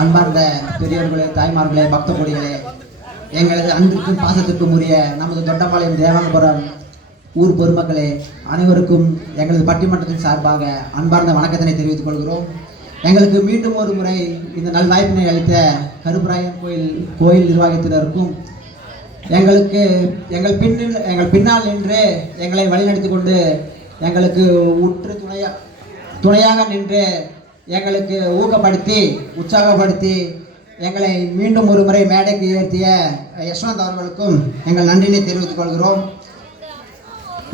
அன்பார்ந்த பெரியவர்களே, தாய்மார்களே, பக்த கொடிகளே, எங்களது அன்பிற்கும் பாசத்திற்கும் உரிய நமது தொண்டம்பாளையம் தேவாங்கபுரம் ஊர் பொதுமக்களே, அனைவருக்கும் எங்களது பட்டிமன்றத்தின் சார்பாக அன்பார்ந்த வணக்கத்தினை தெரிவித்துக் கொள்கிறோம். எங்களுக்கு மீண்டும் ஒரு முறை இந்த நல்வாய்ப்பினை அளித்த கருப்பராயன் கோயில் நிர்வாகத்தினருக்கும், எங்கள் பின்னால் நின்று எங்களை வழிநடத்தி கொண்டு எங்களுக்கு உற்று துணையாக நின்று எங்களுக்கு ஊக்கப்படுத்தி உற்சாகப்படுத்தி எங்களை மீண்டும் ஒரு முறை மேடைக்கு உயர்த்திய யஷ்வந்த் அவர்களுக்கும் எங்கள் நன்றினை தெரிவித்துக் கொள்கிறோம்.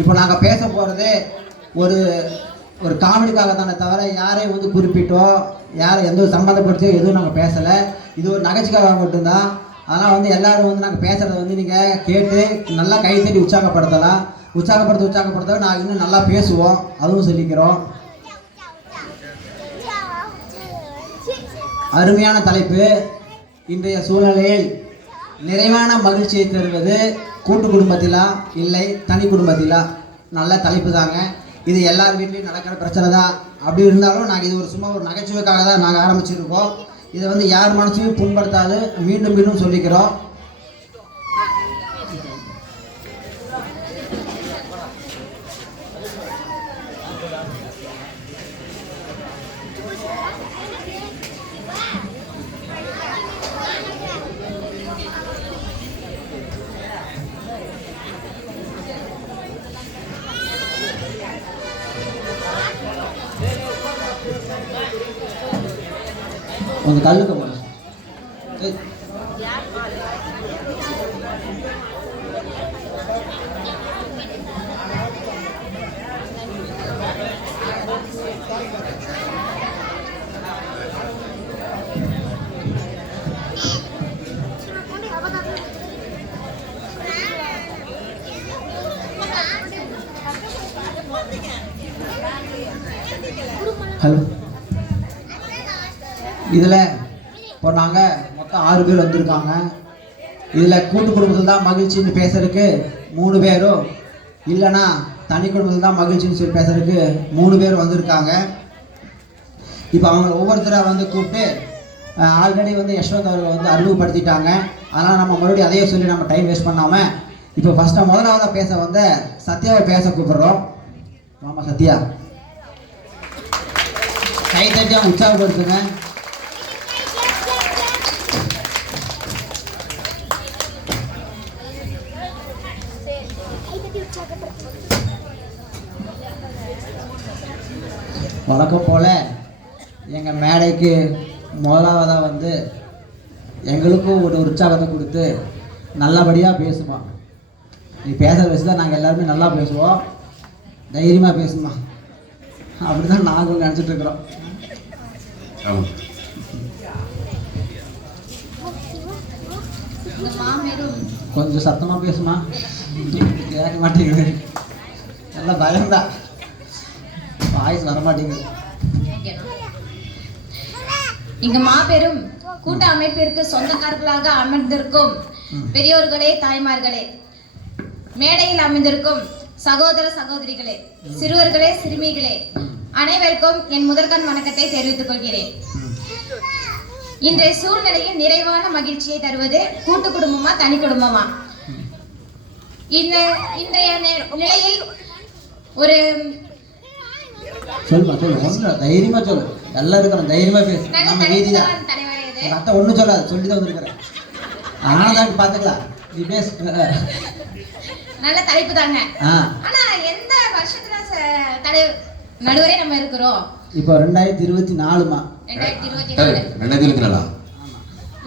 இப்போ நாங்கள் பேச போகிறது ஒரு காமெடிக்காக தானே தவிர யாரையும் குறிப்பிட்டோ யாரை எந்த சம்மந்தப்படுத்தியோ எதுவும் நாங்கள் பேசலை. இது ஒரு நகைச்சுக்காக மட்டும்தான். அதனால் எல்லோரும் நாங்கள் பேசுகிறத நீங்கள் கேட்டு நல்லா கைத்தட்டி உற்சாகப்படுத்தலாம். உற்சாகப்படுத்த நாங்கள் இன்னும் நல்லா பேசுவோம், அதுவும் சொல்லிக்கிறோம். அருமையான தலைப்பு. இன்றைய சூழ்நிலையில் நிறைவான மகிழ்ச்சியை தருவது கூட்டு குடும்பத்திலா இல்லை தனி குடும்பத்திலா? நல்ல தலைப்பு தாங்க. இது எல்லார் வீட்லேயும் நடக்கிற பிரச்சனை தான். அப்படி இருந்தாலும் நாங்கள் இது சும்மா ஒரு நகைச்சுவைக்காக தான் நாங்கள் ஆரம்பிச்சிருக்கோம். இதை யார் மனசையும் புண்படுத்தாது மீண்டும் மீண்டும் சொல்லிக்கிறோம். கொஞ்சம் தள்ளுக்க போல. ஹலோ, இதில் இப்போ நாங்கள் மொத்தம் 6 பேர் வந்திருக்காங்க. இதில் கூட்டு குடும்பத்தில் தான் மகிழ்ச்சின்னு பேசுறதுக்கு 3 பேரும், இல்லைன்னா தனி குடும்பத்தில் தான் மகிழ்ச்சின்னு சொல்லி பேசுறதுக்கு 3 பேர் வந்திருக்காங்க. இப்போ அவங்க ஒவ்வொருத்தராக கூப்பிட்டு ஆல்ரெடி யஷ்வந்த் அவர்கள் அறிமுகப்படுத்திட்டாங்க. அதனால் நம்ம மறுபடியும் அதையே சொல்லி நம்ம டைம் வேஸ்ட் பண்ணாமல் இப்போ ஃபஸ்ட்டாக முதலாவதாக பேச சத்யாவை பேச கூப்பிட்றோம். ஆமாம் சத்யா, கை தட்டி அவங்க உற்சாகப்படுத்துங்க. வழக்கம் போல் எங்கள் மேடைக்கு முதலாவதாக எங்களுக்கும் ஒரு உற்சாகத்தை கொடுத்து நல்லபடியாக பேசுமா. நீ பேசுகிற வச்சு தான் நாங்கள் எல்லாருமே நல்லா பேசுவோம், தைரியமாக பேசுமா. அப்படி தான் நாங்கள் நினச்சிட்ருக்குறோம். கொஞ்சம் சத்தமாக பேசுமா, கேட்க மாட்டேங்குது. நல்லா பயம்தான், வாய்ஸ் வர மாட்டேங்குது. இங்கு மாபெரும் கூட்ட அமைப்பிற்கு சொந்தக்காரர்களாக அமர்ந்திருக்கும் பெரியோர்களே, தாய்மார்களே, மேடையில் அமைந்திருக்கும் சகோதர சகோதரிகளே, சிறுவர்களே, சிறுமிகளே, அனைவருக்கும் என் முதற்கண் வணக்கத்தை தெரிவித்துக் கொள்கிறேன். இன்றைய சூழ்நிலையில் நிறைவான மகிழ்ச்சியை தருவது கூட்டு குடும்பமா தனி குடும்பமா? இன்றைய நிலையில் ஒரு தைரியமா சொல்லு, எல்லாம் இருக்கிறோம், தைரியமா பேசு. நம்ம வீதி தான், அத்தை ஒன்றும் சொல்லாது, சொல்லிதான் வந்திருக்கிறேன். அதனால தான் பார்த்துக்கலாம், நீ பேசு. நல்ல தலைப்பு தாங்க. ஆனா எந்த வருஷத்துல நடுவரே நம்ம இருக்கிறோம்? இப்போ 2024மா? 2024.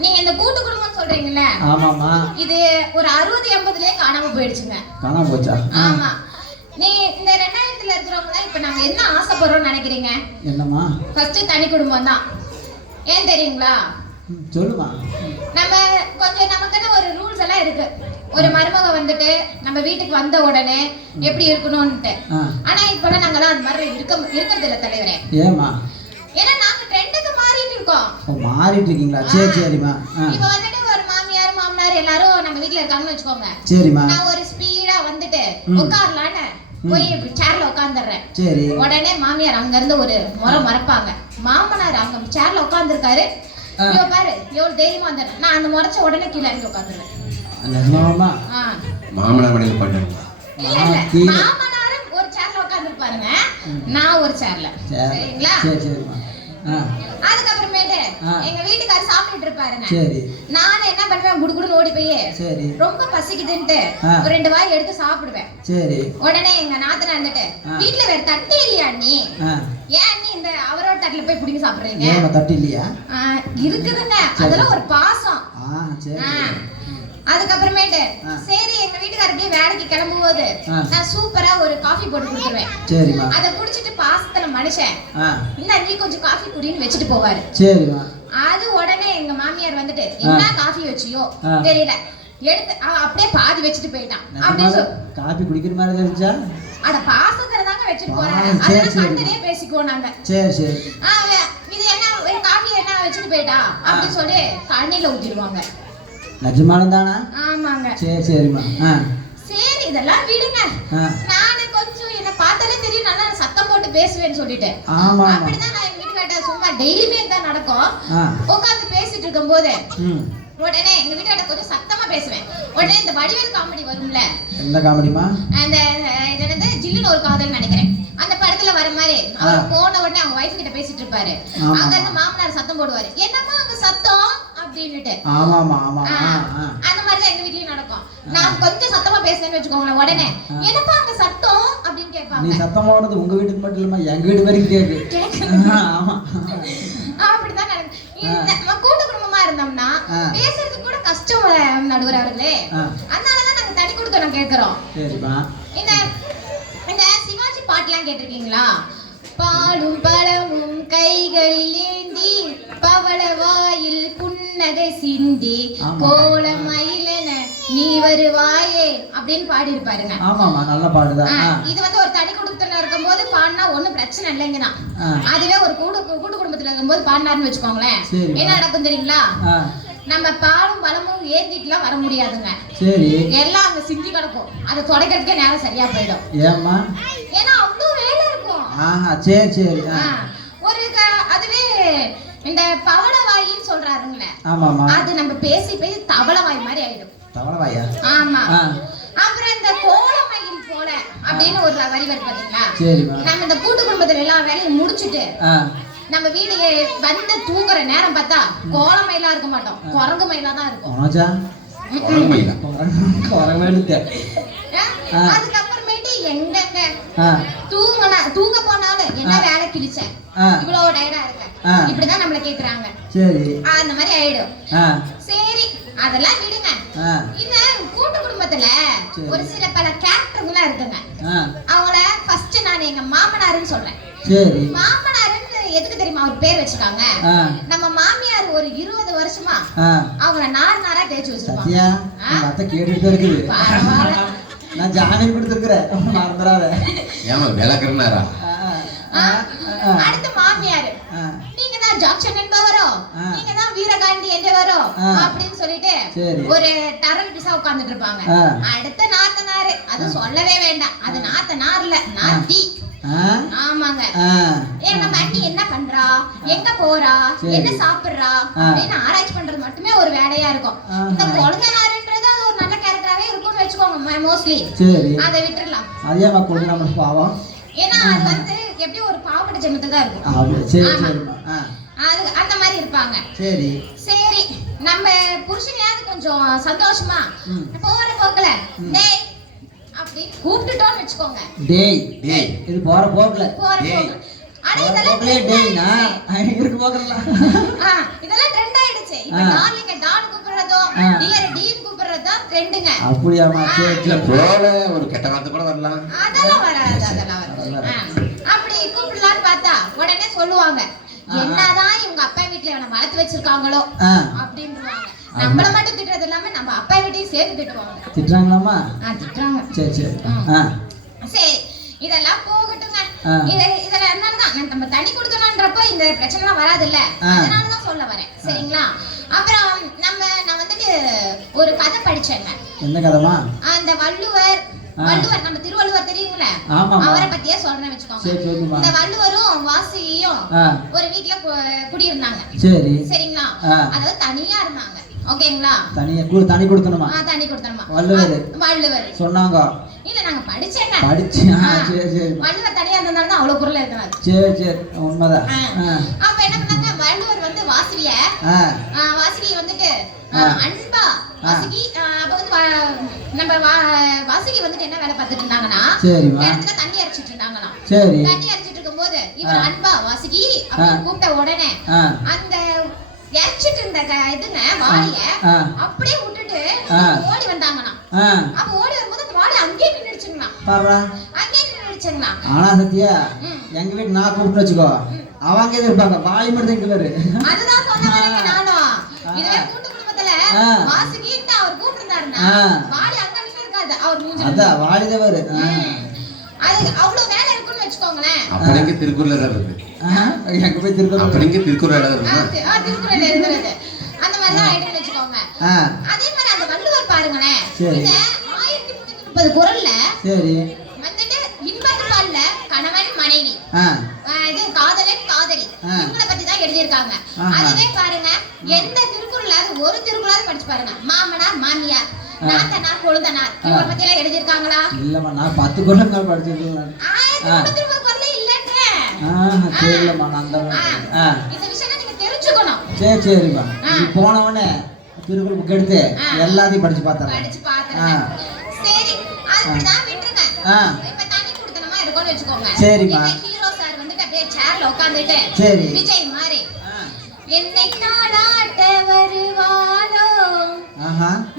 நீங்க இந்த கூட்டு குடும்பம் சொல்றீங்கல்ல? ஆமாமா. இது ஒரு 60-80லயே காணாம போயிடுச்சுங்க. காணாம போச்சா? ஆமா. நீ இந்த 2000ல இருக்கிறவங்க இப்ப நாங்க என்ன ஆசைப்படுறோம்னு நினைக்கிறீங்க? என்னம்மா? ஃபர்ஸ்ட் தனி குடும்பம் தான். ஏன் தெரியுங்களா? சொல்லுமா. நம்ம கொஞ்சம் நமக்குன்னு ஒரு ரூல்ஸ் எல்லாம் இருக்கு. ஒரு மருமக நம்ம வீட்டுக்கு வந்த உடனே எப்படி இருக்கணும்னு. ஆனா இப்ப நாங்கலாம் அந்த மாதிரி இருக்கிறது இல்ல தலைவரே. ஏமா? ஏன்னா நாங்க ட்ரெண்டுக்கு மாறிட்டு இருக்கோம். மாறிட்டு இருக்கீங்களா? சரி சரிமா. இப்போ ஒரு மாமியார் மாமனார் எல்லாரும் நம்ம வீட்ல இருக்காங்கன்னு வெச்சுக்கோங்க. சரிமா. நான் ஒரு ஸ்பீடா உட்காரலான்னு போய் சேர்ல உட்கார்ந்துறேன். சரி. உடனே மாமியார் அங்க இருந்து ஒரு முறை மறப்பாங்க. மாமனார் அங்க சேர்ல உட்கார்ந்துருக்காரு, இவ பாரு எவ்வளவு தைரியமா வந்தேன். நான் அந்த முறைச்ச உடனே கீழே இறங்கி உட்காந்துருவேன். நிஜமாமா? மாமனார் மடியில் உட்காந்துருங்க. இல்ல இல்ல மாமனாரும் ஒரு சேர்ல உட்கார்ந்து பாருங்க, நான் ஒரு சேர்ல. சரிங்களா? சரி சரிமா. அதுக்கப்புறமேட்டு எங்க வீட்டுக்காரர் சாப்பிட்டுட்டு இருப்பாருங்க. சரி. நான் என்ன பண்ணுவேன், குடுகுடுன்னு ஓடி போய் சரி ரொம்ப பசிக்குதுன்ட்டு ஒரு 2 வாய் எடுத்து சாப்பிடுவேன். சரி. உடனே எங்க நாத்தனா இருந்துட்டு, வீட்டுல வேற தட்டு இல்லையா நீ, ஏன் நீ இந்த அவரோட தட்டுல போய் பிடிங்க சாப்பிடுறீங்க? ஏன் தட்டு இல்லையா? இருக்குதுங்க, அதெல்லாம் ஒரு பாசம். சரி. அதுக்கப்புறமேட்டு சரி எங்க வீட்டுக்காரர் அப்படியே வேலைக்கு கிளம்பும்போது நான் சூப்பரா ஒரு காஃபி போட்டு கொடுத்துருவேன். சரிமா. அதை குடிச்சிட்டு பாசத்துல மனுஷன் இந்த நீ கொஞ்சம் காஃபி குடின்னு வச்சுட்டு போவாரு. சரிமா. அது உடனே எங்க மாமியார் வந்துட்டு என்ன காஃபி வச்சியோ தெரியல எடுத்து அப்படியே பாதி வச்சுட்டு போயிட்டான். அப்படின்னு காபி குடிக்கிற மாதிரி தெரிஞ்சா அட பாசத்துல தாங்க வச்சுட்டு போறாங்க. அதனால கண்டனே பேசிக்குவோம் நாங்க. சரி சரி. இது என்ன காஃபி என்ன வச்சுட்டு போயிட்டா அப்படின்னு சொல்லி தண்ணியில ஊத்திடுவாங்க. நிஜமானம் தானா? ஆமாங்க. சரி சரிமா. சரி இதெல்லாம் விடுங்க. நானு கொஞ்சம் என்ன பார்த்தாலே தெரியும் நல்லா சத்தம் போட்டு பேசுவேன்னு சொல்லிட்டு. அப்படிதான் நான் எங்க வீட்டுக்காட்ட சும்மா டெய்லியுமே தான் நடக்கும். உட்கார்ந்து பேசிட்டு இருக்கும் போது உடனே எங்க வீட்டாட்ட கொஞ்சம் சத்தமா பேசுவேன். உடனே இந்த வடிவேல் காமெடி வரும்ல. எந்த காமெடிமா? அந்த என்னது ஜில்லுன்னு ஒரு காதல் நினைக்கிறேன். அந்த படத்துல வர மாதிரி அவர் போன உடனே அவங்க வைஃப் கிட்ட பேசிட்டு இருப்பாரு. அங்க இருந்து மாமனார் சத்தம் போடுவாரு, என்னமா அங்க சத்தம் அப்படின்னுட்டு. ஆமாமா ஆமா. அந்த மாதிரி தான் எங்க வீட்லயும் நடக்கும். நான் கொஞ்சம் சத்தமா பேசுறேன்னு வெச்சுக்கோங்களேன், உடனே என்னப்பா அங்க சத்தம் அப்படின்னு கேட்பாங்க. நீ சத்தம் போடுறது உங்க வீட்டுக்கு மட்டும் இல்லமா, எங்க வீட்டு வரைக்கும் கேக்கு. ஆமா. அப்படிதான் நடக்கும். நம்ம கூட்டு குடும்பமா இருந்தோம்னா பேசுறதுக்கு கூட கஷ்டம் நடுவர் அவர்களே. அதனாலதான் நாங்க தனி கொடுத்தோம் கேட்கிறோம். சரிப்பா. இந்த சிவாஜி பாட்டுலாம் கேட்டிருக்கீங்களா? பாலும் பழமும் கைகளில் ஏந்தி பவள வாயில் புன்னகை சிந்தி கோலமயிலென நீ வருவாயே அப்படின்னு பாடி இருப்பாருங்க. ஆமாமா நல்ல பாடுதான். இது வந்து ஒரு தனி குடும்பத்துல இருக்கும்போது பாடினா ஒண்ணும் பிரச்சனை இல்லைங்கண்ணா. அதுவே ஒரு கூட்டு குடும்பத்துல இருக்கும்போது பாடினாருன்னு வச்சுக்கோங்களேன், என்ன நடக்கும் தெரியுங்களா? நம்ம பாலும் பழமும் ஏந்திட்டுலாம் வர முடியாதுங்க. சரி. எல்லாம் அங்க சிந்தி கிடக்கும். அதை தொடக்கிறதுக்கே நேரம் சரியா போயிடும். ஏமா? ஏன்னா அவ்வளவு வேலை இருக்கும். சரி சரி. ஒரு அதுவே இந்த பவளவாயின்னு சொல்றாருங்களே, ஆமாமா, அது நம்ம பேசி பேசி தவளவாய் மாதிரி ஆயிடும். தவளவாயா? ஆமா. அப்புறம் இந்த கோலமயில் போல அப்படின்னு ஒரு வரி வருது பாத்தீங்களா? சரிமா. நம்ம இந்த கூட்டு குடும்பத்துல எல்லா வேலையும் முடிச்சுட்டு நம்ம வீடு வந்து தூங்குற நேரம் பார்த்தா கோலமயிலா இருக்க மாட்டோம், குரங்கு மயிலா தான் இருக்கும். அதுக்கப்புறமேட்டு எங்கங்க தூங்க போனாலும் என்ன வேலை கிழிச்ச இவ்வளவு டயர்டா இருக்க இப்படிதான் நம்மள கேக்குறாங்க. அந்த மாதிரி ஆயிடும். சரி அதெல்லாம் விடுங்க. இந்த கூட்டு குடும்பத்துல ஒரு சில பல கேரக்டர்லாம் இருக்குங்க. அவங்கள ஃபர்ஸ்ட் நான் எங்க மாமனாருன்னு சொல்றேன். மாமனாருன்னு எதுக்கு தெரியுமா அவர் பேர் வச்சிருக்காங்க? நம்ம மாமியார் ஒரு 20 வருஷமா அவங்கள நாரா தேய்ச்சி வச்சிருக்காங்க. கேட்டுட்டு இருக்குது. நான் ஜாமீன் கொடுத்துருக்கிறேன், மறந்துடாத. ஏமா விளக்குறனாரா? அடுத்து மாமியார் நீங்க தான் ஜாக்சன் என்பவரோ, நீங்க தான் வீரகாண்டி என்பவரோ அப்படின்னு சொல்லிட்டு ஒரு டரல் பிசா உட்கார்ந்துட்டு இருப்பாங்க. அடுத்த நாத்தனாரு அது சொல்லவே வேண்டாம், அது நாத்தனார்ல நாத்தி. ஆமாங்க. நம்ம அண்ணி என்ன பண்றா, எங்க போறா, என்ன சாப்பிடுறா அப்படின்னு ஆராய்ச்சி பண்றது மட்டுமே ஒரு வேலையா இருக்கும். இந்த கொழுந்தனாருன்றது அது ஒரு நல்ல கேரக்டராவே இருக்கும்னு வெச்சுக்கோங்க மோஸ்ட்லி. அதை விட்டுறலாம். அதே மக்கள் நம்ம பாவம். ஏன்னா அது வந்து எப்படி ஒரு பாவப்பட்ட ஜென்மத்தை தான் இருக்கும். அது அந்த மாதிரி இருப்பாங்க. சரி சரி. நம்ம புருஷனையாவது கொஞ்சம் சந்தோஷமா போற போக்கல டேய் அப்படி கூப்பிட்டுட்டோம்னு வெச்சுக்கோங்க. டேய் டேய் இது போற போக்கல டேய். அட இதெல்லாம் டேய்னா இருக்கு போக்கறல. இதெல்லாம் ட்ரெண்ட் ஆயிடுச்சு. இப்ப டார்லிங்க டான் கூப்பிடுறதோ டியர் டீன் கூப்பிடுறதோ ட்ரெண்டுங்க. அப்படியாமா? சரி போல ஒரு கெட்ட வார்த்தை கூட வரலாம். அதெல்லாம் வராது, அதெல்லாம் வராது. அப்படி கூப்பிடலாம்னு பார்த்தா உடனே சொல்லுவாங்க, என்னதான் இவங்க அப்பா வீட்ல இவனை வளர்த்து வச்சிருக்காங்களோ அப்படின்றாங்க. நம்மள மட்டும் திட்டுறது இல்லாம நம்ம அப்பா வீட்டையும் சேர்த்து திட்டுவாங்க. திட்டுறாங்களாமா? திட்டுறாங்க. சரி சரி. சரி இதெல்லாம் போகட்டுங்க. இதெல்லாம் என்னன்னா நம்ம தனி கொடுத்தோம்ன்றப்போ இந்த பிரச்சனை எல்லாம் வராது இல்ல, அதனாலதான் சொல்ல வரேன். சரிங்களா? அப்புறம் நான் வந்துட்டு ஒரு கதை படிச்சேங்க. என்ன கதைமா? அந்த வள்ளுவர் வள்ளுவர் நம்ம திருவள்ளுவர் தெரியுங்களே, ஆமா அவரை பத்தியே சொல்றேன் வச்சுக்கோங்க. சரி சொல்லுமா. இந்த வள்ளுவரும் வாசுகியும் ஒரு வீட்ல குடியிருந்தாங்க. சரி சரிங்களா, அதாவது தனியா இருந்தாங்க. ஓகேங்களா, தனி கொடுத்தணுமா? தனி கொடுத்தணுமா. வள்ளுவர் சொன்னாங்க. இல்ல நாங்க படிச்சேங்க. சரி சரி. வள்ளுவர் தனியா இருந்தாலும் தான் அவ்வளவு குரல் எழுதுனாரு. சரி சரி உண்மைதான். அப்ப என்ன பண்ணாங்க, வள்ளுவர் வந்து வாசுகிய வந்துட்டு அன்பா வாசுகி, அப்ப வந்து நம்ம வாசுகி வந்துட்டு என்ன வேலை பார்த்துட்டு இருந்தாங்கன்னா, இடத்துல தண்ணி அரைச்சிட்டு இருந்தாங்களாம். தண்ணி அரைச்சிட்டு இருக்கும்போது இவர் அன்பா வாசுகி அப்படின்னு கூப்பிட்ட உடனே அந்த இறைச்சிட்டு இருந்த இதுங்க வாளிய அப்படியே விட்டுட்டு ஓடி வந்தாங்களாம். அப்ப ஓடி வரும்போது அந்த வாளி அங்கேயே நின்னுடுச்சுங்களாம். அங்கேயே நின்னுடுச்சுங்களா. ஆனா சத்யா, எங்க வீட்டு நான் கூப்பிட்டு வச்சுக்கோ, அவங்க எது இருப்பாங்க, வாளி மட்டும் தான் இங்க. அதுதான் சொன்னேன் நானும். இதுவே கூட்டு குடும்பத்துல வாசுகின்னு அவர் கூப்பிட்டுருந்தாருன்னா வாளி அங்க நின்னு இருக்காது, அவர் மூஞ்சில. அதான் வாளி தான் வரு. அது அவ்வளவு வேலை இருக்குன்னு வச்சுக்கோங்களேன். அப்படிங்க திருக்குறள் இருக்கு. எங்க போய் திருக்குறள் அப்படிங்க திருக்குறள் இருக்கு. திருக்குறள் எழுதுறது அந்த மாதிரி தான் ஆயிடுன்னு வச்சுக்கோங்க. அதே மாதிரி அந்த வள்ளுவர் பாருங்களேன், இந்த 1330 குறள்ல சரி வந்துட்டு இன்பத்துப்பால்ல கணவன் மனைவி, இது காதலன் காதலி, இவங்கள பத்தி தான் எழுதியிருக்காங்க. அதுவே பாருங்க, எந்த திருக்குறளாவது ஒரு திருக்குறளாவது படிச்சு பாருங்க. மாமனார் மாமியார், நாத்தனார் கொழுந்தனார், இவங்கள பத்தி எல்லாம் எழுதியிருக்காங்களா? இல்லம்மா, நான் 10 குறள் படிச்சிருக்கேன். 1330 குறளே இல்லங்க. சரிலம்மா, நான் அந்த இந்த விஷயம் நீங்க தெரிஞ்சுக்கணும். சரி சரிப்பா. நீ போனவனே திருக்குறள் புக் எடுத்து எல்லாத்தையும் படிச்சு பார்த்தறேன். சரி, அதுதான் விட்டுருங்க. இப்ப தண்ணி குடுத்தனமா இருக்கும்னு வெச்சுக்கோங்க. சரிமா. ஹீரோ சார் வந்துட்டு அப்படியே சேர்ல உட்கார்ந்துட்டு சரி விஜய் மாதிரி என்னை தாளாட்ட வருவானோ,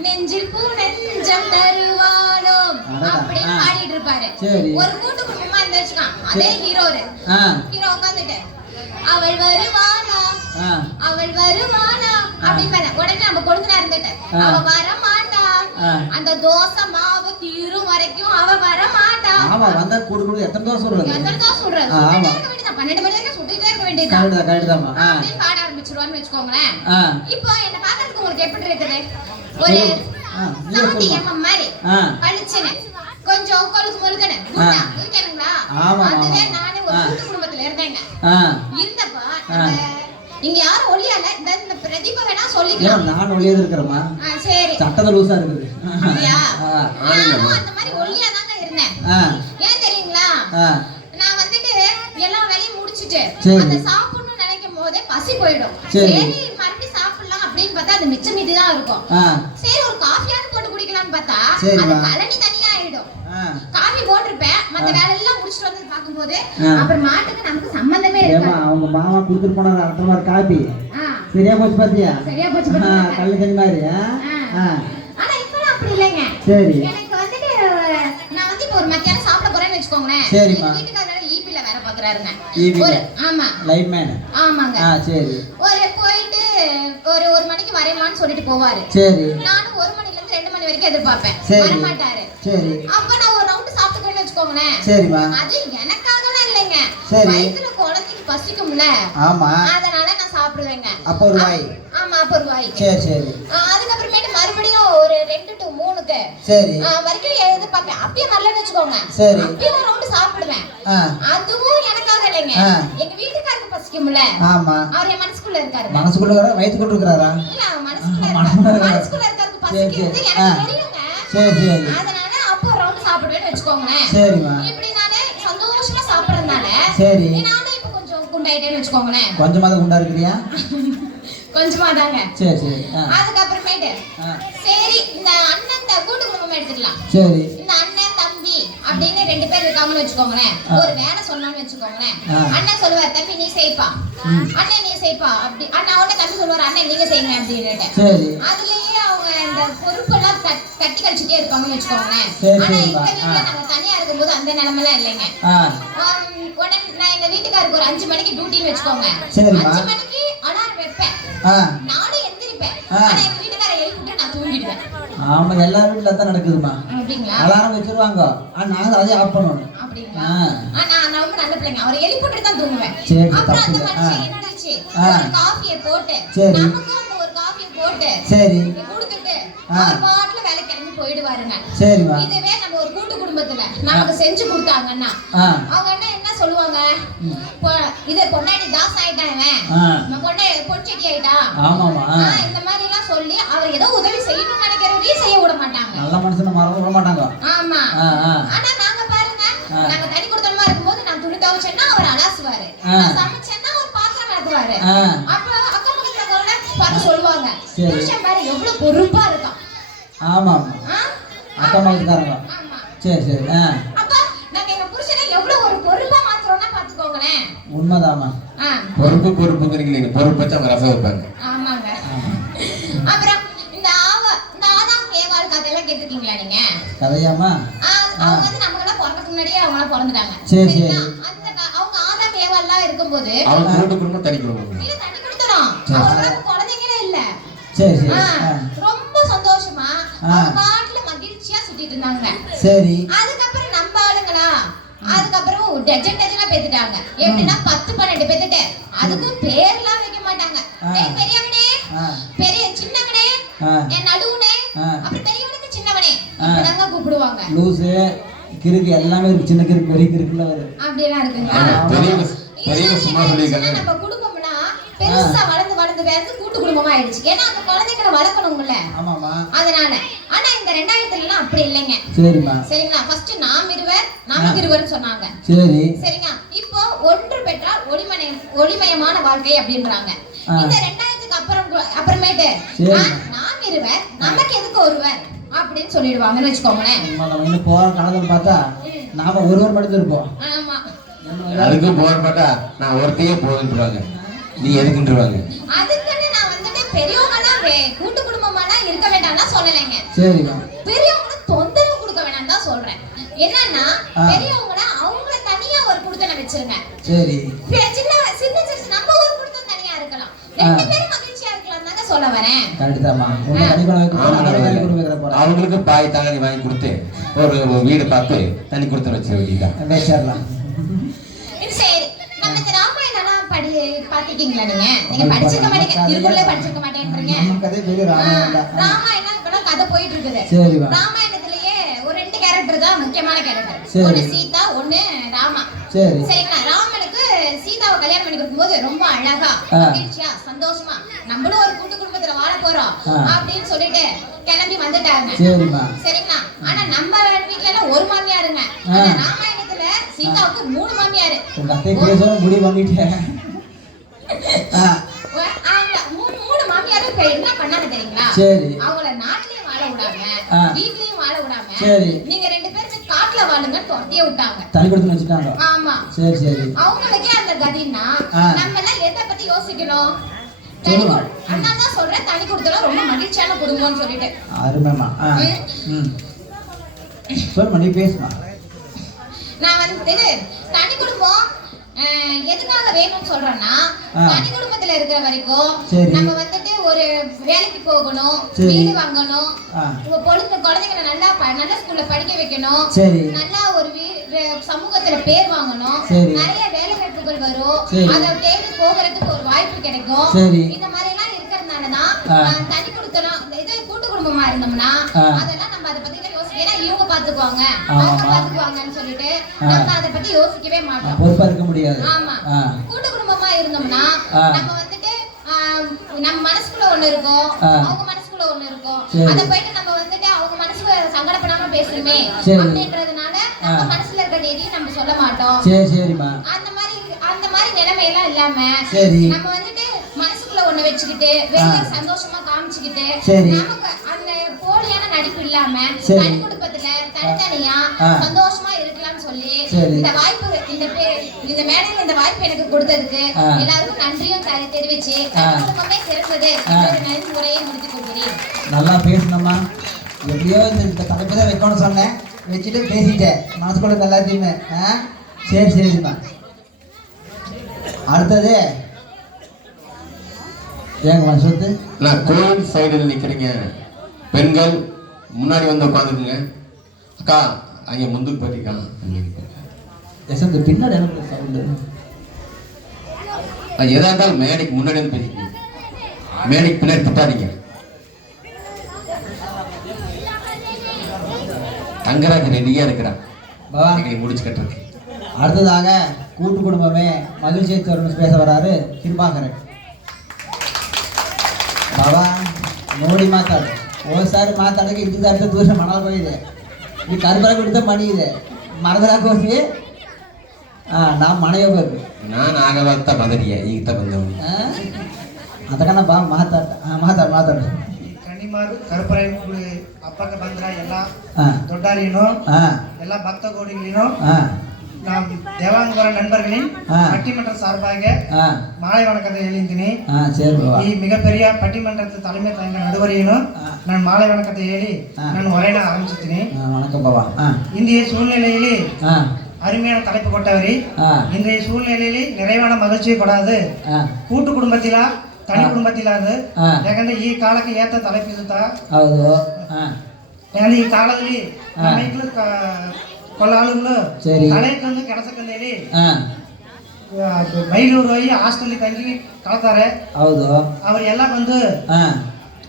நெஞ்சில் பூ நெஞ்சம் தருவானோ அப்படின்னு பாடிட்டு இருப்பாரு. ஒரு கூட்டு குடும்பமா இருந்து வச்சுக்கான். அதே ஹீரோ உட்கார்ந்துட்டு அவள் வருவானா அவள் வருவானா அப்படின்னு உடனே நம்ம கொழுந்தனா இருந்துட்டு அவ வர மாட்டா, அந்த தோசை மாவு தீரும் வரைக்கும் அவ வர மாட்டா. ஆமா, வந்தா கூடு கூடு எத்தனை தோசை சொல்றது? 12 மணி வரைக்கும் சுத்திட்டே இருக்க வேண்டியது. கரெக்ட்தாமா. அப்படின்னு பாட ஆரம்பிச்சிருவான்னு வெச்சுக்கோங்களேன். இப்போ என்ன பார்க்கிறதுக்கு உங்களுக்கு எப்படி இருக்குது? ஒரு 70 mm மாதிரி பளிச்சுன்னு கொஞ்சம் கொழுக்கு முழுக்குன்னு குண்டா இருக்கீங்களா? அதுவே நானே ஒரு கூட்டு குடும்பத்துல இருந்தேங்க. இருந்தப்ப இங்க யாரும் ஒல்லியால இந்த பிரதிபா வேணா சொல்லிக்கலாம். நான் ஒல்லியா இருக்கறேமா. சரி, சட்டத லூசா இருக்குது. அப்படியா? நான் அந்த மாதிரி ஒல்லியா தாங்க இருந்தேன். ஏன் தெரியுங்களா? நான் வந்துட்டு எல்லா வேலையும் முடிச்சிட்டு அந்த சாப்பிடணும்னு நினைக்கும் போதே பசி போயிடும். சரி மறுபடியும் சாப்பிடலாம் அப்படின்னு பார்த்தா அது மிச்ச மீதி தான் இருக்கும். சரி ஒரு காஃபியாவது போட்டு குடிக்கலாம்னு பார்த்தா அது கலனி தனியா ஆயிடும். காஃபி போட்டுருப்பேன், மத்த வேலை எல்லாம் முடிச்சிட்டு வந்து பாக்கும்போது அப்புறம் மாட்டுக்கு நமக்கு சம்பந்தமே இல்ல. அவங்க மாமா குடுத்துட்டு போனாரு அடுத்த மாதிரி காபி. சரியா போச்சு பாத்தியா? சரியா போச்சு பாத்தியா? கல்லு தண்ணி மாதிரி. ஆனா இப்ப அப்படி இல்லங்க. சரி, எனக்கு வந்துட்டு நான் வந்து இப்ப ஒரு மத்தியானம் சாப்பிட போறேன்னு வெச்சுக்கோங்களேன். எங்க வீட்டுக்காரர் ஈபில வேற பாக்குறாருங்க. ஒரு ஆமா லைட் மேன். ஆமாங்க. சரி, ஒரு போயிட்டு ஒரு 1 மணிக்கு வரேமான்னு சொல்லிட்டு போவாரு. சரி, நானும் 1 மணில இருந்து 2 மணி வரைக்கும் எதிர்பார்ப்பேன். வர மாட்டாரு. சரி, அப்ப நான் ஒரு ரவுண்ட் சாப்பிட்டுக்கேன்னு வெச்சுக்கோங்களேன். சரிமா. அது எனக்காகலாம் இல்லங்க. வயித்துல குழந்தைக்கு பசிக்கும்ல. ஆமா, அதனால நான் சாப்பிடுவேங்க. அப்ப ஒரு வாய். ஆமா, அப்ப ஒரு வாய். சரி சரி. அதுக்கு அப்புறமேட்டு மறுபடியும் ஒரு 2 to 3க்கு சரி வரைக்கும் எதிர்பார்ப்பேன். அப்படியே வரலன்னு வெச்சுக்கோங்க. சரி, அப்படியே ஒரு ரவுண்ட் சாப்பிடுவேன். அதுவும் எனக்காக இல்லங்க, எங்க வீட்டுக்காரருக்கு பசிக்கும்ல. ஆமா, அவர் என் மனசுக்குள்ள இருக்காரு. மனசுக்குள்ள வயித்துக்குள்ள இருக்காரா? இல்ல, மனசுக்குள்ள இருக்காருக்கு பசிக்குது எனக்கு தெரியுங்க. சரி சரி. அதனால அப்போ ஒரு ரவுண்ட் சாப்பிடுவேன்னு வெச்சுக்கோங்க. சரிமா. இப்படி நானே சந்தோஷமா சாப்பிடுறதுனால சரி நானே இப்ப கொஞ்சம் குண்டாயிட்டேன்னு வெச்சுக்கோங்களேன். கொஞ்சமா தான் குண்டா இருக்கறியா? கொஞ்சமா தாங்க. சரி சரி. அதுக்கு அப்புறமேட்டு சரி இந்த அண்ணன் இந்த கூட்டு குடும்பம் எடுத்துக்கலாம். சரி, இந்த அண்ணன் தம்பி அப்படின்னு 2 பேர் இருக்காங்கன்னு வெச்சுக்கோங்களேன். ஒரு வேலை சொன்னான்னு வெச்சுக்கோங்களேன். அண்ணன் சொல்லுவார் தம்பி நீ செய்ப்பா, அண்ணன் நீ செய்ப்பா அப்படி. அண்ணா உடனே தம்பி சொல்லுவார் அண்ணன் நீங்க செய்யுங்க அப்படின்னு. சரி, அதுலயே அவங்க இந்த பொறுப்பெல்லாம் கட்டி கழிச்சுட்டே இருப்பாங்கன்னு வெச்சுக்கோங்களேன். ஆனா எங்க வீட்டுல நாங்க தனியா இருக்கும்போது அந்த நிலைமைலாம் இல்லைங்க. உடனே நான் எங்க வீட்டுக்காருக்கு ஒரு 5 மணிக்கு டியூட்டின்னு வெச்சுக்கோங்க. 5 மணிக்கு அலாரம் வைப்பேன், நானும் எந்திரிப்பேன். ஆனா எங்க வீட்டுக்கார எழுப்பிட்டு நான் தூங்கிடுவேன். ஆமா, எல்லா வீட்ல தான் நடக்குதுமா. அப்படிங்களா? அலாரம் வச்சிருவாங்க, நாங்க அதை ஆஃப் பண்ணணும். அப்படிங்களா? நான் ரொம்ப நல்ல பிள்ளைங்க, அவர் எழுப்பிட்டு தான் தூங்குவேன். அப்புறம் அந்த மனுஷன் என்னடாச்சு ஒரு காஃபியை போட்டு நமக்கு அந்த ஒரு காஃபியை போட்டு சரி கொடுத்துட்டு அவர் பாட்டுல வேலை கிளம்பி போயிடுவாருங்க. சரிமா. இதுவே நம்ம ஒரு கூட்டு குடும்பம் குடும்பத்துல நமக்கு செஞ்சு கொடுத்தாங்கன்னா அவங்க என்ன சொல்லுவாங்க, இத பொண்டாட்டி தாஸ் ஆயிட்டான், இவன் பொன்செட்டி ஆயிட்டான், இந்த மாதிரி எல்லாம் சொல்லி அவர் ஏதோ உதவி செய்யணும்னு நினைக்கிறவரையும் செய்ய விட மாட்டாங்க. நல்ல மனுஷன மறக்க விட மாட்டாங்க. ஆமா. ஆனா நாங்க பாருங்க, நாங்க தனி கொடுத்தனமா இருக்கும்போது நான் துணி துவைச்சேன்னா அவர் அலாசுவாரு, நான் சமைச்சேன்னா அவர் பாத்திரம் விளக்குவாரு. அப்ப அக்கம் பக்கத்துல பார்த்து சொல்லுவாங்க, புருஷன் பாரு எவ்வளவு பொறுப்பா இருக்கான். ஆமா அக்கம் பக்கத்துக்காரங்க. சரி சரி. அப்ப நாங்க எங்க புருஷனை எவ்வளவு ஒரு பொறுப்பா மாத்துறோம்னா பாத்துக்கோங்களேன். உண்மைதாமா. பொறுப்புங்கிறீங்க, பொறுப்பு வச்சு அவங்க ரசம் வைப்பாங்க. ஆமாங்க. அப்புறம் இந்த ஆதாம் ஏவாள் கதையெல்லாம் கேட்டிருக்கீங்களா நீங்க? கதையாமா? அவங்க வந்து நமக்கெல்லாம் பிறக்கிறதுக்கு முன்னாடியே அவங்களாம் பிறந்துட்டாங்க. சரி சரி. அவங்க ஆதாம் ஏவாள்லாம் இருக்கும்போது அவங்க கூட்டு குடும்பம் தனி குடும்பம் இல்ல, தனி குடுத்தனம். அவங்களுக்கு குழந்தைங்களே இல்ல. சரி சரி. ரொம்ப சந்தோஷமா அவங்க பாட்டுல மகிழ்ச்சியா சுத்திட்டு இருந்தாங்க. சரி. அதுக்கப்புறம் நம்ம ஆளுங்களா அதுக்கப்புறம் டஜனா பேத்துட்டாங்க. எப்படின்னா 10-12 பேத்துட்டு அதுக்கும் பேர்லாம் வைக்க மாட்டாங்க. பெரியவனே, பெரிய சின்னவனே, என் நடுவுனே, அப்புறம் பெரியவனுக்கு சின்னவனே இப்படிதாங்க கூப்பிடுவாங்க. லூசு கிறுக்கு எல்லாமே இருக்கு, சின்ன கிறுக்கு பெரிய கிறுக்குல வரும். அப்படியெல்லாம் இருக்குங்களா? நம்ம குடும்பம்னா பெருசா வளர்ந்து கூட்டு குடும்பமா ஆயிடுச்சு. ஏன்னா அந்த குழந்தைகளை வளர்க்கணும்ல. ஆமாமா. அதனால ஆனா இந்த 2000 அப்படி இல்லைங்க. சரிமா. சரிங்களா? ஃபர்ஸ்ட் நாம் இருவர் சொன்னாங்க. சரி. சரிங்க. இப்போ ஒன்று பெற்றால் ஒளிமயமான வாழ்க்கை அப்படின்றாங்க. இந்த 2000க்கு அப்புறமேட்டு நாம் இருவர் நமக்கு எதுக்கு ஒருவர் அப்படின்னு சொல்லிடுவாங்கன்னு வச்சுக்கோங்களேன். இன்னும் போற காலத்துல பார்த்தா நாம ஒருவர் மட்டும் இருப்போம். ஆமா. அதுக்கு போற பார்த்தா நான் ஒருத்தையே போதுன்றாங்க, நீ எதுக்குன்றாங்க. அதுக்குன்னு நான் வந்துட்டு பெரியவங்கன்னா கூட்டு குடும்பமானா இருக்க வேண்டாம்னா சொல்லலைங்க. சரிமா. பெரியவங்களுக்கு தொந்தரவு கொடுக்க வேண்டாம் தான் சொல்றேன். என்னன்னா பெரியவங்கள அவங்கள தனியா ஒரு குடுத்தன வச்சிருங்க. சரி. சின்ன நம்ம ஒரு குடுத்தன தனியா இருக்கலாம். ரெண்டு பேரும் மகிழ்ச்சியா இருக்கலாம் தாங்க சொல்ல வரேன். கரெக்ட்டாமா. உங்க தனி குடும்பம் அவங்களுக்கு பாய் தங்கி வாங்கி கொடுத்து ஒரு வீடு பார்த்து தனி குடுத்தன வச்சிர வேண்டியதா. வெச்சறலாம். சரி. நம்ம இந்த ராமாயணம் பாத்தீங்களா நீங்க படிச்சிருக்க மாட்டீங்க, திருக்குறளே படிச்சிருக்க மாட்டேன்றீங்க. நம்ம கதை பெரிய ராமாயணம் தான். ராமாயணம் இப்ப கதை போயிட்டு இருக்குது. சரிமா. ராமாயணத்திலேயே ஒரு 2 கேரக்டர் தான் முக்கியமான கேரக்டர். ஒன்னு சீதா, ஒன்னு ராமா. சரி. சரிங்களா? ராமனுக்கு சீதாவை கல்யாணம் பண்ணி கொடுக்கும்போது ரொம்ப அழகா மகிழ்ச்சியா சந்தோஷமா நம்மளும் ஒரு கூட்டு குடும்பத்துல வாழ போறோம் அப்படின்னு சொல்லிட்டு கிளம்பி வந்துட்டாங்க. சரிமா. சரிங்களா? ஆனா நம்ம வீட்ல எல்லாம் ஒரு மாமியாருங்க. ஆனா ராமாயணத்துல சீதாவுக்கு 3 மாமியாரு. உங்க அத்தை பேசற முடி பண்ணிட்டேன். மூணு மாமியாரும் இப்ப என்ன பண்ணாங்க தெரியுங்களா? சரி. அவங்கள நாட்டிலயும் வாழ விடாம வீட்லயும் வாழ விடாம சரி நீங்க 2 பேரும் காட்டுல வாழுங்க தொட்டியே விட்டாங்க, தனி கொடுத்து வச்சுட்டாங்க. ஆமா. சரி சரி. அவங்களுக்கே அந்த கதின்னா நம்ம எல்லாம் எதை பத்தி யோசிக்கணும்? அண்ணா தான் சொல்றேன், தனி கொடுத்தா ரொம்ப மகிழ்ச்சியான குடும்பம்னு சொல்லிட்டு. அருமைமா. சொல்லுமா, நீ பேசுமா. நான் வந்து தனி குடும்பம் எதுக்காக வேணும்னு சொல்றேன்னா, தனி குடும்பத்துல இருக்கிற வரைக்கும் நம்ம வந்துட்டு ஒரு வேலைக்கு போகணும், வீடு வாங்கணும், குழந்தைங்களை நல்ல ஸ்கூல்ல படிக்க வைக்கணும், நல்லா ஒரு சமூகத்துல பேர் வாங்கணும், நிறைய வேலை வாய்ப்புகள் வரும், அதை தேடி போகிறதுக்கு ஒரு வாய்ப்பு கிடைக்கும். இந்த மாதிரி எல்லாம் இருக்கிறதுனாலதான் தனி குடுத்தனம் இது கூட்டு குடும்பமா இருந்தோம்னா அதெல்லாம் நம்ம அதை பத்தி யோசிக்க, ஏன்னா இவங்க பாத்துக்குவாங்க அவங்க பாத்துக்குவாங்கன்னு சொல்லிட்டு நம்ம அதை பத்தி யோசிக்கவே மாட்டோம், பொறுப்பா இருக்க முடியாது. ஆமா. கூட்டு குடும்பமா இருந்தோம்னா நம்ம வந்துட்டு நம்ம மனசுக்குள்ள ஒண்ணு இருக்கும், அவங்க மனசுக்குள்ள ஒண்ணு இருக்கும், அத போயிட்டு நம்ம வந்துட்டு அவங்க மனசுக்கு சங்கடப்படாம பேசணுமே அப்படின்றதுனால நம்ம மனசுல இருக்க எதையும் நம்ம சொல்ல மாட்டோம். சரி சரிமா. அந்த மாதிரி நிலைமையெல்லாம் இல்லாம நம்ம வந்துட்டு மனசுக்குள்ள ஒண்ணு வச்சுக்கிட்டு வெளிய சந்தோஷமா காமிச்சுக்கிட்டு நமக்கு அந்த போலியான நடிப்பு இல்லாம தனி குடும்பத்துல தனித்தனியா சந்தோஷமா இருக்கலாம்னு சொல்லி இந்த வாய்ப்பு இந்த மேடையில இந்த வாய்ப்பு எனக்கு கொடுத்ததுக்கு எல்லாருக்கும் நன்றியும் தெரிவிச்சு குடும்பமே சிறந்தது நன்றி உரையை முடித்துக் கொள்கிறேன். நல்லா பேசணுமா, எப்படியோ இந்த தலைப்பு தான் வைக்கணும்னு சொன்னேன், வச்சுட்டு பேசிட்டேன் மனசுக்குள்ள எல்லாத்தையுமே. சரி சரிம்மா. அடுத்தது ஏங்க சொல்லுது, நான் கோயில் சைடில் நிக்கிறீங்க பெண்கள் முன்னாடி வந்து உட்காந்துருங்க. அக்கா அங்க முந்துக்கு பத்திக்கலாம் பின்னாடி சவுண்டு எதா இருந்தாலும் மேடைக்கு முன்னாடி வந்து பேசிக்கணும், மேடைக்கு பின்னாடி திட்டாதீங்க. தங்கராஜ் ரெடியா இருக்கிறான். பாபா எங்களை முடிச்சு கட்டுறதுக்கு. அடுத்ததாக கூட்டு குடும்பமே மகிழ்ச்சியை தருணம் பேச வராரு கிருபாகரன். ಬಾಬಾ ನೋಡಿ ಮಾತಾಡು. ಓದ್ಸಾರಿ ಮಾತಾಡೋಕೆ ಇದ್ದಿದ್ದ ಅರ್ಧ ದೂರ ಮಣಲ್ ಹೋಗಿದೆ. ಈ ಕರ್ಬರ ಬಿಡ್ತಾ ಮಣಿ ಇದೆ ಮರದಾಗ ಹೋಗಿ ನಾವು ಮನೆ ಹೋಗ್ಬೇಕು. ನಾನು ಆಗವಂತ ಬದಲಿಯ ಈಗ ಬಂದವನು ಅದಕ್ಕನ ಬಾ ಮಾತಾಡು. ಕಣ್ಣಿಮಾರು ಕರ್ಪರ ಅಪ್ಪಕ್ಕೆ ಬಂದ್ರ ಎಲ್ಲ ದೊಡ್ಡಾರಿನೋ ಎಲ್ಲ ಭಕ್ತ ಗೋಡಿಗಳೇನೋ நாம் தேவாங்கர நண்பர்களின் பட்டிமன்ற சார்பாக மாலை வணக்கத்தை எழுந்தினி மிகப்பெரிய பட்டிமன்றத்து தலைமை தாங்க நடுவரையிலும் நான் மாலை வணக்கத்தை ஏறி நான் உரையிட ஆரம்பிச்சிட்டேன். வணக்கம் பாபா. இந்திய சூழ்நிலையிலே அருமையான தலைப்பு கொண்டவரி. இன்றைய சூழ்நிலையிலே நிறைவான மகிழ்ச்சியை கொடாது கூட்டு குடும்பத்திலா தனி குடும்பத்திலாது ಯಾಕಂದ್ರೆ ಈ ಕಾಲಕ್ಕೆ ಏತ ತಲೆಪು ಇರುತ್ತಾ ಹೌದು. ಯಾಕಂದ್ರೆ ಈ ಕಾಲದಲ್ಲಿ ಮೈಕ್ಳು ಕೊಲ್ಲಾಳುಗಳು ಕಳೆಯಕ್ಕಂದು ಕೆಲಸಕ್ಕಂದು ಹೇಳಿ ಮೈಲೂರು ಹೋಗಿ ಹಾಸ್ಟೆಲ್ ತಂಗಿ ಕಳ್ತಾರೆ. ಹೌದು. ಅವರೆಲ್ಲ ಬಂದು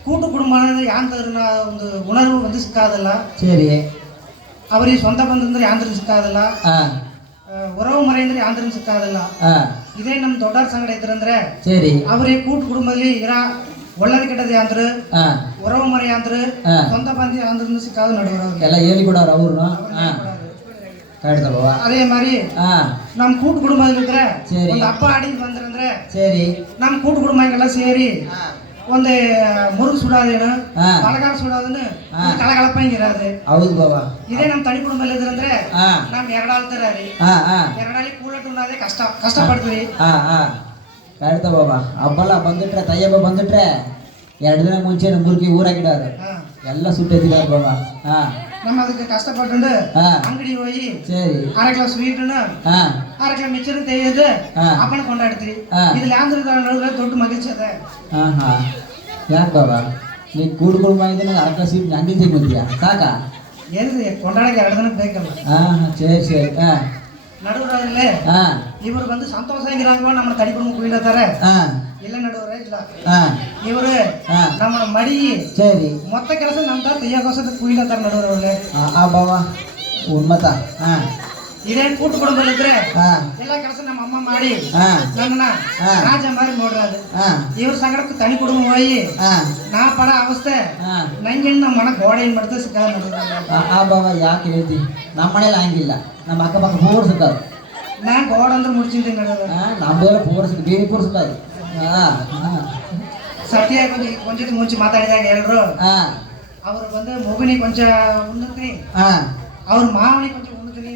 கூட்டு குடும்பம் ಯಾಂತರನ ಒಂದು ಉಣರ್ವು வந்து ಸಿಕ್ಕಾದಲ್ಲ. ಸರಿ. ಅವರಿಗೆ ಸ್ವಂತ ಬಂದ್ರೆ ಯಾಂತ್ರ ಸಿಕ್ಕಾದಲ್ಲ. ಉறவு முறை ಅಂದ್ರೆ ಯಾಂತ್ರ ಸಿಕ್ಕಾದಲ್ಲ. ಇದೇ ನಮ್ಮ ದೊಡ್ಡರ ಸಂಗಡ ಇದ್ರಂದ್ರೆ ಸರಿ ಅವರಿಗೆ ಕೂಟು ಕುಟುಂಬದಲ್ಲಿ ಇರ ಒಳ್ಳೇದು ಕೆಟ್ಟದ್ದು ಯಾಂತ್ರ ಉறவு முறை ಯಾಂತ್ರ ಸ್ವಂತ ಬಂದಿ ಯಾಂತ್ರ ಸಿಕ್ಕಾದ ನಡುವರು ಎಲ್ಲ ಹೇಳಿ ಕೊಡೋರು ಅವ್ರನ್ನ. அதே மாதிரி நம்ம கூட்டு குடும்பம் இருக்கிற ಒಂದು ಹಬ್ಬ ಆಡಿ ಬಂದ್ರಂದ್ರೆ ಸರಿ ನಮ್ಮ ಕೂಟು ಕುಟುಂಬ ಸೇರಿ ಒಂದು ಮುರುಗು ಸುಡೋದೇನು ಪಲಗಾರ ಸುಡೋದನ್ನು ಕಳಕಳಪ್ಪಂಗಿರೋದು. ಹೌದು ಬಾಬಾ. ಇದೇ ನಮ್ಮ ತನಿ ಕುಟುಂಬದಲ್ಲಿ ಇದ್ರಂದ್ರೆ ನಮ್ ಎರಡಾಳ್ತಾರ ರೀ ಎರಡಾಳಿ ಕೂಡಟ್ಟು ಉಣ್ಣೋದೇ ಕಷ್ಟಪಡ್ತೀವಿ. ಕರೆಕ್ಟ್ ಬಾಬಾ. ಹಬ್ಬಲ್ಲ ಬಂದಿಟ್ರೆ ತಯ್ಯಬ್ಬ ಬಂದಿಟ್ರೆ 2 ದಿನ ಮುಂಚೆ ಮುರುಗಿ ಊರಾಗಿಡೋರು ಎಲ್ಲ ಸುಟ್ಟಿದ್ದಾರೆ ಬಾಬಾ. நம்ம அதுக்கு கஷ்டப்பட்டு அங்கடி போய் சரி 1/2 கிலோ ஸ்வீட்னு 1/2 கிலோ மிச்சரும் தெரியுது அப்பனை கொண்டாடுத்து இதுல ஆந்திர தொட்டு மகிழ்ச்சி அத. ಯಾಕೆ ಬಾಬಾ ನೀ ಕೂಡು ಕುಟುಂಬ ಇದ್ರೆ 1/2 கிலோ ಸ್ವೀಟ್ ಅಂಗಡಿ ತೆಗಿದ್ಯಾ ಸಾಕಾ? ಎಲ್ಲಿ ಕೊಂಡಾಡಕ್ಕೆ 2 ದಿನ ಬೇಕಲ್ಲ. ಸರಿ ಸರಿ. ನಡುವರಲ್ಲೇ ಇವರು ಬಂದು ಸಂತೋಷವಾಗಿರಾಗ ನಮ್ಮ ತಡಿ ಕುಟುಂಬ ಕುಯ್ಲತ್ತಾರೆ. ಇಲ್ಲ ನಡುವರೇ ಇಲ್ಲ ಇವರು ನಮ್ಮ ಮಡಿ ಸರಿ ಮೊತ್ತ ಕೆಲಸ ನಮ್ಮ ತರ ತೆಯ್ಯಕೋಸದ ಕುಯ್ಲತ್ತಾರ ನಡುವರಲ್ಲೇ. ಬಾಬಾ ಉನ್ಮತ ಇದೇ ಕೂಟು ಕುಟುಂಬದಲ್ಲಿದ್ರೆ ಎಲ್ಲ ಕೆಲಸ ನಮ್ಮ ಅಮ್ಮ ಮಾಡಿ ನನ್ನ ರಾಜ ಮಾರಿ ನೋಡ್ರದು. ಇವ್ರ ಸಂಗಡಕ್ಕೆ ತನಿ ಕುಟುಂಬ ಹೋಗಿ ನಾ ಪಡ ಅವಸ್ಥೆ ನಂಗೆ ನಮ್ಮ ಮನ ಗೋಡೆ ಏನ್ ಮಾಡ್ತಾ ಸಿಕ್ಕ ಬಾಬಾ. ಯಾಕೆ ಹೇಳ್ತಿ ನಮ್ಮ ಮನೇಲಿ ಹಂಗಿಲ್ಲ. ನಮ್ಮ ಅಕ್ಕಪಕ್ಕ ಪೂರ್ ಸಿಕ್ಕಾದು. ನಾ ಗೋಡ ಅಂದ್ರೆ ಮುಡ್ಚಿಂತೀನಿ ನಡೋದು ನಮ್ದು ಪೂರ್ ಸಿಕ್ಕ ಬೇರೆ ಪೂರ್ ಸಿಕ್ಕಾದು. ಸತ್ಯ ಕೊಂಚ ಮುಂಚೆ ಮಾತಾಡಿದಾಗ ಎಲ್ಲರೂ ಅವರು ಬಂದು ಮಗುನಿ ಕೊಂಚ ಉಣ್ಣುತ್ತೀನಿ ಅವ್ರ ಮಾವನಿ ಕೊಂಚ ಉಣ್ಣುತ್ತೀನಿ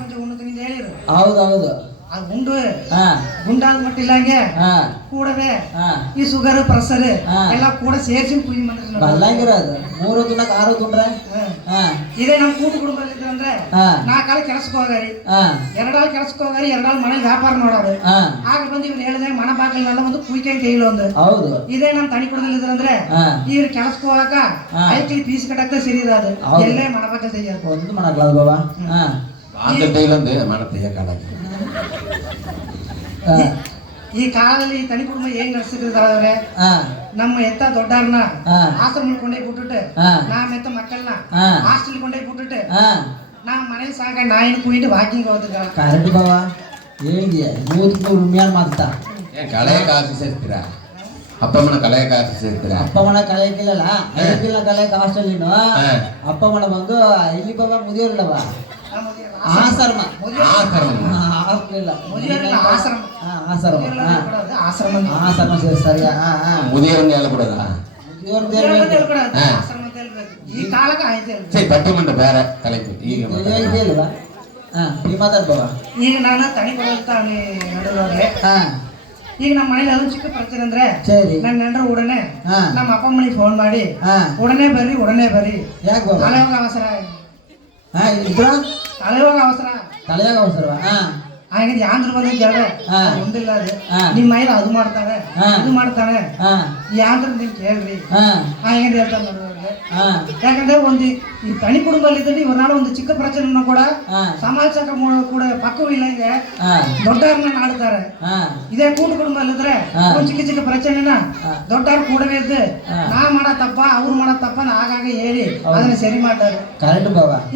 ಕೊಂಚ ಉಣ್ಣುತ್ತೀನಿ ಅಂತ ಹೇಳಿರು. ಹೌದೌದು. ಅದು ಉಂಡು ಗುಂಡಾದ ಮಟ್ಟಿಲ್ಲಂಗೆ ಕೂಡವೇ ಈ ಶುಗರ್ ಪ್ರೆಷರ್ ಎಲ್ಲ ಕೂಡ ಸೇರಿಸಿ ಕುಯ್ಯಿ ಅದು 3 ದಿನಕ್ಕೆ 6 ತುಂಡ್ರೆ ಇದೇ ನಮ್ಮ ಕೂಟು ಕುಟುಂಬದಲ್ಲಿ ಅಂದ್ರೆ 4 ಆಳು ಕೆಲಸಕ್ಕೆ ಹೋಗಾರಿ 2 ಆಳು ಕೆಲಸಕ್ಕೆ ಹೋಗಾರಿ 2 ಆಳು ಮನೇಲಿ ವ್ಯಾಪಾರ ಮಾಡೋರು. ಆಗ ಬಂದು ಇವ್ರು ಹೇಳಿದಾಗ ಮನ ಬಾಗಿಲನ್ನೆಲ್ಲ ಒಂದು ಕುಯ್ಕೊಂಡು ತೆಗಿಲು ಒಂದು. ಹೌದು. ಇದೇ ನಮ್ಮ ತನಿ ಕುಟುಂಬದಲ್ಲಿ ಇದ್ರಂದ್ರೆ ಇವ್ರು ಕೆಲಸಕ್ಕೆ ಹೋಗಾಕ ಐಕ್ಲಿ ಪೀಸ್ ಕಟ್ಟಕ್ಕೆ ಸರಿ ಇರೋದು ಎಲ್ಲೇ ಮನ ಬಾಗಿಲು ತೆಗಿಯೋದು ಒಂದು ಮಾಡಕ್ಲಾದ ಬಾಬಾ. ಈ ಕಾಲದಲ್ಲಿ ತನಿ ಕುಟುಂಬ ಏನ್ ನಡೆಸಿದ್ರೆ ನಮ್ಮ ಎತ್ತ ದೊಡ್ಡವ್ರನ್ನ ಆಶ್ರಮ ಕೊಂಡೇ ಬಿಟ್ಟುಟ್ಟು ನಾವ್ ಎತ್ತ ಮಕ್ಕಳನ್ನ ಹಾಸ್ಟೆಲ್ ಕೊಂಡೇ ಬಿಟ್ಟುಟ್ಟು ನಾವ್ ಮನೇಲಿ ಸಾಕ ನಾಯಿನ ಕುಯ್ದು ವಾಕಿಂಗ್ ಹೋಗ್ತಿದ್ದ. ಕರೆಕ್ಟ್ ಬಾಬಾ ಹೇಳಿದ್ಯಾ. 100 ಮಾತಾ ಕಳೆಯಕ್ಕೆ ಆಸೆ ಸೇರ್ತೀರಾ? ಅಪ್ಪಮ್ಮನ ಕಳೆಯಕ್ಕೆ ಆಸೆ ಸೇರ್ತೀರಾ? ಅಪ್ಪಮ್ಮನ ಕಳೆಯಕ್ಕಿಲ್ಲಲ್ಲ ಐದಿಲ್ಲ ಕಳೆಯಕ್ಕೆ ಹಾಸ್ಟೆಲ್ ಇನ್ನು ಅಪ್ಪಮ್ಮನ ಬಂದು ಇಲ್ಲಿ ಬಾಬಾ ಮುದಿಯೋರಿಲ್ಲವ ಆಶ್ರಮ ಆಶ್ರಮ ಸೇರಿಸ್ತಾರೆ. ಮುದಿಯವರನ್ನ ಹೇಳ್ಬಿಡೋದ ಈ ಕಾಲಕ್ಕೆ ಆಯ್ತು ಪಟ್ಟಿಮಂಡ ಬೇರೆ ಕಲೆಕ್ಟ್ ಈಗ ಮಾತಾಡ್ಬೋದ. ಈಗ ನಾನು ತನಿ ಕೊಡುತ್ತಾ ನಡುವೆ ಈಗ ನಮ್ಮ ಮನೇಲಿ ಅದೊಂದು ಚಿಕ್ಕ ಪ್ರಶ್ನೆ ಅಂದ್ರೆ ನನ್ನ ನೆಂಡ್ರ ಉಡನೆ ನಮ್ಮ ಅಪ್ಪ ಅಮ್ಮನಿಗೆ ಫೋನ್ ಮಾಡಿ ಉಡನೆ ಬರ್ರಿ ಯಾಕೆ ತಲೆಯೋಗ ಅವಸರ ತಲೆಯೋಗ ಅವಸರ ಹಾಗೆ ಯಾಂದ್ರ ಬಂದ ಕೇಳ್ರೆ ಒಂದಿಲ್ಲ ಅದು ನಿಮ್ಮ ಮೈಲ ಅದು ಮಾಡ್ತಾನೆ ಇದು ಮಾಡ್ತಾನೆ ಯಾಂದ್ರ ನೀವು ಕೇಳ್ರಿ ಹಾಗೆ ಹೇಳ್ತಾನೆ ನೋಡುವಾಗ ಯಾಕಂದ್ರೆ ಒಂದು ಈ ತನಿ ಕುಟುಂಬದಲ್ಲಿ ಇವ್ರನಾಳ ಒಂದು ಚಿಕ್ಕ ಪ್ರಚನೆಯನ್ನು ಕೂಡ ಸಮಾಜಕ್ಕೆ ಕೂಡ ಪಕ್ಕವೂ ಇಲ್ಲ ಹಿಂಗೆ ದೊಡ್ಡವ್ರನ್ನ ಆಡ್ತಾರೆ. ಇದೇ ಕೂಟು ಕುಟುಂಬ ಇದ್ರೆ ಒಂದು ಚಿಕ್ಕ ಚಿಕ್ಕ ಪ್ರಚನೆನ ದೊಡ್ಡವ್ರು ಕೂಡವೇ ಇದ್ದು ನಾ ಮಾಡೋ ತಪ್ಪ ಅವ್ರು ಮಾಡೋ ತಪ್ಪ ಆಗಾಗ ಹೇಳಿ ಅದನ್ನ ಸರಿ ಮಾಡ್ತಾರೆ.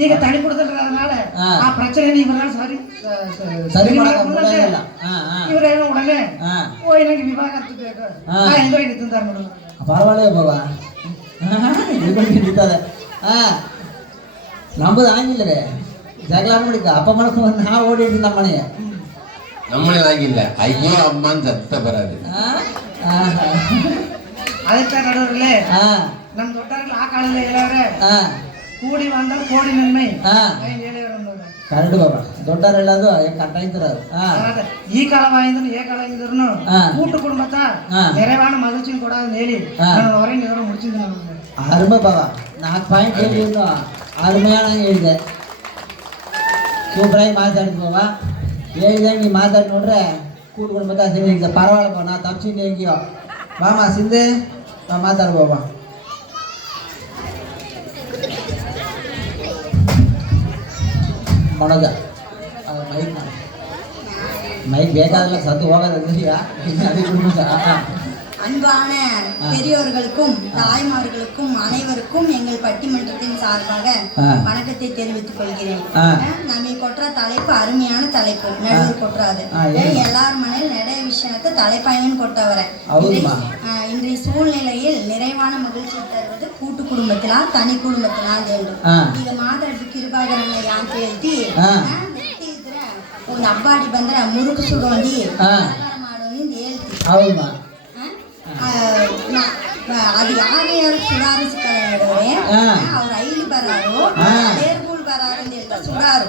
ಈಗ ತನಿ ಕುಟುಂಬದಲ್ಲಿ ಅದನಾல ಆ ಪ್ರಚನೆ ಇವ್ರನಾಳ ಸರಿ ಇವ್ರೇನೋ ಉಡನೆ ಓ ನನಗೆ ವಿಭಾಗ ಹತ್ತಬೇಕು ಹೆಂಗೋ ನಿಂತಾರೆ ನೋಡು பரவாயில்லையே பாபா நிற்காத நம்பது ஆங்கிலே ஜகலாம் முடிக்க அப்ப மனசு வந்து நான் ஓடிட்டு நம்மனைய நம்மளே ஆங்கில ஐயோ அம்மான்னு சத்த பெறாது. ಅದಕ್ಕೆ ನಡುವರಲ್ಲೇ ನಮ್ಮ ದೊಡ್ಡವர்கள் ಆ ಕಾಲದಲ್ಲಿ ಹೇಳವ್ರೆ ಕೂಡಿ ಬಂದ್ರೆ ಕೋಡಿ ನನ್ಮೈ ಕರಡು ಬಾಬಾ ದೊಡ್ಡವ್ರು ಹೇಳೋದು ಕಟ್ಟಾಯ್ತಿರೋದು ಈ ಕಾಲವಾಯಿಂದ್ರು ಏ ಕಾಲವಾಗಿದ್ರು கூட்டு குடும்பத்தை நிறைவான மகிழ்ச்சியும் கூட ಹೇಳಿ ನಾನು ಹೊರಗೆ ಇದನ್ನು முடிச்சிருந்தேன். அருமை பாபா 4 பாயிண்ட் ಹೇಳಿದ್ರು ಅರುಮೆಯಾನ ಹೇಳಿದೆ ಸೂಪರಾಗಿ ಮಾತಾಡಿದ್ ಬಾಬಾ ಹೇಳಿದೆ ನೀ ಮಾತಾಡಿ ನೋಡ್ರೆ ಕೂಟು ಕುಟುಂಬ ಸರಿ ಈಗ ಪರವಾಗಿಲ್ಲ ನಾ ತಪ್ಪಿಸಿದ್ದೆ ಹೆಂಗಿಯೋ ಬಾಮ ಸಿಂಧೆ ಮಾತಾಡು ಬಾಬಾ. ಮಾಡೋದ மைக் ಬೇಕಾದಲ್ಲ ಸತ್ತು ಹೋಗೋದಿಲ್ಲ. அன்பான பெரியோர்களுக்கும் தாய்மார்களுக்கும் அனைவருக்கும் எங்கள் பட்டிமன்றத்தின் சார்பாக வணக்கத்தை தெரிவித்துக் கொள்கிறேன். நம்ம கொற்ற தலைப்பு அருமையான தலைப்பு நடுவர் கொற்றாது எல்லார் மனையில் நிறைய விஷயத்தை தலைப்பாயன்னு கொட்டவரை இன்றைய சூழ்நிலையில் நிறைவான மகிழ்ச்சி தருவது கூட்டு குடும்பத்தினால் தனி குடும்பத்தினால் வேண்டும். இதை ಮಾತಾಡಿದ ಕಿರುಬಾಗರನ್ನ ಯಾಂತ ಹೇಳ್ತಿ ಇದ್ರ ಒಂದು ಅಬ್ಬಾಡಿ ಬಂದ್ರೆ ಮುರುಕು ಸುಡೋಂಡಿ ಮಾಡೋದು ಹೇಳ್ತಿ. ಅದು ಯಾರು ಸುಧಾರಿಸ್ತಾರೆ ಅವ್ರ ಐಲಿ ಬರಾರು ಬೇರ್ಗಳು ಬರಾರು ಅಂತ ಹೇಳ್ತಾರೆ ಸುಡಾರು.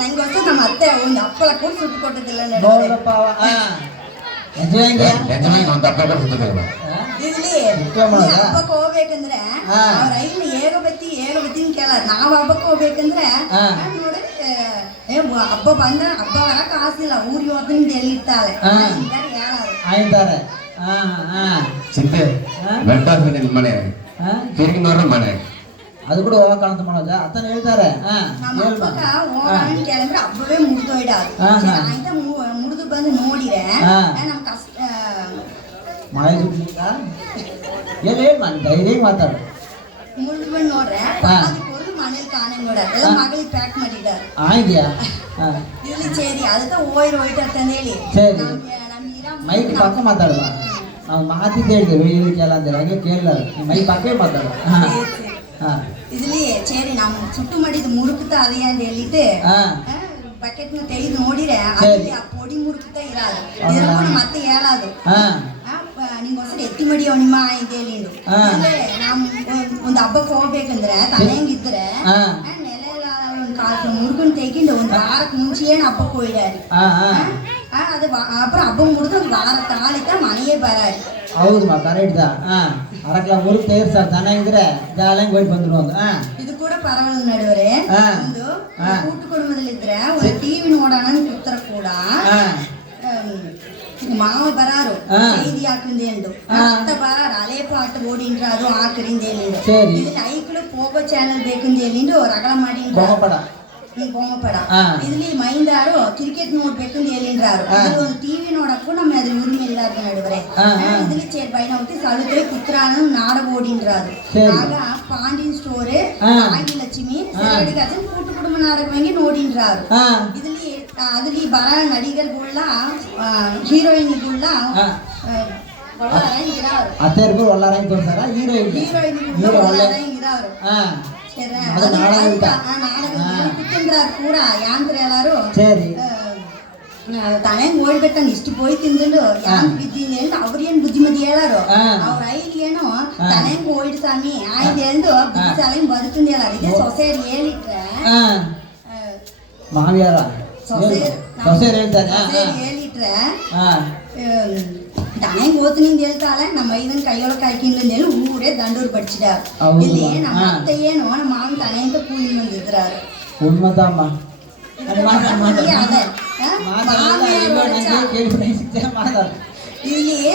ನಂಗೊತ್ತು ನಮ್ಮ ಅತ್ತೆ ಒಂದು ಹಪ್ಪಳ ಕೂಡ ಸುಟ್ಟು ಕೊಟ್ಟದಿಲ್ಲ. ಇಲ್ಲಿ ಹಬ್ಬಕ್ಕೆ ಹೋಗ್ಬೇಕಂದ್ರೆ ಅವ್ರ ಐಲಿ ಏಗ ಬತ್ತಿ ಕೇಳ ನಾವ್ ಹಬ್ಬಕ್ಕೆ ಹೋಗ್ಬೇಕಂದ್ರೆ ನೋಡಿ ಹಬ್ಬ ಬಂದ್ರೆ ಹಬ್ಬ ಬರಕ್ ಆಸಿಲ್ಲ ಊರಿಗೆ ಹೋದ್ರಿಂದ ಎಲ್ಲಿರ್ತಾಳೆ ಆಯ್ತಾರೆ ಮನೆ ತಿರುಗಿನವ್ರ ಮನೆ ಅದು ಕೂಡ ಹೋಗಕ್ ಕಾಣಂತ ಮಾಡೋದ ಅತನ ಹೇಳ್ತಾರೆ ಕೇಳಿದ್ರೆ ಹಬ್ಬವೇ ಮುಗಿದೋಯ್ಡಾದು ಮುಡಿದು ಬಂದು ನೋಡಿರೆ ನಮ್ ಕಷ್ಟ ಧೈರ್ಯ ಮಾತಾಡು ಮುಡಿದು ಬಂದು ನೋಡ್ರೆ ಮನೇಲಿ ಕಾಣಂಗ್ ಎಲ್ಲ ಮಗಳಿಗೆ ಪ್ಯಾಕ್ ಮಾಡಿದ್ದಾರೆ ಆಯ್ತಾ ಇಲ್ಲಿ ಸೇರಿ ಅದಕ್ಕೆ ಹೋಯ್ತಂತ ಹೇಳಿ ಮೈಕ್ ಪಕ್ಕ ಮಾತಾಡುವ ನಾವು ಮಾತಿದ್ದ ಹೇಳ್ತೇವೆ ಹೇಳಿಕೆಲ್ಲ ಅಂದ್ರೆ ಹಾಗೆ ಕೇಳಲ್ಲ ಮೈಕ್ ಪಕ್ಕೇ ಮಾತಾಡುವ இதுல சரி நம்ம சுட்டு மடிது முறுக்குத்த அதையா சொல்லிட்டு பக்கெட்ல தெளிது ನೋಡಿರೆ ಅಲ್ಲಿ ಆ ಪೊಡಿ ಮುರುಕುತ್ತ ಇರಾದು ಇದರ ಕೂಡ ಮತ್ತೆ ಹೇಳಾದು ನಿಂಗೆ ಹೊಸದು ಎತ್ತಿ ಮಡಿ ಅವನಿಮ್ಮ ಅಂತ ಹೇಳಿಂಡು ನಾವು ಒಂದು ಹಬ್ಬಕ್ಕೆ ಹೋಗ್ಬೇಕಂದ್ರೆ ತಲೆಯಂಗಿದ್ರೆ ನೆಲೆಲ್ಲ ಒಂದು ಕಾಲು ಮುರುಕನ್ ತೆಗಿಂಡು ಒಂದು ವಾರಕ್ಕೆ ಮುಂಚೆಯೇ ಹಬ್ಬಕ್ಕೆ ಹೋಯ್ಡಾರಿ அது அப்புறம் அப்ப முடிஞ்சு வார தாளிக்க மனையே பராரி. ಹೌದಮ್ಮ ಕರೆಕ್ಟ್ ಅರಕ್ಲ ಮುರುಕ್ ತೇರ್ಸಾರ ಚೆನ್ನಾಗಿದ್ರೆ ಜಾಲಂಗ್ ಹೋಗಿ ಬಂದ್ರು ಅಂತ ಇದು ಕೂಡ ಪರವಾಗಿಲ್ಲ ನಡುವರೆ ಒಂದು ಕೂಟು ಕುಟುಂಬದಲ್ಲಿದ್ರೆ ಒಂದು ಟಿವಿ ನೋಡೋಣ ಕೂತರ ಕೂಡ ಮಾವ ಬರಾರು செய்தி ஆக்குந்து ಎಂದು ಅತ್ತ ಬರಾರು ಅಲೆ ಪಾಟ್ ಓಡಿಂಡ್ರ ಅದು ಆಕರಿಂದ ಹೇಳಿಂಡು ಇದನ್ನ ಐಕ್ಳು ಪೋಗೋ ಚಾನೆಲ್ ಬೇಕಂತ ಹೇಳಿಂಡು ರಗಳ ಮಾಡಿಂಡ್ರ ಬೊಮ್ಮಪಡ ಇಲ್ಲಿ ಮೈಂದಾರು ಕ್ರಿಕೆಟ್ ನೋಡ್ಬೇಕಂತ ಹೇಳಿಂಡ್ರಾರು ಒಂದು ಟಿವಿ ನೋಡಕ್ಕೂ ನಮ್ಮ ಅದ್ರ ಉರಿಮೆ ಇಲ್ಲಾರ್ದ ನಡುವರೆ ಇದ್ರಲ್ಲಿ ಚೇರ್ ಬೈನ ಹೋಗಿ ಸಳುತ್ತೆ ಕುತ್ರಾನ ನಾಡಕ ಓಡಿಂಡ್ರಾರು ಆಗ ಪಾಂಡಿನ್ ಸ್ಟೋರ್ ಭಾಗ್ಯಲಕ್ಷ್ಮಿ ಅದನ್ನ ಕೂಟು ಕುಟುಂಬ ನಾಡಕ வாங்கி ನೋಡಿಂಡ್ರಾರು ಅದ್ರಲ್ಲಿ ಬರ ನಡಿಗರ್ಗುಳ್ಳ ಹೀರೋಯಿನ್ಗುಳ್ಳ ಅತ್ತೇರ್ಗೂ ಒಳ್ಳಾರಂಗ್ ತೋರ್ಸಾರ ಹೀರೋಯಿನ್ ಇರಾರು ಕೂಡ ಯಾಂತ್ರ ಎಲ್ಲಾರು ತಲೆಂಗ್ ಓಡ್ಬೇಕಂದ್ ಇಷ್ಟು ಪೋಯ್ ತಿಂದು ಯಾಂತ್ ಬಿದ್ದೀನಿ ಅಂತ ಅವ್ರೇನ್ ಬುದ್ಧಿಮತಿ ಹೇಳಾರು ಅವ್ರ ಐಲಿ ಏನೋ ತಲೆಂಗ್ ಓಯ್ಡ್ ಸ್ವಾಮಿ ಆಯ್ತು ಎಂದು ತಲೆಂಗ್ ಬದುಕಂದ್ ಹೇಳಾರು ಇದೇ ಸೊಸೆಯರ್ ಹೇಳಿಟ್ರೆ ಮಾವಿಯಾರ ಹೇಳಿಟ್ರೆ தனையும் ஓத்துனின்னு ಹೇಳ್ತಾಳೆ ನಮ್ಮ ಐದನ್ ಕೈಯೊಳಗೆ ಹಾಕಿಂದು ಊರೇ ದಂಡೂರು ಬಡ್ಚಿದಾರು ಇಲ್ಲಿ ನಮ್ಮ ಅತ್ತೆಯೇನೋ ನಮ್ಮ ಮಾವನ್ ತನೆಯಿಂದ ಕೂಲಿ ಬಂದಿದ್ರಾರು ಉಣ್ಮದಮ್ಮ ಅದೇ மாமியார் உடைச்சா இதுலயே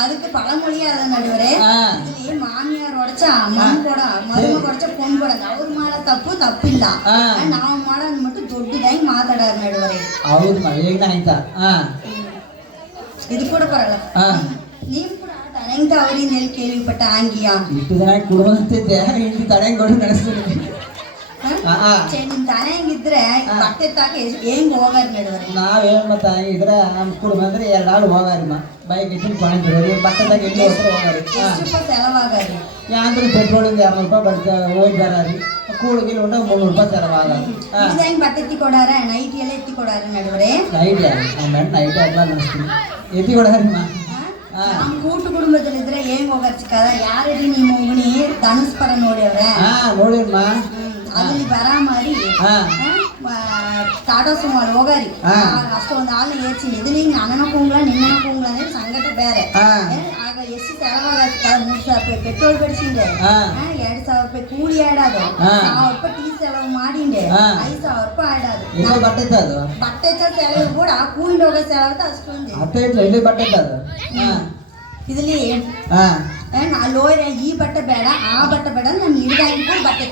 அதுக்கு பழமொழியாத நடுவரே இதுலயே மாமியார் உடைச்சா மண் போட மரும உடைச்சா பொன் போட ಅವ್ರ ಮಾಡೋ ತಪ್ಪಿಲ್ಲ ನಾವು ಮಾಡೋದು மட்டும் ದೊಡ್ಡದಾಗಿ ಮಾತಾಡಾರ ನಡುವರೇ ಹೌದು ಈಗ ಆಯ್ತಾ ಇದು ಕೂಡ ಪರವಾಗಿಲ್ಲ ನೀವು ಕೂಡ ತಡೆಂತ ಅವರಿಂದ ಎಲ್ಲಿ ಕೇಳಿಪಟ್ಟ ಆಂಗಿಯಾ ಇಷ್ಟು ದಿನ ಕುಡುವಂತಿದ್ದೆ ಇಲ್ಲಿ ತಡೆಂಗೋಡು ನಡೆಸ್ತೀನಿ ನಿಮ್ ತಾನೇ ಹೆಂಗಿದ್ರೆ ಬಟ್ಟೆ ತಾಕ ಹೆಂಗ್ ಹೋಗಾರ ನಡುವರೆ ನಾವೇನ್ ಮತ್ತ ಇದ್ರ ನಮ್ ಕುಡುಂಬ ಅಂದ್ರೆ 2 ಆಳು ಹೋಗಾರಿಮ್ಮ ಬೈಕ್ ಇಟ್ಟು ಕೊಂಡಿರೋರಿ ಬಟ್ಟೆ ತಾಕ ಎಲ್ಲಿ ಹೋಗ್ತಾರೆ ಹೋಗಾರಿ ಎಷ್ಟು ರೂಪಾಯಿ ಸೆಲವಾಗಾರಿ ಯಾಂದ್ರೆ ಪೆಟ್ರೋಲಿಂದ 200 ರೂಪಾಯಿ ಬಡ್ತ ಹೋಗಿ ಬರಾರಿ ಕೂಳಿಗೆ ಉಂಡ 300 ರೂಪಾಯಿ ಸೆಲವಾಗಾರಿ ಇದು ಹೆಂಗ್ ಬಟ್ಟೆ ಎತ್ತಿ ಕೊಡಾರ ನೈಟ್ ಎಲ್ಲ ಎತ್ತಿ ಕೊಡಾರ ನಡುವರೆ ನೈಟ್ ನಮ್ಮ ನೈಟ್ ಎಲ್ಲ ನಡೆಸ್ತೀನಿ ಎತ್ತಿ ಕೊಡಾರಿಮ್ಮ ನಮ್ ಕೂಟು ಕುಟುಂಬದಲ್ಲಿದ್ರೆ ಹೆಂಗ್ ಹೋಗಾರ ಸಿಕ್ಕದ ಯಾರಡಿ ನಿಮ್ಮ ಉಗುಣಿ ಧನುಸ್ಪರ ನೋಡ್ಯವ್ರೆ ನೋಡಿರ್ಮ ಅಲ್ಲಿ ಬರ ಮಾಡಿ ಟಾಟಾ ಸುಮಾರು ಹೋಗಾರಿ ಅಷ್ಟೊಂದು ಹಾಲು ಏರ್ಸಿನಿ ಇದನ್ನ ಹಿಂಗ್ ನನ್ನ ಕೂಂಗ್ಲ ನಿನ್ನ ಕೂಂಗ್ಲ ಅಂದ್ರೆ ಸಂಗಟ ಬೇರೆ ಆಗ ಎಷ್ಟು ಸೆಲವಾಗ 3,000 ರೂಪಾಯಿ ಪೆಟ್ರೋಲ್ ಬೆಡ್ಸಿಂಡೆ 2,000 ರೂಪಾಯಿ ಕೂಲಿ ಆಡೋದು 1,000 ರೂಪಾಯಿ ಟೀ ಸೆಲವು ಮಾಡಿಂಡೆ 5,000 ರೂಪಾಯಿ ಆಡೋದು ಬಟ್ಟೆ ಸೆಲವು ಕೂಡ ಕೂಂಡ್ ಹೋಗೋ ಸೆಲವ ಅಷ್ಟೊಂದು ಬಟ್ಟೆ ಇದ್ರಲ್ಲಿ ಲೋಯರ್ ಈ ಬಟ್ಟೆ ಬೇಡ ಆ ಬಟ್ಟೆ ಬೇಡ ನಾನು ಹಿಡಿದಾಗಿ ಕೂಡ ಬಟ್ಟೆ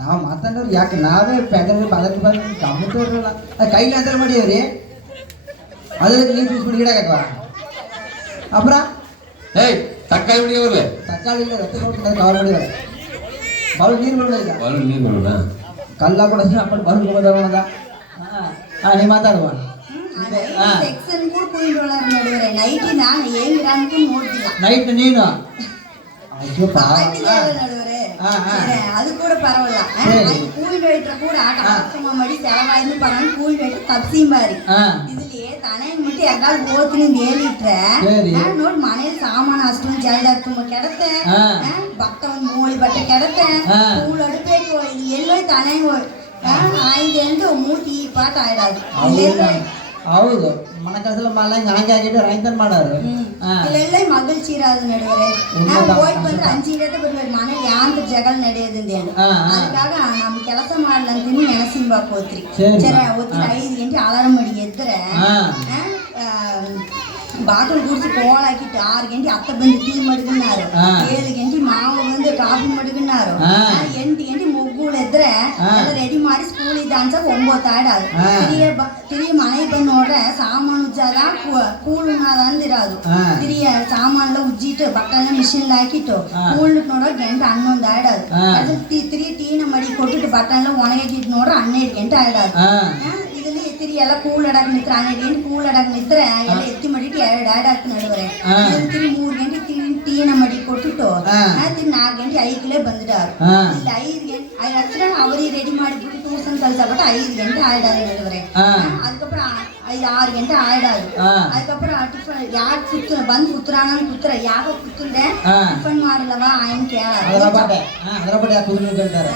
ನಾವು ಮಾತಾಡೋರು ಯಾಕೆ ನಾವೇ ಪೆದರ್ ಬಾದಕ್ಕೆ ಬಂದು ಗಮನಿಸೋರಲ್ಲ ಕೈಲಿ ಅಂತ ಮಾಡಿವ್ರಿ ಅದಕ್ಕೆ ನೀರು ಬಿಡಿಸ್ಬಿಟ್ಟು ಗಿಡಾಕವಾ ಅಪ್ರ ಏಯ್ ತಕ್ಕಾಯಿ ಬಿಡಿಯವ್ರಲ್ಲ ತಕ್ಕಾಳಿ ಇಲ್ಲ ರೊಟ್ಟಿ ಕೊಡ್ತಾರೆ ಕವರ್ ಮಾಡಿದ್ದಾರೆ ಬಲು ನೀರು ಬಿಡೋದಿಲ್ಲ ಬಲು ನೀರು ಬಿಡೋಣ ಕಲ್ಲ ಕೊಡೋದ್ರೆ ಅಪ್ಪ ಬಲು ಬಿಡೋದ ನೀ ಮಾತಾಡುವ ಸೆಕ್ಷನ್ ಕೂಡ ಕುಯ್ದೊಳರ ನಡುವರೆ ನೈಟ್ ನಾನು ಏನಿರ ಅನ್ಕೊಂಡು ನೋಡ್ತಿಲ್ಲ ನೈಟ್ ನೀನು ನಡುವರೆ ಅದು ಕೂಡ ಪರವಾಗಿಲ್ಲ ಕೂಲ್ ಇಟ್ರ ಕೂಡ ಕಾರ್ಯಕ್ರಮ ಮಾಡಿ ಸೆಲವಾಯ್ದು ಪರವಾಗಿ ಕೂಲ್ ಇಟ್ಟು ತಪ್ಸಿಂಬಾರಿ ಇದ್ರಲ್ಲಿ ತಾನೇ ಮುಟ್ಟಿ ಎಲ್ಲಾರು ಓದ್ತೀನಿ ಹೇಳಿಟ್ರೆ ನೋಡಿ ಮನೇಲಿ ಸಾಮಾನು ಅಷ್ಟೊಂದು ಜಲ್ದಾಗ ತುಂಬಾ ಕೆಡತ್ತೆ ಭತ್ತ ಒಂದ್ ಮೂಳಿ ಬಟ್ಟೆ ಕೆಡತ್ತೆ ಕೂಲ್ ಅಡ್ಬೇಕು ಎಲ್ಲೋ ತಾನೇ ಆಯ್ದೆ ಎಂದು ಮೂತಿ ಪಾಠ ಆಡೋದು ಹೌದು ಮನೆ ಕೆಲಸ ಮಾಡಂಗ ಹಂಗೆ ಆಗಿಟ್ಟು ರೈತನ್ ಮಾಡೋರು ಇಲ್ಲೆಲ್ಲ ಮಗಳು ಚೀರಾದ ನಡುವರೆ ಹೋಗಿ ಬಂದ್ರೆ ಅಂಚಿರತ್ತೆ ಬರ್ಬೇಕು ಮನೆಗೆ ಯಾಂತ ಜಗಳ ನಡೆಯೋದಿಂದ ಅದಕ್ಕಾಗ ನಮ್ ಕೆಲಸ ಮಾಡ್ಲಂತೀನಿ ಮೆಣಸಿನ ಬಾಕ್ ಹೋತ್ರಿ ಹೊತ್ತಿನ 5 ಗಂಟೆ ಅಲಾರಾಮ್ ಮಾಡಿ ಎದ್ರೆ ಬಾಟಲ್ ಗುಡಿಸಿ ಕೋಳ ಹಾಕಿಟ್ಟು 6 ಗಂಟೆ ಅತ್ತ ಬಂದು ಟೀ ಮಡಗన్నారు 7 ಗಂಟೆ ಮಾವ ಬಂದು ಕಾಫಿ ಮಡಗన్నారు 8 ಗಂಟೆ ಮುಗ್ಗುಳು ಎದ್ರೆ ಎಲ್ಲ ರೆಡಿ ಮಾಡಿ ಸ್ಕೂಲ್ ಇದ್ದ ಅನ್ಸ 9 ಆಡೋದು ತಿರುಗಿ ಮನೆಗೆ ಬಂದು ನೋಡ್ರೆ ಸಾಮಾನು ಉಜ್ಜಾದ ಕೂಳು ಅಂದಿರೋದು ತಿರುಗಿ ಸಾಮಾನೆಲ್ಲ ಉಜ್ಜಿಟ್ಟು ಬಟ್ಟೆಲ್ಲ ಮಿಷಿನ್ ಹಾಕಿಟ್ಟು ಕೂಳು ನೋಡೋ ಗಂಟೆ 11 ಆಡೋದು ತಿರುಗಿ ಟೀನ ಮಡಿ ಕೊಟ್ಟಿಟ್ಟು ಬಟ್ಟೆಲ್ಲ ಒಣಗಿಟ್ಟು ನೋಡ್ರೆ 12 ಗಂಟೆ ಆಡೋದು ಇದರಲ್ಲಿ ತಿರುಗಿ ಎಲ್ಲ ಕೂಳ್ ಆಡಕ್ ನಿತ್ರ 12 ಗಂಟೆ ಕೂಳ್ ಆಡಕ್ ನಿತ್ರೆ ಎಲ್ಲ ಎತ್ತಿ ಮಾಡಿಟ್ಟು 2 ಆಡಕ್ ನಡುವರೆ ತಿರುಗಿ 3 ಗಂಟೆ ಟೀನ ಮಡಿ ಕೊಟ್ಟಿಟ್ಟು ತಿರುಗಿ 4 ಗಂಟೆ 5 ಬಂದಿಡಾರು ಇಲ್ಲಿ 5 ಗಂಟೆ ಅವರಿಗೆ ರೆಡಿ ಮಾಡಿಬಿಟ್ಟು ಟ್ಯೂಷನ್ ಕಲ್ಸಬಿಟ್ಟು 5 ಗಂಟೆ ஆயிடாது நடுவரே அதுக்கப்புறம் 5-6 ಗಂಟೆ ஆயிடாது அதுக்கப்புறம் டிஃபன் யார் குத்து வந்து குத்துறானு குத்துற யாக குத்துಂದೆ ಟಿಫನ್ ಮಾಡಲವಾ ಆಯನ್ ಕೇಳ ಅದರ ಬಡಿ ಕುದುರೆ ಹೇಳ್ತಾರೆ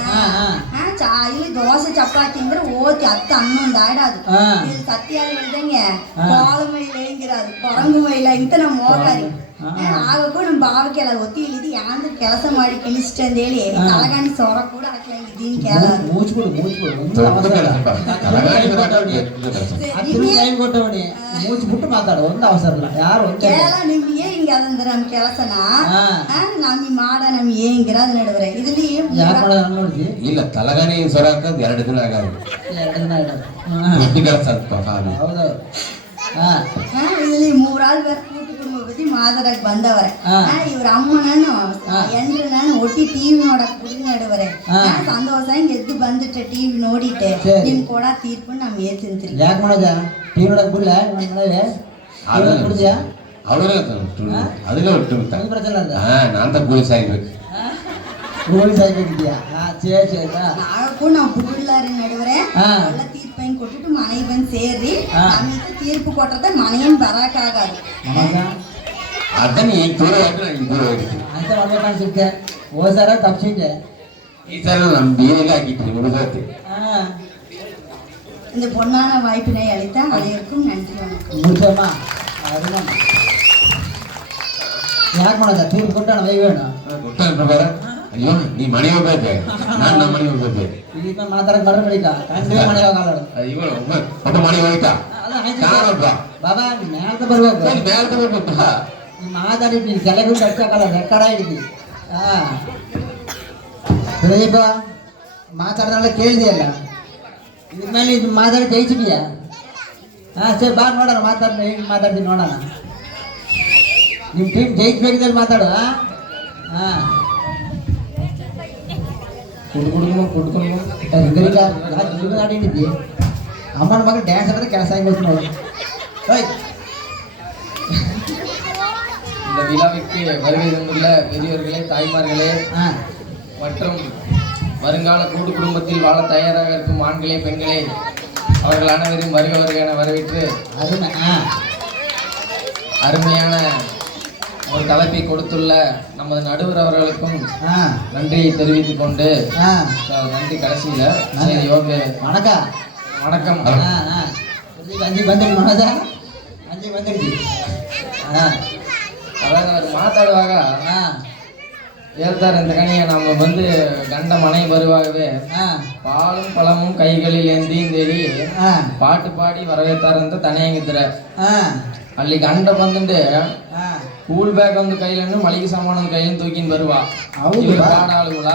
ಇಲ್ಲಿ ದೋಸೆ ಚಪಾತಿ ಅಂದ್ರೆ ಓತಿ 10-11 ಆಡಾದು ಇಲ್ಲಿ ಸತ್ಯಾಗಿ ಹೇಳ್ದಂಗೆ ಕೋಲಮೈಲ ಹೆಂಗಿರೋದು ಕೊರಂಗು ಮೈಲ ಇಂತ ನಮ್ಮ ಮೋಗಾರಿ ಆಗ ಕೂಡ ನಮ್ಮ ಬಾವಕ್ಕೆಲ್ಲ ಒತ್ತಿ ಇಳಿದು ಯಾಂದ್ರೆ ಕೆಲಸ ಮಾಡಿ ಕಲಿಷ್ಟ ಅಂತ ಹೇಳಿ ತಲಗಾಣಿ ಸೊರ ಕೂಡ ಹಾಕಲಾಗಿದ್ದೀನಿ ಕೇಳ ಮೂಚ್ಬಿಟ್ಟು ಮಾತಾಡೋ ಒಂದು ಅವಸರ ಇಲ್ಲ ಯಾರು ಕೇಳ ನಿಮ್ಗೆ ಹಿಂಗೆ ಅದಂದ್ರೆ ನಮ್ಮ ಕೆಲಸನ ನಮಗೆ ಮಾಡ ನಮ್ಗೆ ಹೆಂಗಿರೋದು ನಡುವರೆ ಇದ್ರಲ್ಲಿ ಯಾಕೆ ಮಾಡೋದು ನೋಡಿದ್ವಿ ಇಲ್ಲ ತಲಗಾಣಿ ಸೊರ ಹಾಕೋದು 2 ದಿನ ಆಗೋದು 2 ದಿನ ಕೆಲಸ ಹೌದು ಇಲ್ಲಿ 3 ಆಳು ಬೇರೆ ಕೂತು ಕುಟುಂಬ ಬದಿ ಮಾತಾಡಕ್ ಬಂದವರೆ ಇವ್ರ ಅಮ್ಮನನ್ನು ಎಂಡ್ರು ನಾನು ಒಟ್ಟಿ ಟಿವಿ ನೋಡಕ್ ಬಿಡಿ ನಡುವರೆ ಸಂತೋಷ ಎದ್ದು ಬಂದಿಟ್ಟೆ ಟಿವಿ ನೋಡಿಟ್ಟೆ ನಿಮ್ ಕೂಡ ತೀರ್ಕೊಂಡು ನಮ್ ತಿಂತ್ರಿ ಯಾಕೆ ಮಾಡೋದ ಟಿವಿ ನೋಡಕ್ ಬಿಡ್ಲ ಅದನ್ನ ಒಟ್ಟು ನಾನ್ ಗೋಳಿ ಸಾಯ್ಬೇಕು ಗೋಳಿ ಸಾಯ್ಬೇಕಿದ್ಯಾ ನಾಲ್ಕು ನಾವು ಬಿಡ್ಲಾರಿ ನಡುವರೆ ಎಲ್ಲ ತೀರ್ಪು ಹೆಂಗ್ ಕೊಟ್ಟಿಟ್ಟು ಮನೆಗೆ ಬಂದು ಸೇರಿ ನಮ್ಮಿಂದ ತೀರ್ಪು ಕೊಟ್ಟರೆ ಮನೆಯನ್ ಬರಕ್ ಆಗದು ಅದನ್ನ ಈಗ ದೂರ ದೂರ ಹೋಗಿರ್ತೀನಿ ಅಂತ ಮಾಡ್ಬೇಕು ಅನ್ಸುತ್ತೆ ಹೋದ್ಸಾರ ತಪ್ಸಿದ್ದೆ ಈ ಸಲ ನಮ್ ಬೇರೆಲ್ಲ ಹಾಕಿಟ್ರಿ ಮುಗಿದೋತಿ இந்த பொன்னான வாய்ப்பினை அளித்த அனைவருக்கும் நன்றி வணக்கம் ಮುಚ್ಚಮ್ಮ ಅದನ್ನ ಯಾಕೆ ಮಾಡೋದ ತೀರ್ಪು ಕೊಟ್ಟ ವೈವೇಣ ಗೊತ್ತಾಗ ಪ್ರಕಾರ ಅಯ್ಯೋ ನೀ ಮನೆಗೆ ಹೋಗ್ಬೇಕು ನಾನು ನಮ್ಮ ಮನೆಗೆ ಹೋಗ್ಬೇಕು ಈಗ ಮಾತಾಡಕ್ ಬರ ಬಳಿಕ ಕಂಡ್ರೆ ಮನೆಗೆ ಹೋಗಲ್ಲ ಇವ ಒಬ್ಬ ಮನೆಗೆ ಹೋಗ್ತಾ ಕಾಣೊಬ್ಬ ಬಾಬಾ ಮ್ಯಾಲ್ದ ಬರ್ಬೇಕು ಮೇಲೆ ಬರ್ಬೇಕು ನೀ ಮಾತಾಡಿದ್ವಿ ತಲೆಗೂ ಕಟ್ಟಾಕಲ್ಲ ರೆಕ್ಕಡ ಹಿಡಿದ್ವಿ ಪ್ರದೀಪ ಮಾತಾಡ್ದಲ್ಲ ಕೇಳಿದೆಯಲ್ಲ ಇದ್ರ ಮೇಲೆ ಇದು ಮಾತಾಡಿ ಜಯಿಸಿದ್ಯಾ ಸರಿ ಬಾ ನೋಡೋಣ ಹೇಗೆ ಮಾತಾಡ್ತೀನಿ ನೋಡೋಣ ನಿಮ್ಮ ಟೀಮ್ ಜಯಿಸ್ಬೇಕಿದ್ದಲ್ಲಿ ಮಾತಾಡು ಆಡಿದ್ದಿ ಅಮ್ಮನ ಮಗ ಡ್ಯಾನ್ಸ್ ಆಡಿದ್ರೆ ಕೆಲಸ ಆಗೋಯ್ತು ನೋಡು இந்த விழாவிற்கு வருகை தந்துள்ள பெரியவர்களே தாய்மார்களே மற்றும் வருங்கால கூட்டு குடும்பத்தில் வாழ தயாராக இருக்கும் ஆண்களே பெண்களே அவர்கள் அனைவரும் வருக வருக என வரவேற்று அருமையான ஒரு தலைப்பை கொடுத்துள்ள நமது நடுவர் அவர்களுக்கும் நன்றியை தெரிவித்துக் கொண்டு நன்றி கடைசியில வணக்கம் வணக்கம் அஞ்சு வந்துடுச்சு அஞ்சு வந்துடுச்சு அதாவது அவர் மாத்தாடுவாங்க ಹೇಳ್ತಾರೆ ಅಂತ ಕಣಿಯ ನಮ್ಮ ಬಂದು ಗಂಡ ಮನೆ ಬರುವಾಗವೇ ಪಾலும் ಪಳமும் ಕೈகளில் ಏಂದಿ ಪಾಟು ಪಾಡಿ வரவேற்றாರಂತ ತನೆಯಂಗಿದ್ರೆ ಅಲ್ಲಿ ಗಂಡ ಬಂದುಂಡು ಕೂಲ್ ಬ್ಯಾಗ್ ಒಂದು ಕೈಲನ್ನು ಮಳಿಗೆ ಸಾಮಾನು ಒಂದು ಕೈಯನ್ನು ತೂಕಿನ್ ಬರುವ ಪಾಡ ಆಳುಗಳ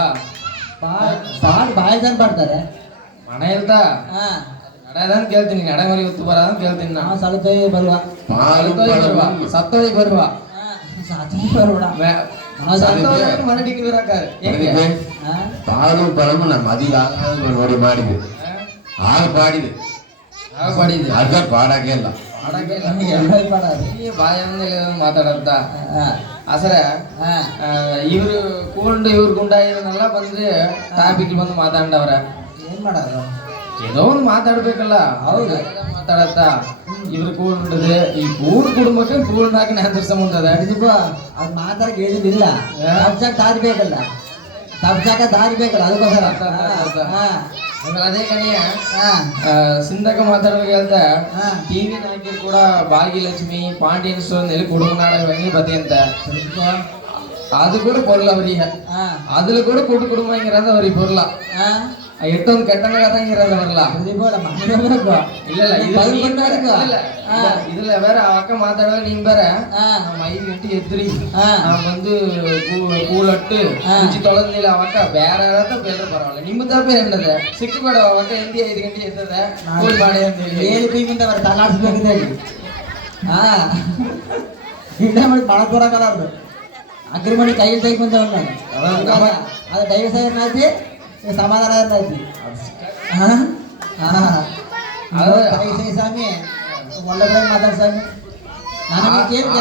ಪಾಡ್ ಬಾಯ್ದಾನ್ ಪಾಡ್ತಾರೆ ಮನೆ ಇರ್ತಾ ನಡೆಯದಂತ ಕೇಳ್ತೀನಿ ನಡೆಮರಿ ಹೊತ್ತು ಬರೋದಂತ ಕೇಳ್ತೀನಿ ನಾನು ಸಲುತೈ ಬರುವ ಸತ್ತೋಯ್ ಬರುವ பாலும் பழமும் நம்ம அதிகம் ஒரு மாடிது பாடிது ಅದ ಪಾಡಕ್ಕೆ ಇಲ್ಲ ಬಾಯ ಮಾತಾಡತ್ತ ಅಸರ ಇವ್ರು ಕೂಂಡು ಇವ್ರು ಗುಂಡಾಗಿರನ್ನೆಲ್ಲ ಬಂದ್ರೆ ಟಾಪಿಕ್ ಬಂದು ಮಾತಾಡವ್ರ ಏನ್ ಮಾಡೋದು ಏನೋ ಒಂದು ಮಾತಾಡ್ಬೇಕಲ್ಲ ಹೌದು ಮಾತಾಡತ್ತ ಇವ್ರು ಕೂಡುದು ಈ ಕೂಡ್ ಕುಟುಂಬಕ್ಕೆ ಕೂಡ್ನಾಕ ನೆಂದರ್ಸ ಮುಂದದ ಅದು ಮಾತಾಡಕ್ಕೆ ಹೇಳಿದಿಲ್ಲ ತಪ್ಸಕ್ ದಾರಿ ಬೇಕಲ್ಲ ತಪ್ಸಕ ದಾರಿ ಬೇಕಲ್ಲ ಅದಕ್ಕೋಸ್ಕರ ಅದೇ ಕಣಿಯ ಸಿಂಧಕ ಮಾತಾಡ್ಬೇಕು ಹೇಳ್ತಾ ಟಿವಿ ನಾಯಕರು ಕೂಡ ಭಾಗ್ಯಲಕ್ಷ್ಮಿ ಪಾಂಡ್ಯನ್ ಸ್ಟೋರ್ ಕುಡುಂಬ ನಾಟಕ பத்தி ಅಂತ அது கூட பொருள் அவரிய அதுல கூட கூட்டு குடும்பங்கிறது அவரி பொருளா எட்டொன்று கெட்டனగా தாங்கிறது வரலாம் இல்ல இல்ல இதுல வேற அவக்க மாத்தாடுவ நீ வேற மயில் கட்டி எத்திரி நான் வந்து கூலட்டு குச்சி தொலைஞ்சில அவக்க வேற யாராவது பேர் பரவாயில்ல ನಿಮ್ಮ ತಪ್ಪೇ என்னது ಸಿಕ್ಕಬೇಡ ಅವಕ್ಕ ಎಂದಿ 5 ಗಂಟೆ ಎತ್ತದ ಕೂಲ್ ಮಾಡಿ ಅಂತ ಹೇಳಿ ಏನು ಪೀಮಿಂದ ಅವರ ತಲಾಡಿಸಬೇಕಿದೆ ಇನ್ನ ಮಾಡಿ ಮಾಡಕೊರಕಲಾರದು ಅಗ್ರಿಮೆಂಟ್ ಕೈಯಲ್ಲಿ ತೆಗೆದು ಅದು ಡೈವರ್ಸ್ ಏನಾಯ್ತಿ ಸಮಾಧಾನ ಏನಾಯ್ತಿ ಸ್ವಾಮಿ ಒಳ್ಳೆ ಮಾತಾಡ್ ಸ್ವಾಮಿ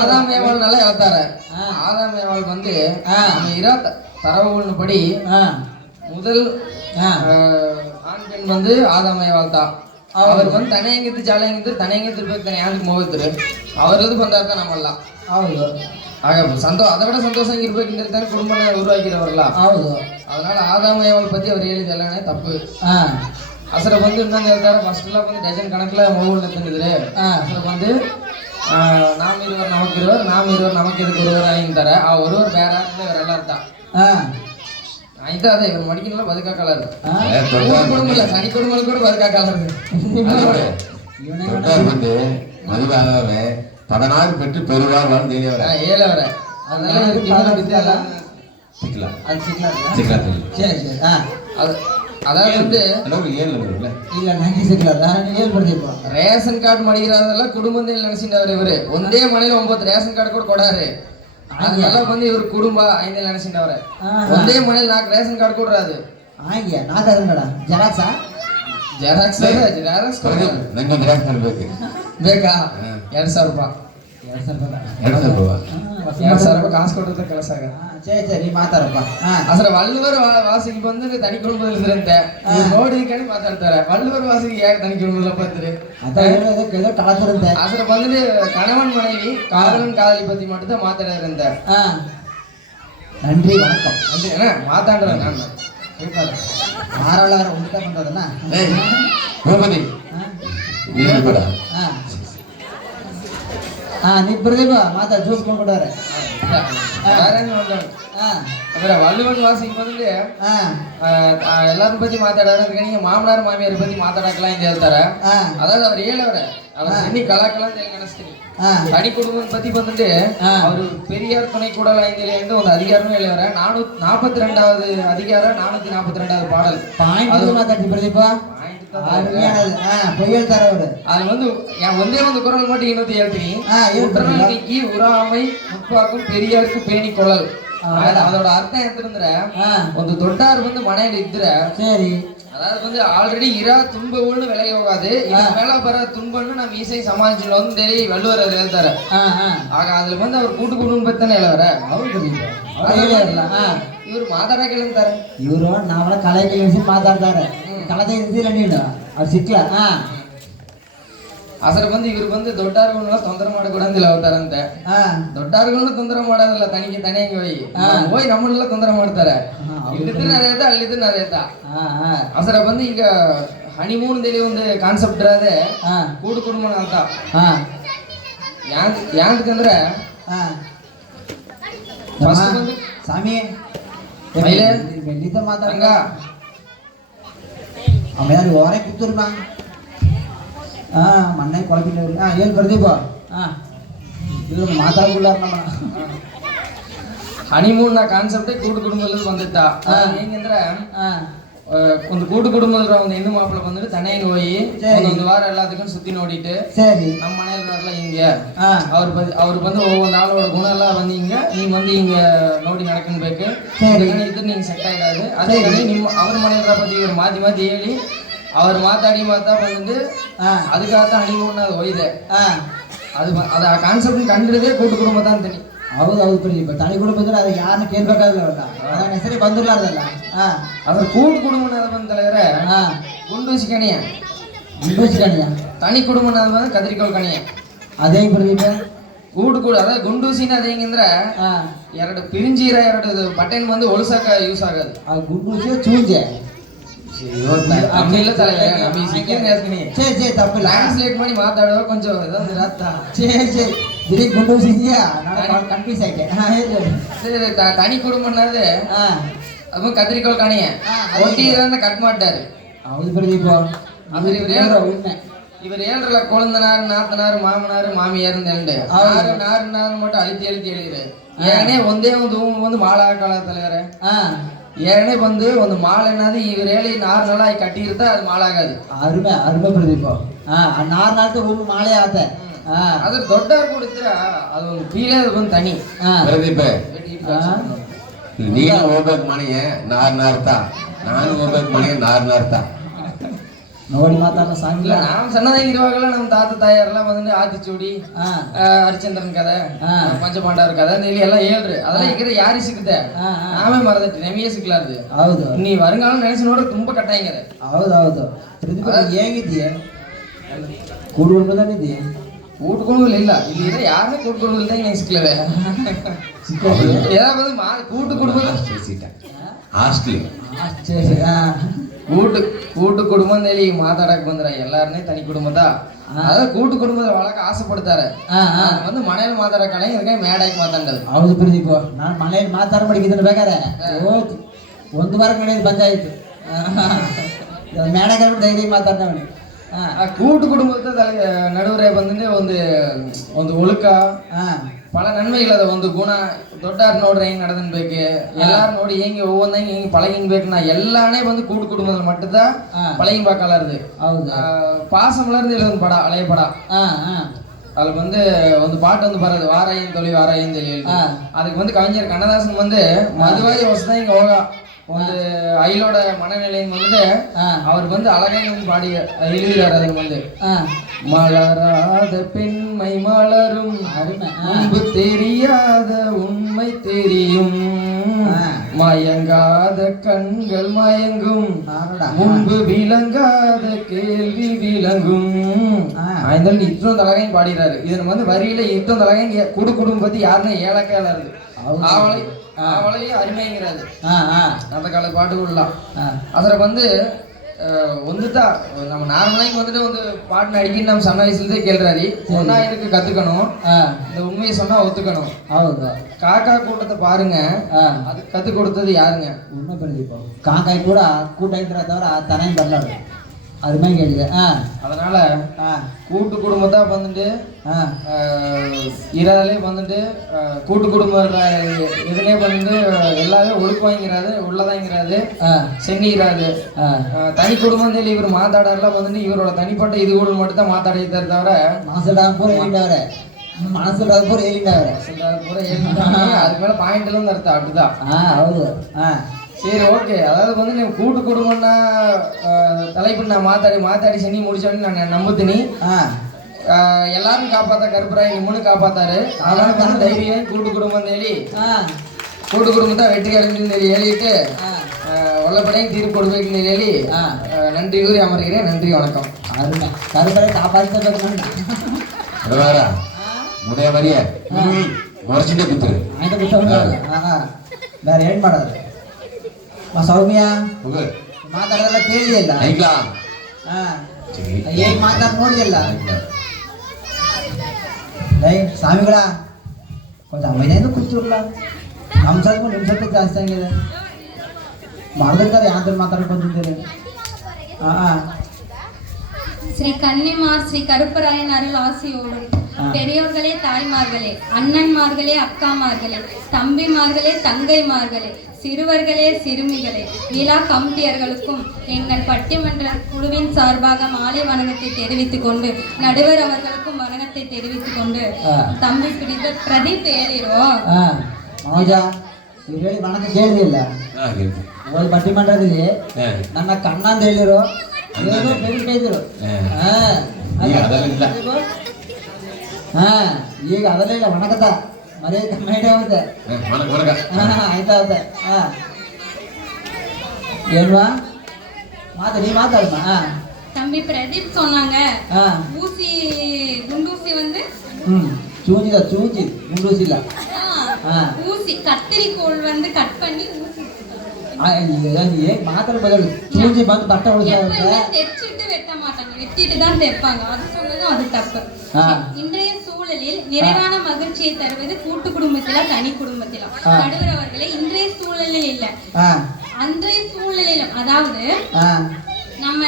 ஆதாம் ஏவாள் நல்லா ಹೇಳ್ತಾರೆ ஆதாம் ஏவாள் வந்து இர தரவுகளின் படி முதல் ஆண் பெண் வந்து ஆதாம் ஏவாள் தான் அவர் வந்து ತನೆಯಂಗಿದ್ದು ಜಾಲೆಯಂಗಿದ್ದು ಯಾರಿಗೆ ಹೋಗ್ತಾರೆ ಅವರದ್ದು ಬಂದಾರ್ಥ ನಮ್ಮಲ್ಲ ಹೌದು ಆಗ அதை விட சந்தோஷம் ಇರ್ಬೇಕಿಂತ ಕುಟುಂಬ ಉರುವಾಗಿರೋರಲ್ಲ ಹೌದು அதனால ஆதாம் ஏவாள் பத்தி அவர் ಹೇಳಿದ ಎಲ್ಲಾನೇ ತಪ್ಪು ಅಸರ ಬಂದು ಇನ್ನೊಂದು ಹೇಳ್ತಾರೆ ಫಸ್ಟ್ ಎಲ್ಲ ಬಂದು ಡಜನ್ ಕಣಕ್ಲ ಮಗುಗಳನ್ನ ತಂದಿದ್ರೆ ಅಸರ ಬಂದು நாம் இருவர் நமக்கு இருவர் நாம் இருவர் நமக்கு எதுக்கு ஒருவர் ஆகிட்டார ಆ ஒருவர் ಬೇಡ ಇವರೆಲ್ಲ ಅರ್ಥ ಆಯ್ತಾ ಅದೇ ಇವ್ರು ಮಡಿಕೆಲ್ಲ ಬದುಕಾಕಲಾರದು ಕುಟುಂಬ ಇಲ್ಲ ಸನಿ ಕುಟುಂಬ ಕೂಡ ಬದುಕಾಕಲಾರದು வந்து மதுவாகவே 16 பெற்று பெறுவார்கள் தெரியவர ஏழவர அதனால இவருக்கு வித்தியால சிக்கலாம் அது சிக்கலாம் சரி சரி அதாவது வந்து ಇಲ್ಲ ನನಗೆ ಸಿಕ್ಕಲ್ಲ ನಾನು ಹೇಳ್ಬಿಡ್ತೀಪ್ಪ ರೇಷನ್ ಕಾರ್ಡ್ ಮಾಡಿರೋದೆಲ್ಲ ಕುಟುಂಬದಲ್ಲಿ ನೆನೆಸಿದವ್ರು ಇವ್ರೆ ಒಂದೇ ಮನೇಲಿ 9 ರೇಷನ್ ಕಾರ್ಡ್ ಕೂಡ ಕೊಡಾರೆ ಅದೆಲ್ಲ ಬಂದು ಇವ್ರ ಕುಟುಂಬ ಐನಲ್ಲಿ ನೆನೆಸಿದವ್ರೆ ಒಂದೇ ಮನೇಲಿ 4 ರೇಷನ್ ಕಾರ್ಡ್ ಕೊಡ್ರ ಅದು ಹಾಗೆ ನಾಲ್ಕು ಬೇಡ ಜೆರಾಕ್ಸಾ ಜೆರಾಕ್ಸ್ ನಂಗೆ ಜೆರಾಕ್ಸ್ ಬೇಕು ಬೇಕಾ 2000 ರೂಪಾಯಿ 2000 ರೂಪಾಯಿ ಕಾಸು ಕೊಟ್ಟಿದ್ದ ಕೆಲಸ ಆಗ ಸರಿ ಮಾತಾಡಪ್ಪ ಅಸರ ವಲ್ಲೂರ್ ವಾಸಿಗೆ ಬಂದ್ರೆ ತನಿ ಕುಟುಂಬದಲ್ಲಿದ್ರಂತೆ ನೋಡಿ ಕಣಿ ಮಾತಾಡ್ತಾರೆ ವಲ್ಲೂರ್ ವಾಸಿಗೆ ಯಾಕೆ ತನಿ ಕುಟುಂಬದಲ್ಲಪ್ಪ ಅಂತಾರೆ ಅಸರ ಬಂದ್ರೆ ಕಣವನ್ ಮನೆಯಲ್ಲಿ ಕಾದಲನ್ ಕಾದಲಿ பத்தி மட்டும் தான் மாத்தாடுறேன்டா நன்றி வணக்கம் நன்றி அண்ணா மாத்தாடுறேன் நான் ஆரவளவர உண்டா பண்றதுன்னா ஏய் பூபதி நீ கூட ನೀ ಪ್ರದೀಪ ಮಾತಾ ಜೂಸ್ ಕೊಂಡ್ಬಿಟ್ಟವ್ರೆ வேற என்ன வந்தவன் அப்புறம் வள்ளுவன் வாசிக்கும் வந்து எல்லாரும் பத்தி மாத்தாடாரு நீங்க மாமனார் மாமியார் பத்தி மாத்தாடாக்கலாம் இங்க எழுத்தார அதாவது அவர் ஏழவரை அவர் சென்னி கலாக்கலாம் நினைச்சிட்டீங்க தனி குடும்பம் பத்தி வந்துட்டு அவரு பெரியார் துணை கூடல் ஐந்திலிருந்து ஒரு அதிகாரமே எழுதுற 442வது அதிகாரம் 442வது பாடல் அது வந்து என் ஒந்தே வந்து குரல் மட்டும் 270 உறாமை முற்பாக்கும் பெரியாருக்கு பேணி கொள்ளல் அதோட அர்த்தம் எடுத்துருந்துற ಒಂದು ದೊಡ್ಡಾರ್ வந்து மனையில இத்துற சரி அதாவது வந்து ஆல்ரெடி இரா துன்பம்னு விலை போகாது இது மேல வர துன்பம்னு நம்ம இசை சமாஜ்ல வந்து தெரிய வள்ளுவர் எழுதாரு ஆக அதுல வந்து அவர் கூட்டு குடும்பத்தானே எழுதுற இவர் ಮಾತಾಡಕ್ಕೆ ಹೇಳ್ತಾರೆ ಇವರು ನಾವೆಲ್ಲ ಕಲೆ ಕೆಲಸ ಮಾತಾಡ್ತಾರೆ ಕಳೆದ ಇದ್ದಿಲ್ಲ ನೀನು ಅದು ಸಿಕ್ಲ ಅಸರ ಬಂದು ಇವ್ರು ಬಂದು ದೊಡ್ಡಾರ್ಗಳನ್ನ ತೊಂದರೆ ಮಾಡಕೂಡಂದಿಲ್ಲ ಅವತಾರಂತೆ ದೊಡ್ಡಾರ್ಗಳನ್ನ ತೊಂದರೆ ಮಾಡೋದಿಲ್ಲ ತನಿಗೆ ತನಿಯಾಗಿ ಹೋಗಿ ನಮ್ಮನ್ನೆಲ್ಲ ತೊಂದರೆ ಮಾಡ್ತಾರೆ ಇಲ್ಲಿದ್ದು ನರೇತ ಅಲ್ಲಿದ್ದು ನರೇತ ಅಸರ ಬಂದು ಈಗ ಹನಿಮೂನ್ ದೇಲಿ ಒಂದು ಕಾನ್ಸೆಪ್ಟ್ ಇರೋದೇ ಕೂಡು ಕುಟುಂಬ ಅಂತ ಯಾಂತಂದ್ರೆ ಸ್ವಾಮಿ ಮಾತಾಡಂಗ ಆಮೇಲೆ ಹೊರಗೆ ಕೂತರು ನಾ ಮೊನ್ನೆ ಕೊಳಬಿಲ್ಲ ಏನು ಬರ್ದೀಪ ಇಲ್ಲ ಮಾತಾಡ್ಬಿಡ್ಲಾರ ನಮ್ಮ ಹನಿಮೂನ್ ಕಾನ್ಸೆಪ್ಟೇ ಕೂಡು ಕುಟುಂಬದಲ್ಲಿ ಬಂದಿತ್ತ ಹೆಂಗಂದ್ರೆ ಒಂದು ಕೂಡು ಕುಟುಂಬದ ಒಂದು ಹೆಣ್ಣು ಮಾப்பிಳ ಬಂದ್ರೆ ತನೆಗೆ ಹೋಗಿ ಒಂದು ವಾರ ಎಲ್ಲದಕ್ಕೂ ಸುತ್ತಿ ನೋಡಿட்டு சரி நம்ம மனையில இங்க அவர் வந்து ஒவ்வொரு ஆளோட குணம் எல்லாம் வந்து இங்க நீங்க வந்து இங்க ನೋಡಿ நடக்கಬೇಕು ಇದು ನಿಮಗೆ ಸೆಟ್ ಆಗಾது ಅದೇ ನಿಮ್ಮ ಅವರ ಮನೆಯವರ ಪತಿ ಇವರು ಮಾತಿ ಹೇಳಿ அவர் ಮಾತಾಡಿ ಬಂದು ಅದಕ್ಕಾಗ ಹನಿಮೂನ್ ಅದು ಹೋಯ್ದೆ ಅದು ಆ ಕಾನ್ಸೆಪ್ಟ್ ಕಂಡಿರೋದೇ ಕೂಡು ಕುಟುಂಬ ಅಂತೀನಿ ಹೌದು ಪ್ರದೀಪ ತನಿ ಕುಟುಂಬ ಅಂದ್ರೆ ಅದು ಯಾರನ್ನ ಕೇಳ್ಬೇಕಾಗಿಲ್ಲ ಅದನ್ನ ಹೆಸರೇ ಬಂದಿರ್ಲಾರ್ದಲ್ಲ ಅದ್ರ ಕೂಡು ಕುಟುಂಬ ಬಂತಂದ್ರೆ ಗುಂಡೂಸಿ ಕಣಿಯ ತನಿ ಕುಟುಂಬ ಬಂದ್ರೆ ಕದ್ರಿಕೋಲ್ ಕಣಿಯ ಅದೇ ಪ್ರದೀಪ ಕೂಡು ಅದೇ ಗುಂಡೂಸಿನ ಅದ ಹೆಂಗಂದ್ರೆ ಎರಡು ಪಿರಿಂಜೀರ ಎರಡು ಬಟನ್ ಬಂದು ಹೊಳ್ಸಕ ಯೂಸ್ ಆಗೋದು ಆ ಗುಂಡೂಸಿ ಚೂಜೆ ಟ್ರಾನ್ಸ್ಲೇಟ್ ಮಾಡಿ ಮಾತಾಡುವ ಕೊಂಚ ಗುಂಡೂಸಿ ಕನ್ಫ್ಯೂಸ್ ಆಯ್ಕೆ தனி குடும்பம்னாது அது கத்திரிக்கோள் கணிய ஒட்டி கட் மாட்டாரு ಹೌದು ಪ್ರದೀಪ அது இவர் ஏழரை கொழுந்தனார் நாத்தனார் மாமனார் மாமியார் நாறு மட்டும் அழுத்தி எழுதிரு ஏனே ಒಂದೇ ಒಂದು ಮಾಳ ಹಾಕಳ ತಲೆಗಾರೆ ಏನೇ ಬಂದು ಒಂದು ಮಾಲ್ ಏನಾದ್ರು ಇವ್ರು ಹೇಳಿ 4 ನಾಳ ಕಟ್ಟಿ ಇರ್ತಾ ಅದು ಮಾಳ ಆಗೋದು ಅರುಮೆ ಪ್ರದೀಪ 4 ನಾಳ ಒಂದು ಮಾಳೆ ಆತ ಅದ್ರ ದೊಡ್ಡವ್ರು ಕೂಡ ಇದ್ರ ಅದು ಒಂದು ಫೀಲೇ ಅದು ಬಂದು ತನಿ ಪ್ರದೀಪ ನೀನು ಹೋಗ್ಬೇಕು ಮನೆಗೆ ನಾರ್ನಾರ್ಥ ನಾನು ಹೋಗ್ಬೇಕು ಮನೆಗೆ ನಾರ್ನಾರ್ಥ ನೋಡಿ ಮಾತಾಡೋ ಸಾಂಗಿಲ್ಲ ನಾವು ಸಣ್ಣದಾಗಿರುವಾಗಲ್ಲ ನಮ್ಮ ತಾತ ತಾಯಿಯರೆಲ್ಲ ಬಂದ್ರೆ ಆತಿಚೂಡಿ ಹರಿಚಂದ್ರನ್ ಕதை ಪಂಚಪಾಂಡವ್ರ ಕதை ಇಲ್ಲಿ ಎಲ್ಲ ಹೇಳ್ರಿ ಅದೆಲ್ಲ ಈಗ ಯಾರಿಗೆ ಸಿಗುತ್ತೆ ನಾವೇ ಮರದಟ್ಟಿ ನಮಗೆ ಸಿಗ್ಲಾರ್ದು ಹೌದು ನೀ வருங்காலம் ನೆನೆಸಿ ನೋಡ್ರೆ ತುಂಬಾ ಕಟ್ಟಾಗಿದೆ ಹೌದೌದು ಹೇಗಿದ್ದೀಯ ಕೂಡುಕೊಂಡಿದ್ದೀಯ ಕೂಟ್ಕೊಳ್ಳೋದಿಲ್ಲ ಇಲ್ಲ ಇಲ್ಲಿ ಯಾರನ್ನೇ ಕೂಟ್ಕೊಳ್ಳೋದಿಲ್ಲ ನಂಗೆ ಸಿಕ್ಲವೆ ಯಾರು ಕೂಟು ಕುಟುಂಬ ಹಾಸ್ಟೆಲ್ ಕೂಟು ಕುಟುಂಬದಲ್ಲಿ ಈಗ ಮಾತಾಡಕ್ ಬಂದ್ರ ಎಲ್ಲಾರನ್ನೇ ತನಿ ಕುಟುಂಬದ ಅದ ಕೂಟು ಕುಟುಂಬದ ಒಳಗೆ ಆಸೆ ಪಡ್ತಾರೆ ಒಂದು ಮನೇಲಿ ಮಾತಾಡಕಳೆ ಇದಕ್ಕೆ ಮೇಡಾಗಿ ಮಾತಾಡೋದು ಹೌದು ಪ್ರದೀಪ ನಾನು ಮನೇಲಿ ಮಾತಾಡ್ಬಿಟ್ಟಿದ್ದೀನಿ ಬೇಕಾದ್ರೆ ಒಂದು ವಾರ ನಡೆಯೋದು ಪಂಚಾಯಿತು ಮೇಡಾಗ ಧೈರ್ಯ ಮಾತಾಡ್ತವನಿ கூட்டு குடும்பத்தை நடுவரே வந்து ಒಂದು ஒழுக்க பல நன்மைகள் ಅದ ಒಂದು ಗುಣ ದೊಡ್ಡಾರ್ ನೋಡ್ರೆ ಹೆಂಗ್ ನಡೆದನ್ಬೇಕು ಎಲ್ಲಾರು ನೋಡಿ ಹೆಂಗೆ ಒவ்வೊಂದ ಹೆಂಗೆ ಪಳಗಿನ್ಬೇಕು ನಾ ಎಲ್ಲಾನೇ ಬಂದು ಕೂಡು ಕುಟುಂಬದಲ್ಲಿ ಮಟ್ಟದ பழகின்பாக்கலாருது பாசம்ல இருந்து ಒಂದು படம் ಹಳೆಯ படம் அதுல வந்து ಒಂದು பாட்டு வந்து ಬರೋದು வாராயின் தொழில் வாராயின் தொழில் அதுக்கு வந்து கவிஞர் கண்ணதாசன் வந்து மதுவாதி வசதான் இங்க ಹೋಗ ಒಂದು ஐலோட மனநிலையின் வந்து அவர் வந்து அழகாக வந்து பாடி எழுதுகிறார் அதுக்கு வந்து மலராத பெண்மை மலரும் முன்பு தெரியாத உண்மை தெரியும் மயங்காத கண்கள் மயங்கும் முன்பு விளங்காத கேள்வி விளங்கும் அதனால இத்தொಂದು அழகையும் பாடுகிறாரு இதன் வந்து வரியில இத்தொಂದು அழகையும் குடும்பம் பத்தி யாருன்னா ஏழக்கால இருக்கு அவளையே அருமைங்கிறாரு அந்த கால பாட்டுக்குள்ளலாம் அதுல வந்து வந்துதான் நம்ம நார்மலாக வந்துட்டு வந்து பாட்டு நடிக்கி நம்ம சின்ன வயசுலேருந்தே கேள்றாரு ஒன்னா இருக்கு கற்றுக்கணும் இந்த உண்மையை சொன்னால் ஒத்துக்கணும் ಹೌದು காக்கா கூட்டத்தை பாருங்க அது கற்றுக் கொடுத்தது யாருங்க உண்மை பெருதிப்போ காக்காய் கூட கூட்டாயிட்டுறா தவிர தனையும் வரல அது மாதிரி கேளுங்க அதனால கூட்டு குடும்பத்தா வந்துட்டு இறாலே வந்துட்டு கூட்டு குடும்பம் இதுலயே வந்துட்டு எல்லாமே ஒழுக்குவாங்கிறாரு உள்ளதாங்கிறாரு சென்னிக்கிறாரு தனி குடும்பம் சொல்லி இவர் மாத்தாடலாம் வந்துட்டு இவரோட தனிப்பட்ட இது கூட மட்டும் தான் மாத்தாடித்தாரு தவிர மனசுல பூரா ஏறிண்டவர மனசுல பூரா ஏறிண்டவர பூரா ஏறிண்டாங்க அதுக்கு மேல பாயிண்ட் எல்லாம் அர்த்தம் அப்படிதான் ಹೌದು சரி ஓகே அதாவது வந்து நீ கூட்டு குடும்பம்னா தலைப்பு நான் மாத்தாடி சென்னி முடிச்சோன்னு நான் நம்புத்தினி எல்லாரும் காப்பாத்தா கருப்பராய் நிம்முன்னு காப்பாத்தாரு அதனால தான் தைரியம் கூட்டு குடும்பம் தேடி கூட்டு குடும்பத்தை வெற்றி அடைஞ்சு எழுதிட்டு உள்ளபடியும் தீர்ப்பு கொடுப்பேன்னு சொல்லி நன்றி கூறி அமர்கிறேன். நன்றி வணக்கம். கருப்பராய் காப்பாற்ற ಮುಡಿಯ ಮರಿಯ ಮೊರಚಿಂಡೆ ಕೂತರು ಬೇರೆ ಏನ್ ಮಾಡೋದು ಸೌಮ್ಯ ಮಾತಾಡೋದೆಲ್ಲ ಕೇಳಿಲ್ಲ ಏನ್ ಮಾತಾಡ್ ನೋಡಿಲ್ಲ ಸ್ವಾಮಿಗಳ ಕೊಂಚ ಅಮ್ಮನೇನು ಕೂತಿರಲ್ಲ ನಮ್ಮ ಸ್ವಲ್ಪ ನಿಮ್ಮ ಸ್ವಲ್ಪ ಜಾಸ್ತಿ ಆಗಿದೆ ಮಾಡ್ಬೇಕಾದ್ರೆ ಯಾವ್ದು ಮಾತಾಡ್ಕೊಂತಿದ್ದೀರಿ ஸ்ரீ கன்னிமார் ஸ்ரீ கருப்பராயன் அருள் ஆசியோடு பெரியோர்களே தாய்மார்களே அண்ணன்மார்களே அக்காமார்களே தம்பிமார்களே தங்கைமார்களே சிறுவர்களே சிறுமிகளே விழா கமிட்டியர்களுக்கும் எங்கள் பட்டிமன்ற குழுவின் சார்பாக மாலை வணக்கத்தை தெரிவித்துக் கொண்டு நடுவர் அவர்களுக்கும் வணக்கத்தை தெரிவித்துக் கொண்டு தம்பி பிடித்த பிரதீப் ஏறிடுவோம் ಹೇಳಿ ವಣಕ ಕೇಳಿದಿಲ್ಲ ಒಂದು ಪಟ್ಟಿಮಂತ್ರದಲ್ಲಿ ನನ್ನ ಕಣ್ಣ ಅಂತ ಹೇಳಿರೋ ಬೆಳಿತಿದ್ರು ಈಗ ಅದಲ್ಲ ಇಲ್ಲ ವಣಕತ ಮರೇ ಕಮ್ಮಿ ಹೋಗುತ್ತೆ ಆಯ್ತಾ ಏನ್ವಾ நீ மாத்தாடுமா தம்பி பிரதீப் சொன்னாங்க ஊசி குண்டூசி வந்து சூஞ்சிதா சூஞ்சி குண்டூசி இல்ல ஊசி கத்திரிக்கோள் வந்து கட் பண்ணி ஊசி மாத்திர பதில் சூஞ்சி வந்து பட்டை தைச்சிட்டு வெட்ட மாட்டாங்க வெட்டிட்டு தான் தைப்பாங்க அது சொன்னதும் அது தப்பு. இன்றைய சூழலில் நிறைவான மகிழ்ச்சியை தருவது கூட்டு குடும்பத்தில தனி குடும்பத்தில நடுவர் அவர்களே இன்றைய சூழலில் இல்ல அன்றைய சூழலிலும் அதாவது நம்ம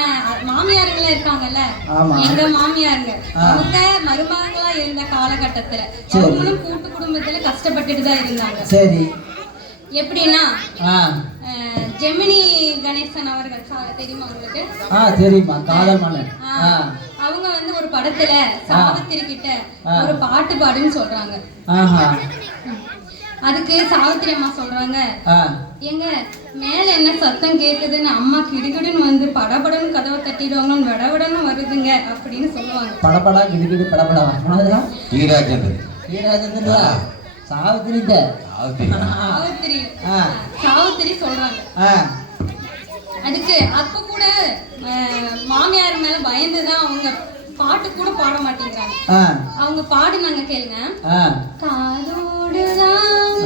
மாமியாருங்களா இருக்காங்கல்ல எங்க மாமியாருங்க அவங்க மருமகளா இருந்த காலகட்டத்துல அவங்களும் கூட்டு குடும்பத்துல கஷ்டப்பட்டுட்டு தான் இருந்தாங்க. சரி எப்படின்னா ஜெமினி கணேசன் அவர்கள் தெரியுமா உங்களுக்கு? தெரியுமா காதல் மன்னன் அவங்க வந்து ஒரு படத்துல சாவித்திரி கிட்ட ஒரு பாட்டு பாடுன்னு சொல்றாங்க. அதுக்கு சாவித்திரி அம்மா சொல்றாங்க எங்க மேல என்ன சத்தம் கேக்குதுன்னு அம்மா கிடுகிடுன்னு வந்து படபடன்னு கதவை தட்டிடுவாங்க வடவடன்னு வருதுங்க அப்படின்னு சொல்லுவாங்க. படபடா கிடுகிடு படபடா சாவித்திரி சாவித்திரி சொல்றாங்க. அதுக்கு அப்ப கூட மாமியார் மேல பயந்துதான் அவங்க பாட்டு கூட பாட மாட்டேங்கிறாங்க. அவங்க பாடுனாங்க கேளுங்க. காதோடுதான்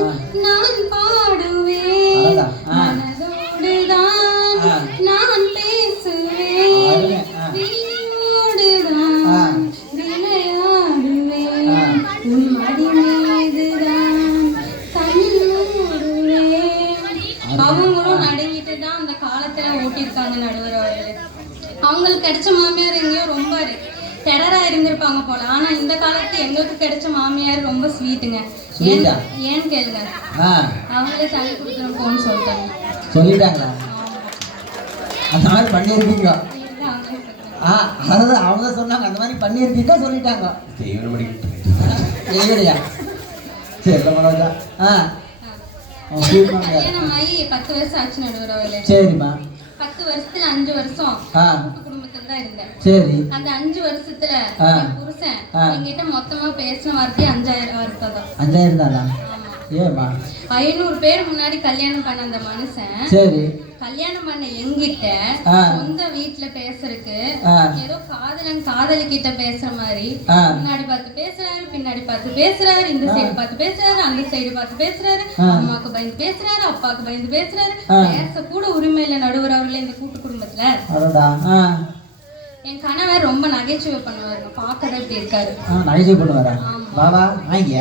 நான் பாடுவேன் மனதோடுதான் நான் பேசுவேன் விழியோடுதான் விளையாடுவேன் உன் மடி மீதுதான் கண்ணுடுவேன். அவங்களும் நடுங்கிட்டு தான் அந்த காலத்துல ஓட்டிருக்காங்க நடுவர் அவர்களே. அவங்களுக்கு கிடைச்ச மாமியார் எங்கேயோ ரொம்ப டெரரா இருந்திருப்பாங்க போல. ஆனா இந்த காலத்து எங்களுக்கு கிடைச்ச மாமியார் ரொம்ப ஸ்வீட்டுங்க. ஏன்னு கேளுங்க. அவங்களே தள்ளி கொடுத்துரும் போன்னு சொல்லிட்டாங்களா? அந்த மாதிரி பண்ணிருக்கீங்க. அதாவது அவங்க சொன்னாங்க அந்த மாதிரி பண்ணிருக்கீங்க சொல்லிட்டாங்க. சரி மனோஜா கல்யாணம் ஆகி 10 வருஷம் ஆச்சு நடுவர் அவர்களே. சரிம்மா 10 வருஷத்துல 5 வருஷம் குடும்பத்துல தான் இருந்தேன். சரி அந்த 5 வருஷத்துல புருஷன் என்கிட்ட மொத்தமா பேசின வார்த்தை 5000 வார்த்தை தான். 5000 தானா? ஏமா 500 பேர் முன்னாடி கல்யாணம் பண்ண அந்த மனுஷன் சரி கல்யாணம் பண்ண எங்கிட்ட சொந்த வீட்டுல பேசுறதுக்கு ஏதோ காதலன் காதலி கிட்ட பேசுற மாதிரி முன்னாடி பார்த்து பேசுறாரு, பின்னாடி பார்த்து பேசுறாரு, இந்த சைடு பார்த்து பேசுறாரு, அந்த சைடு பார்த்து பேசுறாரு, அம்மாக்கு பயந்து பேசுறாரு, அப்பாவுக்கு பயந்து பேசுறாரு, பேச கூட உரிமை இல்ல நடுவர் அவர்களே இந்த கூட்டு குடும்பத்துல. என் கணவர் ரொம்ப நகைச்சுவை பண்ணுவாருங்க, பாக்கதான் இப்படி இருக்காரு. நகைச்சுவை பண்ணுவாரா? பாபா வாங்கிய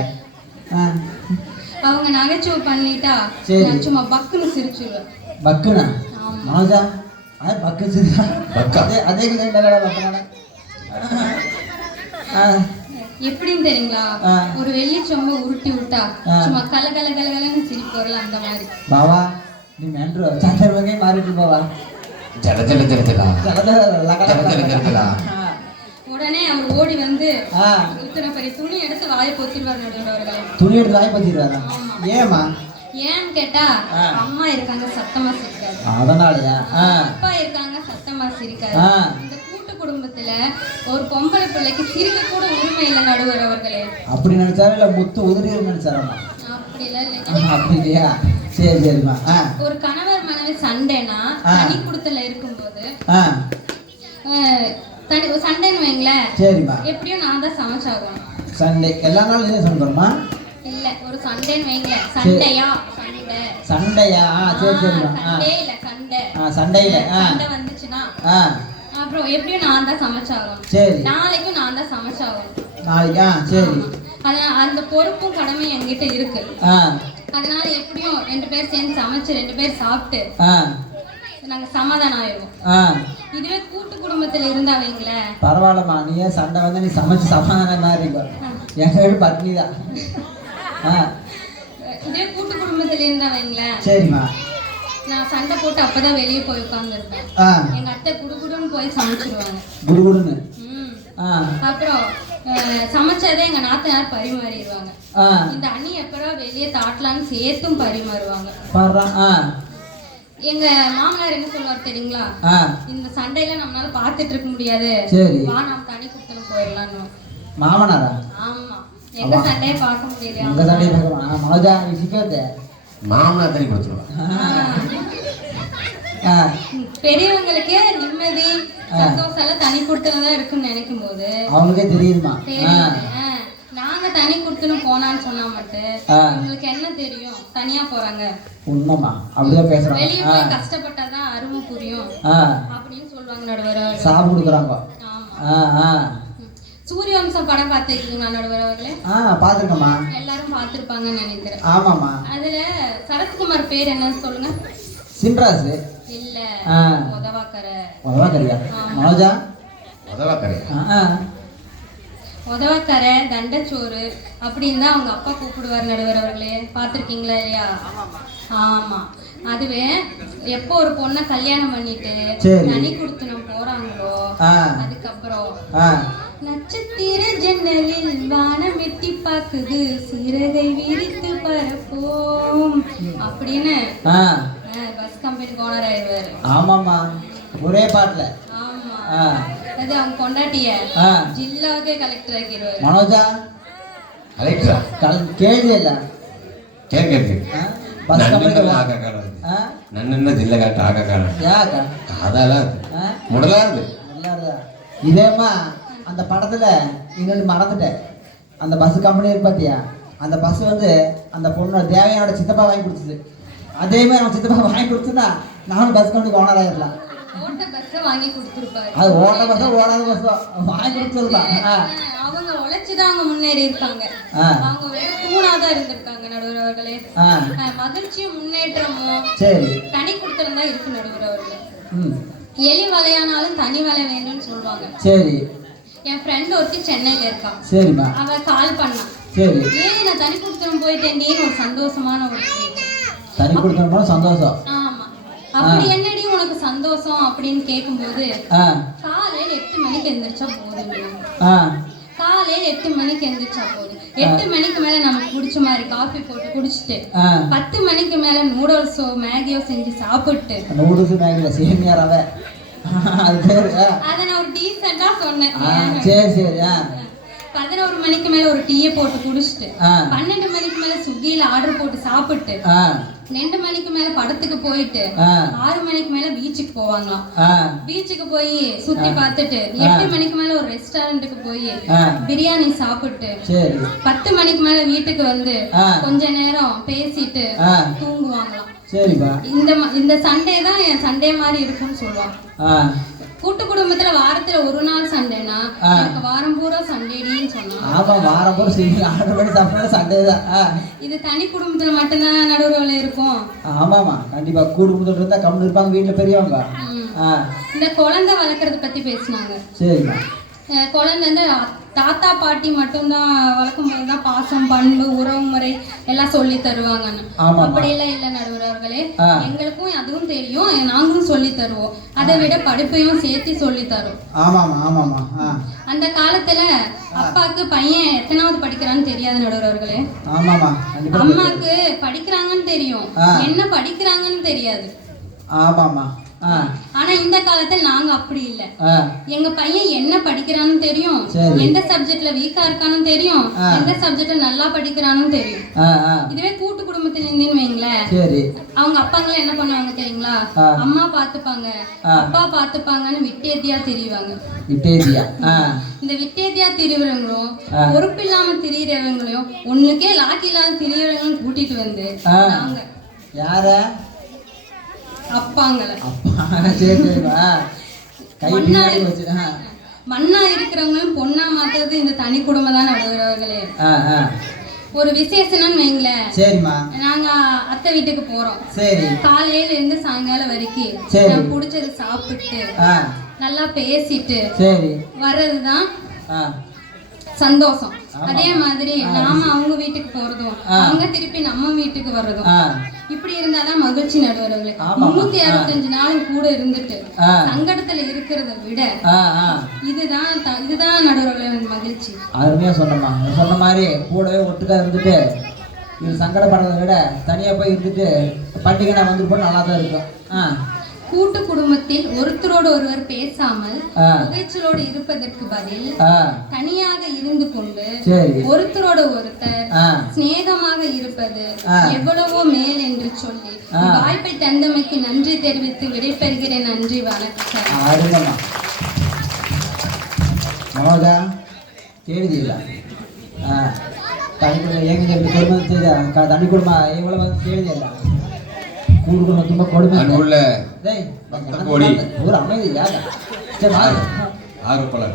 அவங்க நகைச்சுவை பண்ணிட்டா நான் சும்மா பக்குன்னு சிரிச்சுடுவேன். பக்குனா மனோஜா அது பக்கு சிரிச்சா அதே எப்படின்னு தெரியுங்களா, ஒரு வெள்ளி சொம்ப உருட்டி விட்டா சும்மா கல கல கல கலன்னு சிரிப்பு வரல அந்த மாதிரி. பாவா நீ மேன்ட்ரோ சந்தர் வகை மாறிட்டு பாவா ஜட ஜட ஜட ஜட உடனே அவர் ஓடி வந்து இத்தனை பெரிய துணி எடுத்து வாயை பொத்திடுவார் நடுவர்களே. துணி எடுத்து வாயை பொத்திடுவாரா? ஏமா? ஏன்னு கேட்டா அம்மா இருக்காங்க சத்தமா சிரிக்காது, அதனாலயா? அப்பா இருக்காங்க சத்தமா சிரிக்காது. இந்த கூட்டு குடும்பத்துல ஒரு பொம்பளை பிள்ளைக்கு சிரிக்க கூட உரிமை இல்லை நடுவர் அவர்களே. அப்படி நினைச்சாரு இல்ல முத்து உதிரி நினைச்சாரமா? அப்படி இல்ல. அப்படி இல்லையா? சரி சரிமா. ஒரு கணவர் மனைவி சண்டைனா தனி குடுத்தல இருக்கும்போது சண்டைன்னு வைங்களேன், சரிமா, எப்படியும் நான் தான் சமைச்சாகணும். சண்டே எல்லா நாளும் இதே சமைக்கணுமா? இல்ல ஒரு சண்டைன்னு வைங்களேன், சண்டையா சண்டையா? சரி சரிமா. சண்டே இல்ல சண்டை, சண்டையில சண்டை வந்துச்சுன்னா அப்புறம் எப்படியும் நான் தான் சமைச்சாகணும். சரி, நாளைக்கும் நான் தான் சமைச்சாகணும். நாளைக்கா? சரி, அந்த பொறுப்பும் கடமையும் என்கிட்ட இருக்கு. அதனால எப்படியும் 2 பேர் சேர்ந்து சமைச்சு 2 பேர் சாப்பிட்டு நாங்க சமாதானம் ஆயிடுவோம். இதுவே கூட்டு குடும்பத்துல இருந்தா வைங்களேன், பரவாயில்லம்மா, நீ சண்டை வந்து நீ சமைச்சு சமாதானம் மாதிரி எங்க வீடு பட்னி தான். இதே கூட்டு குடும்பத்துல இருந்தா வைங்களேன், சரிம்மா, நான் சண்டை போட்டு அப்பதான் வெளியே போய் உட்கார்ந்து இருப்பேன். எங்க அத்தை குடுகுடுன்னு போய் சமைச்சிருவாங்க. குடுகுடுன்னு. அப்புறம் சமைச்சதே எங்க நாத்தனார் பரிமாறிடுவாங்க. இந்த அண்ணி எப்பறம் வெளியே தாட்டலான்னு சேர்த்தும் பரிமாறுவாங்க. எங்க மாமனார் என்ன சொல்லுவார் தெரியுங்களா, இந்த சண்டையில நம்மளால பாத்துட்டு இருக்க முடியாது, வா நாம தனி குடுத்தனம் போயிடலான்னு. மாமனாரா? ஆமா, எங்க சண்டையை பார்க்க முடியல. உங்க சண்டையை பார்க்க மனோஜா விசிக்காதே, மாமனார் தனி கொடுத்துருவாங்க. பெரியவங்களுக்கு நிம்மதி சந்தோஷம் எல்லாம் தனி குடுத்தனம் தான் இருக்குன்னு நினைக்கும் போது அவங்களுக்கே தெரியுமா? நாங்க தனி குடுத்தனம் போனான்னு சொன்னா மட்டும் உங்களுக்கு என்ன தெரியும், தனியா போறாங்க. உண்மைமா, அப்படிதான் பேசுறாங்க. வெளியே போய் கஷ்டப்பட்டாதான் அருமை புரியும் அப்படின்னு சொல்லுவாங்க நடுவர். சாப்பு கொடுக்குறாங்க. சூரியவம்சம் படம் பார்த்திருக்கீங்களா நடுவர் அவர்களே? பாத்துருக்கமா, எல்லாரும் பார்த்திருப்பாங்கன்னு நினைக்கிறேன். ஆமாமா. அதுல சரத்குமார் பேர் என்னன்னு சொல்லுங்க. சின்ராசு இல்ல, உதவாக்கரை. உதவாக்கரையா? மனோஜா உதவாக்கரை தண்டச்சோறு அப்படின்னு தான் அவங்க அப்பா கூப்பிடுவார் நடுவர் அவர்களே. பார்த்திருக்கீங்களா இல்லையா? ஆமா, அதுவே எப்போ ஒரு பொண்ணை கல்யாணம் பண்ணிட்டு தனி குடுத்தனம் போறாங்களோ அதுக்கப்புறம் நட்சத்திர ஜன்னலில் வானம் எட்டி பாக்குது, சிறகை விரித்து பரப்போம் அப்படின்னு பஸ் கம்பெனி ஓனர் ஆயிடுவாரு. ஆமாமா, ஒரே பாட்டுல. ஆமா, அது அவங்க கொண்டாட்டிய ஜில்லாவுக்கே கலெக்டர் ஆக்கிடுவாரு. மனோஜா கலெக்டரா? கேள்வி இல்ல கேட்க பஸ் கம்பெனி நன்ன ஜில்ல காட்டு ஆக காலம் யாக்கா அதெல்லாம் முடலாது. இதேமா அந்த படத்துல இன்னொன்று மறந்துட்டேன். அந்த பஸ் கம்பெனி இருக்கு பாத்தியா, அந்த பஸ் வந்து அந்த பொண்ணோட தேவையானோட சித்தப்பா வாங்கி கொடுத்தது. அதே மாதிரி நம்ம சித்தப்பா வாங்கி கொடுத்துன்னா நானும் பஸ் கம்பெனிக்கு ஓனர் ஆயிடலாம். அது ஓட்ட பஸ்ஸோ ஓடாத பஸ்ஸோ வாங்கி கொடுத்துருலாம். அவங்க உழைச்சுதான் அவங்க முன்னேறி இருக்காங்க. அவங்க தூணாதான் இருந்திருக்காங்க நடுவர் அவர்களே. மகிழ்ச்சியும் முன்னேற்றமும் தனி குடுத்தனம் தான் இருக்கு நடுவர் அவர்களே. எலி வலையானாலும் தனி வலை வேண்டும்னு சொல்லுவாங்க. சரி, என் ஃப்ரெண்ட் ஒருத்தி சென்னையில இருக்கா. சரிமா, அவ கால் பண்ணா. சரி, ஏன் நான் தனி குடுத்தனம் போயிட்டேன்னு ஒரு சந்தோஷமான ஒரு தனி குடுத்தனம் சந்தோஷம். ஆமா, அப்படி என்னடி உனக்கு சந்தோஷம் அப்படின்னு கேட்கும்போது காலையில 8 மணிக்கு எந்திரிச்சா போதும். காலையில 8 மணிக்கு எந்திரிச்சா போதும். 8 மணிக்கு மேல நமக்கு பிடிச்ச மாதிரி காஃபி போட்டு குடிச்சிட்டு 10 மணிக்கு மேல நூடுல்ஸோ மேகியோ செஞ்சு சாப்பிட்டு, நூடுல்ஸ் மேகில சேமியா ரவை அது பேரு, அத நான் ஒரு டீசென்ட்டா சொன்னேன். சரி சரி. 11 மணிக்கு மேல ஒரு டீயை போட்டு குடிச்சிட்டு 12 மணிக்கு மேல ஸ்விக்கில ஆர்டர் போட்டு சாப்பிட்டு 2 மணிக்கு மேல படத்துக்கு போயிட்டு 6 மணிக்கு மேல பீச்சுக்கு போவாங்களாம். பீச்சுக்கு போய் சுத்தி பார்த்துட்டு 8 மணிக்கு மேல ஒரு ரெஸ்டாரண்ட்டுக்கு போய் பிரியாணி சாப்பிட்டு 10 மணிக்கு மேல வீட்டுக்கு வந்து கொஞ்ச நேரம் பேசிட்டு தூங்குவாங்களாம். சரிப்பா. இந்த சண்டே தான் என் சண்டே மாதிரி இருக்கும்னு சொல்லுவாங்க. கூட்டு குடும்பத்துல வாரத்துல ஒரு நாள் சண்டேனா எனக்கு வாரம் பூரா சண்டேடின்னு சொன்னாங்க. ஆமா, வாரம் பூரா ஆர்டர் பண்ணி சாப்பிட்டா சண்டே தான். இது தனி குடும்பத்துல மட்டும்தான் நடுவுல இருக்கும். ஆமாமா, கண்டிப்பா. கூட்டு குடும்பத்துல இருந்தா கம்மி இருப்பாங்க வீட்டுல பெரியவங்க. இந்த குழந்தை வளர்க்கறத பத்தி பேசினாங்க. சரிம்மா. குழந்தை வந்து தாத்தா பாட்டி மட்டும்தான் வளர்க்கும் போதுதான் பாசம், பண்பு, உறவு முறை எல்லாம் சொல்லி தருவாங்கன்னு. அப்படியெல்லாம் இல்ல நடுவர் அவர்களே, எங்களுக்கும் அதுவும் தெரியும், நாங்களும் சொல்லி தருவோம். அதை விட படிப்பையும் சேர்த்து சொல்லி தரும். அந்த காலத்துல அப்பாக்கு பையன் எத்தனாவது படிக்கிறான்னு தெரியாது நடுவர் அவர்களே. அம்மாக்கு படிக்கிறாங்கன்னு தெரியும், என்ன படிக்கிறாங்கன்னு தெரியாது. ஆனா இந்த காலத்துல நாங்க அப்படி இல்ல. எங்க பையன் என்ன படிக்கிறான்னு தெரியும், எந்த சப்ஜெக்ட்ல வீக்கா இருக்கான்னு தெரியும், எந்த சப்ஜெக்ட்ல நல்லா படிக்கிறான்னு தெரியும். இதுவே கூட்டு குடும்பத்துல இருந்தேன்னு வைங்களேன், அவங்க அப்பாங்களாம் என்ன பண்ணுவாங்க தெரியுங்களா? அம்மா பாத்துப்பாங்க, அப்பா பாத்துப்பாங்கன்னு விட்டேதியா திரிவாங்க. இந்த விட்டேதியா திரிவங்களும் பொறுப்பு இல்லாம திரியறவங்களையும் ஒண்ணுக்கே லாக்கி இல்லாம திரியறவங்களும் கூட்டிட்டு வந்து நாங்க யார அப்பாங்கள மண்ணா இருக்கிறவங்களும் பொண்ணா மாத்துறது இந்த தனி குடும்பம் தான் நடுவர்களே. ஒரு விசேஷம்னு வைங்களேன், நாங்க அத்தை வீட்டுக்கு போறோம். காலையில இருந்து சாயங்காலம் வரைக்கும் புடிச்சது சாப்பிட்டு நல்லா பேசிட்டு வர்றதுதான் சந்தோஷம். அதே மாதிரி நாம அவங்க வீட்டுக்கு போறதும் அவங்க திருப்பி நம்ம வீட்டுக்கு வர்றதும் இப்படி இருந்தாதான் மகிழ்ச்சி நடுவர்களே. 365 நாளும் கூட இருந்துட்டு சங்கடத்துல இருக்கிறத விட இதுதான் நடுவர்களே மகிழ்ச்சி. அருமையா சொன்னமா, சொன்ன மாதிரி கூடவே ஒட்டுக்கா இருந்துட்டு இது சங்கடப்படுறதை விட தனியா போய் இருந்துட்டு பண்டிகை நான் வந்து போட்டு நல்லா தான் இருக்கும். கூட்டு குடும்பத்தில் ஒருத்தரோடு ஒருவர் பேசாமல் புகைச்சலோடு இருப்பதற்கு பதில் தனியாக இருந்து கொண்டு ஒருத்தரோடு ஒருத்தர் சிநேகமாக இருப்பது எவ்வளவோ மேல் என்று சொல்லி வாய்ப்பை தந்தமைக்கு நன்றி தெரிவித்து விடைபெறுகிறேன். நன்றி, வணக்கம். தனி குடும்பம் எவ்வளவு கேளுதில்ல, கூட்டு குடும்பம் ತುಂಬಾ கொடுமை. அன்புள்ள கோடி ஒரு அமைதி யாரு ஆர்வலர்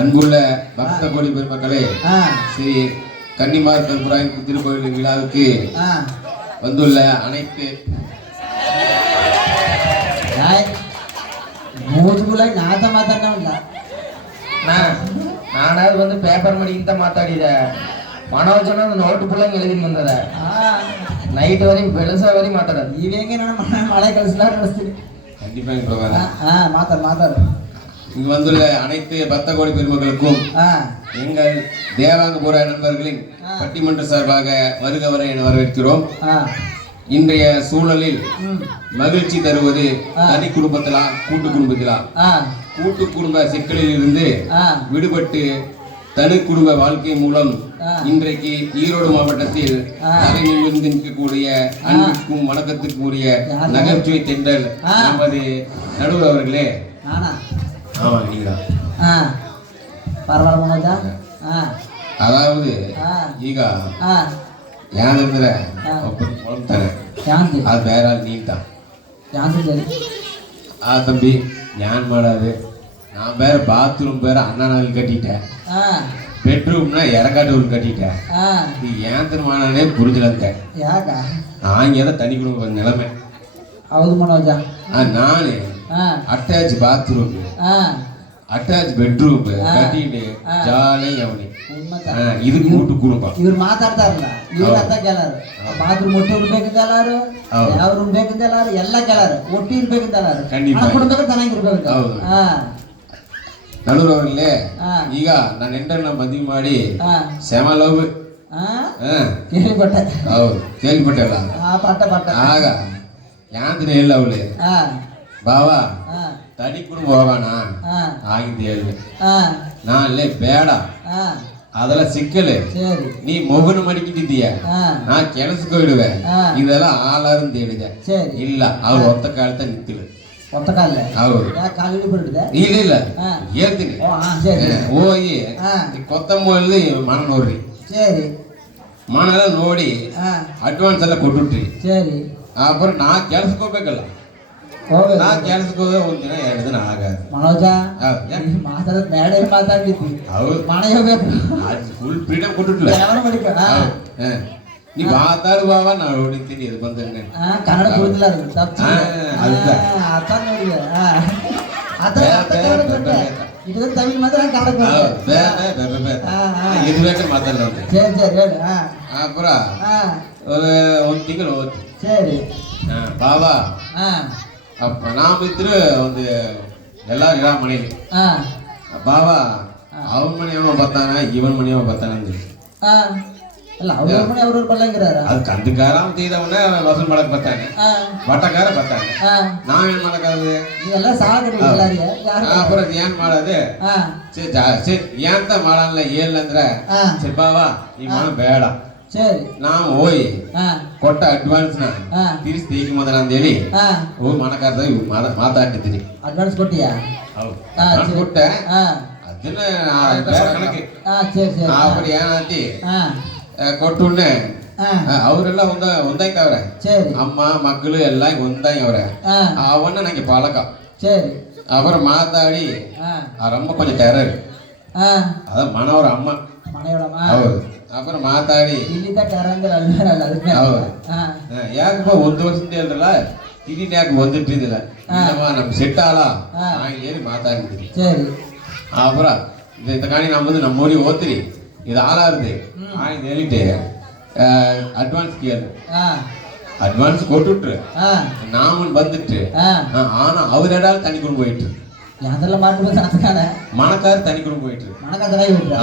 அன்புள்ள பக்த கோடி பெருமக்களே, ஸ்ரீ கன்னிமார் கருப்பராயன் திருக்கோயில் விழாவுக்கு வந்துள்ள அனைத்து நானாவது வந்து பேப்பர் மடிக்கிட்ட மாத்தாடித மனோஜனா நோட்டு புள்ளைங்க எழுதி வந்தத நைட் வரையும் பெருசா வரையும் மாத்தாடாது. இவங்க மழை கலசலாம் கண்டிப்பா மாத்தாரு. இங்கு வந்துள்ள அனைத்து பக்த கோடி பெருமக்களுக்கும் எங்கள் தேவாங்கபுர நண்பர்களின் பட்டிமன்ற சார்பாக வருக வர என வரவேற்கிறோம். இன்றைய சூழலில் மகிழ்ச்சி தருவது தனி குடும்பத்திலா கூட்டு குடும்பத்திலா? கூட்டு குடும்ப சிக்கலில் இருந்து விடுபட்டு தனி குடும்ப வாழ்க்கை மூலம் இன்றைக்கு ஈரோடு மாவட்டத்தில் தலை நிமிர்ந்து நிற்கக்கூடிய அன்பிற்கும் வணக்கத்துக்கும் உரிய நகைச்சுவை தென்றல் நமது நடுவர் அவர்களே. ஆமா, நீங்களா? அதாவது ಈಗ ಯಾನಂದ್ರೆ ಒಬ್ಬರು ಕೊಳ್ತಾರೆ, ಅದು ಬೇರೆ ನೀಂತ ಆ தம்பி ஞான் மாடாது. நான் வேற பாத்ரூம் வேற அண்ணாநாள் கட்டிட்டேன், பெட்ரூம்னா இறங்காட்டூர் கட்டிட்டேன். நீ ஏன் திருமானே புரிஞ்சலங்க நாங்க தனி குடும்ப நிலைமை. நானு அட்டாச் பாத்ரூம் அட்டாச் பெட்ரூம் கட்டிட்டு ஜாலியா அவனி ಇದು ಕೂಟು ಕುಟುಂಬ. ಇವ್ರು ಮಾತಾಡ್ತಾರಲ್ಲ, ಇವ್ರು ಅರ್ಥ ಕೇಳಾರು. ಬಾತ್ರೂಮ್ ಒಟ್ಟು ಇರ್ಬೇಕಂತ ಎಲ್ಲಾರು, ಯಾವ ರೂಮ್ ಬೇಕಂತ ಎಲ್ಲಾರು, ಎಲ್ಲ ಕೇಳಾರು. ಒಟ್ಟು ಇರ್ಬೇಕಂತ ಎಲ್ಲಾರು, ಕುಟುಂಬ ಚೆನ್ನಾಗಿರ್ಬೇಕಂತ. ನಡುವರು ಅವರಲ್ಲೇ ಈಗ ನನ್ನ ಎಂಟರ್ನ ಮದುವೆ ಮಾಡಿ ಶ್ಯಾಮಲವ್ ಕೇಳಿಪಟ್ಟೆ. ಹೌದು, ಕೇಳಿಪಟ್ಟಲ್ಲ. ಆಗ ಯಾಂತಿನ ಇಲ್ಲ ಅವಳೆ ಬಾವಾ ತಡಿ ಕುಟುಂಬ ಹೋಗೋಣ ಆಗಿದ್ದು ಹೇಳಿ. ನಾನಲ್ಲೇ ಬೇಡ அதெல்லாம் சிக்கலு சரி நீ ಮೊಗನು ಮಡಿಕಿದ್ದೀಯ ನಾ ಕೆಲಸಕ್ಕೆ ಹೋಗಿಡುವೆ ಇದೆಲ್ಲ ಆಲಾರು ಹೇಳಿದೆ சரி ಇಲ್ಲ ಅವ್ರು ಒತ್ತ ಕಾಳ್ತಾ ನಿಂತಿಲ್ಲ ஒத்த கால்ல ಹೌದು கால் இழுபடுதா ಇಲ್ಲ ಇಲ್ಲ ಹೇಳ್ತೀನಿ சரி ಹೋಗಿ ಕೊತ್ತಂಬರಿ ಮನ ನೋಡ್ರಿ சரி ಮನ ಎಲ್ಲ ನೋಡಿ ಅಡ್ವಾನ್ಸ್ ಎಲ್ಲ ಕೊಟ್ಬಿಟ್ರಿ சரி ಅப்புறம் ನಾ ಕೆಲ್ಸಕ್ಕೆ ಹೋಗ್ಬೇಕಲ್ಲ ನಾ ಕೆಲ್ಸಕ್ಕೆ ಹೋದ್ರೆ ಒಂದ್ ದಿನ 2 ದಿನ ಆಗಲ್ಲ ಮನೋಜ ಮಾತಾಡೋದು ಮೇಡಲ್ಲಿ ಮಾತಾಡ್ಲಿಕ್ಕೆ ಹೌದು ಮನೆ ಹೋಗ್ಬೇಕು ಫುಲ್ ಫ್ರೀಡಮ್ ಕೊಟ್ಬಿಟ್ಲ ಯಾವ ಮಾಡಿಕ ನೀ ಮಾತಾಡುವಾಗ ನಾವು ಹೊಡಿತೀನಿ ಇದು ಬಂದ್ರೆ ಕನ್ನಡ ಗೊತ್ತಿಲ್ಲ ಅದು ತಪ್ಪು ಅರ್ಥ ನೋಡಿ ಇದು ತಮಿಳ್ ಮಾತ್ರ ಕನ್ನಡ ಇದು ಬೇಕಾದ್ರೆ ಮಾತಾಡಲ್ಲ சரி சரி ಹೇಳು அப்புறம் ಒಂದು ತಿಂಗಳು ಹೋಗ್ತಿ சரி ಬಾಬಾ ಅಪ್ಪ ನಾವಿದ್ರು ಒಂದು ಎಲ್ಲಾರು ಇರೋ ಮನೇಲಿ ಬಾಬಾ ಅವನ ಮನೆಯವ ಬರ್ತಾನ ಇವನ್ ಮನೆಯವ ಬರ್ತಾನ ಅಂದ್ರಿ ಅಲ್ಲ ಅವ್ರ ಮನೆ ಅವ್ರವ್ರು ಬಲ್ಲಂಗಿರಾರ ಅದು ಕಂದಕಾರ ಅಂತ ಇದ್ದವನ ವಸೂಲ್ ಮಾಡಕ್ ಬರ್ತಾನೆ ಬಟ್ಟಕಾರ ಬರ್ತಾನೆ ನಾವೇನ್ ಮಾಡಕ್ಕಾಗದೆ ನೀವೆಲ್ಲ ಸಾಲ ಕಟ್ಟಿಲ್ಲ ಅப்புறம் ಏನ್ ಮಾಡೋದು ಏಂತ ಮಾಡಲ್ಲ ಏನಿಲ್ಲ ಸರಿ ಬಾಬಾ ಈ ಮಾಡ ಬೇಡ சரி ನಾವು ಹೋಗಿ ಕೊಟ್ಟ ಅಡ್ವಾನ್ಸ್ ನ ತಿರ್ಸಿ ತೇಗಿ ಮೊದಲ ಅಂತ ಹೇಳಿ ಹೋಗಿ ಮನಕಾರ್ದ ಮಾತಾಡ್ತಿದ್ದೀನಿ ಅಡ್ವಾನ್ಸ್ ಕೊಟ್ಟಿಯಾ ಹೌದು ಕೊಟ್ಟೆ ಅದನ್ನ ಬೇರೆ ಕಣಕ್ಕೆ சரி சரி ಅப்புறம் ಏನಾತಿ ಕೊಟ್ಟುಣ್ಣೆ ಅವರೆಲ್ಲ ಒಂದಾಯ್ತವ್ರೆ ಅಮ್ಮ ಮಕ್ಕಳು ಎಲ್ಲ ಒಂದಾಯ್ತವ್ರೆ ಅವನ್ನ ನಂಗೆ ಪಾಲಕ சரி அப்புறம் மாத்தாடி ரொம்ப கொஞ்சம் டெரர் அதான் மனோர அம்மா ಹೌದು ಅப்புறம் ಮಾತಾಡಿ ಯಾಕಪ್ಪ 1 ವರ್ಷದಿಂದ ಹೇಳಿದ್ರಲ್ಲ ಇದನ್ನ ಯಾಕೆ வந்துಟ್ಟಿದ್ದಿಲ್ಲ ಇಲ್ಲಮ್ಮ ನಮ್ಗೆ ಸೆಟ್ ಆಲ ಹೇಳಿ ಮಾತಾಡಿದ್ರಿ அப்புறம் இந்த காணி நான் வந்து நம்ம ஓடி ஓத்துரி இது ஆளாருது ஆயின்னு ಹೇಳಿட்டு அட்வான்ஸ் கேளு அட்வான்ஸ் கொட்டுட்டு நாம வந்துட்டு ஆனா அவர் இடம் தனி கொண்டு போயிட்டு அதெல்லாம் மாட்டு வந்து அதுக்கான மணக்கார் தனி கொண்டு போயிட்டு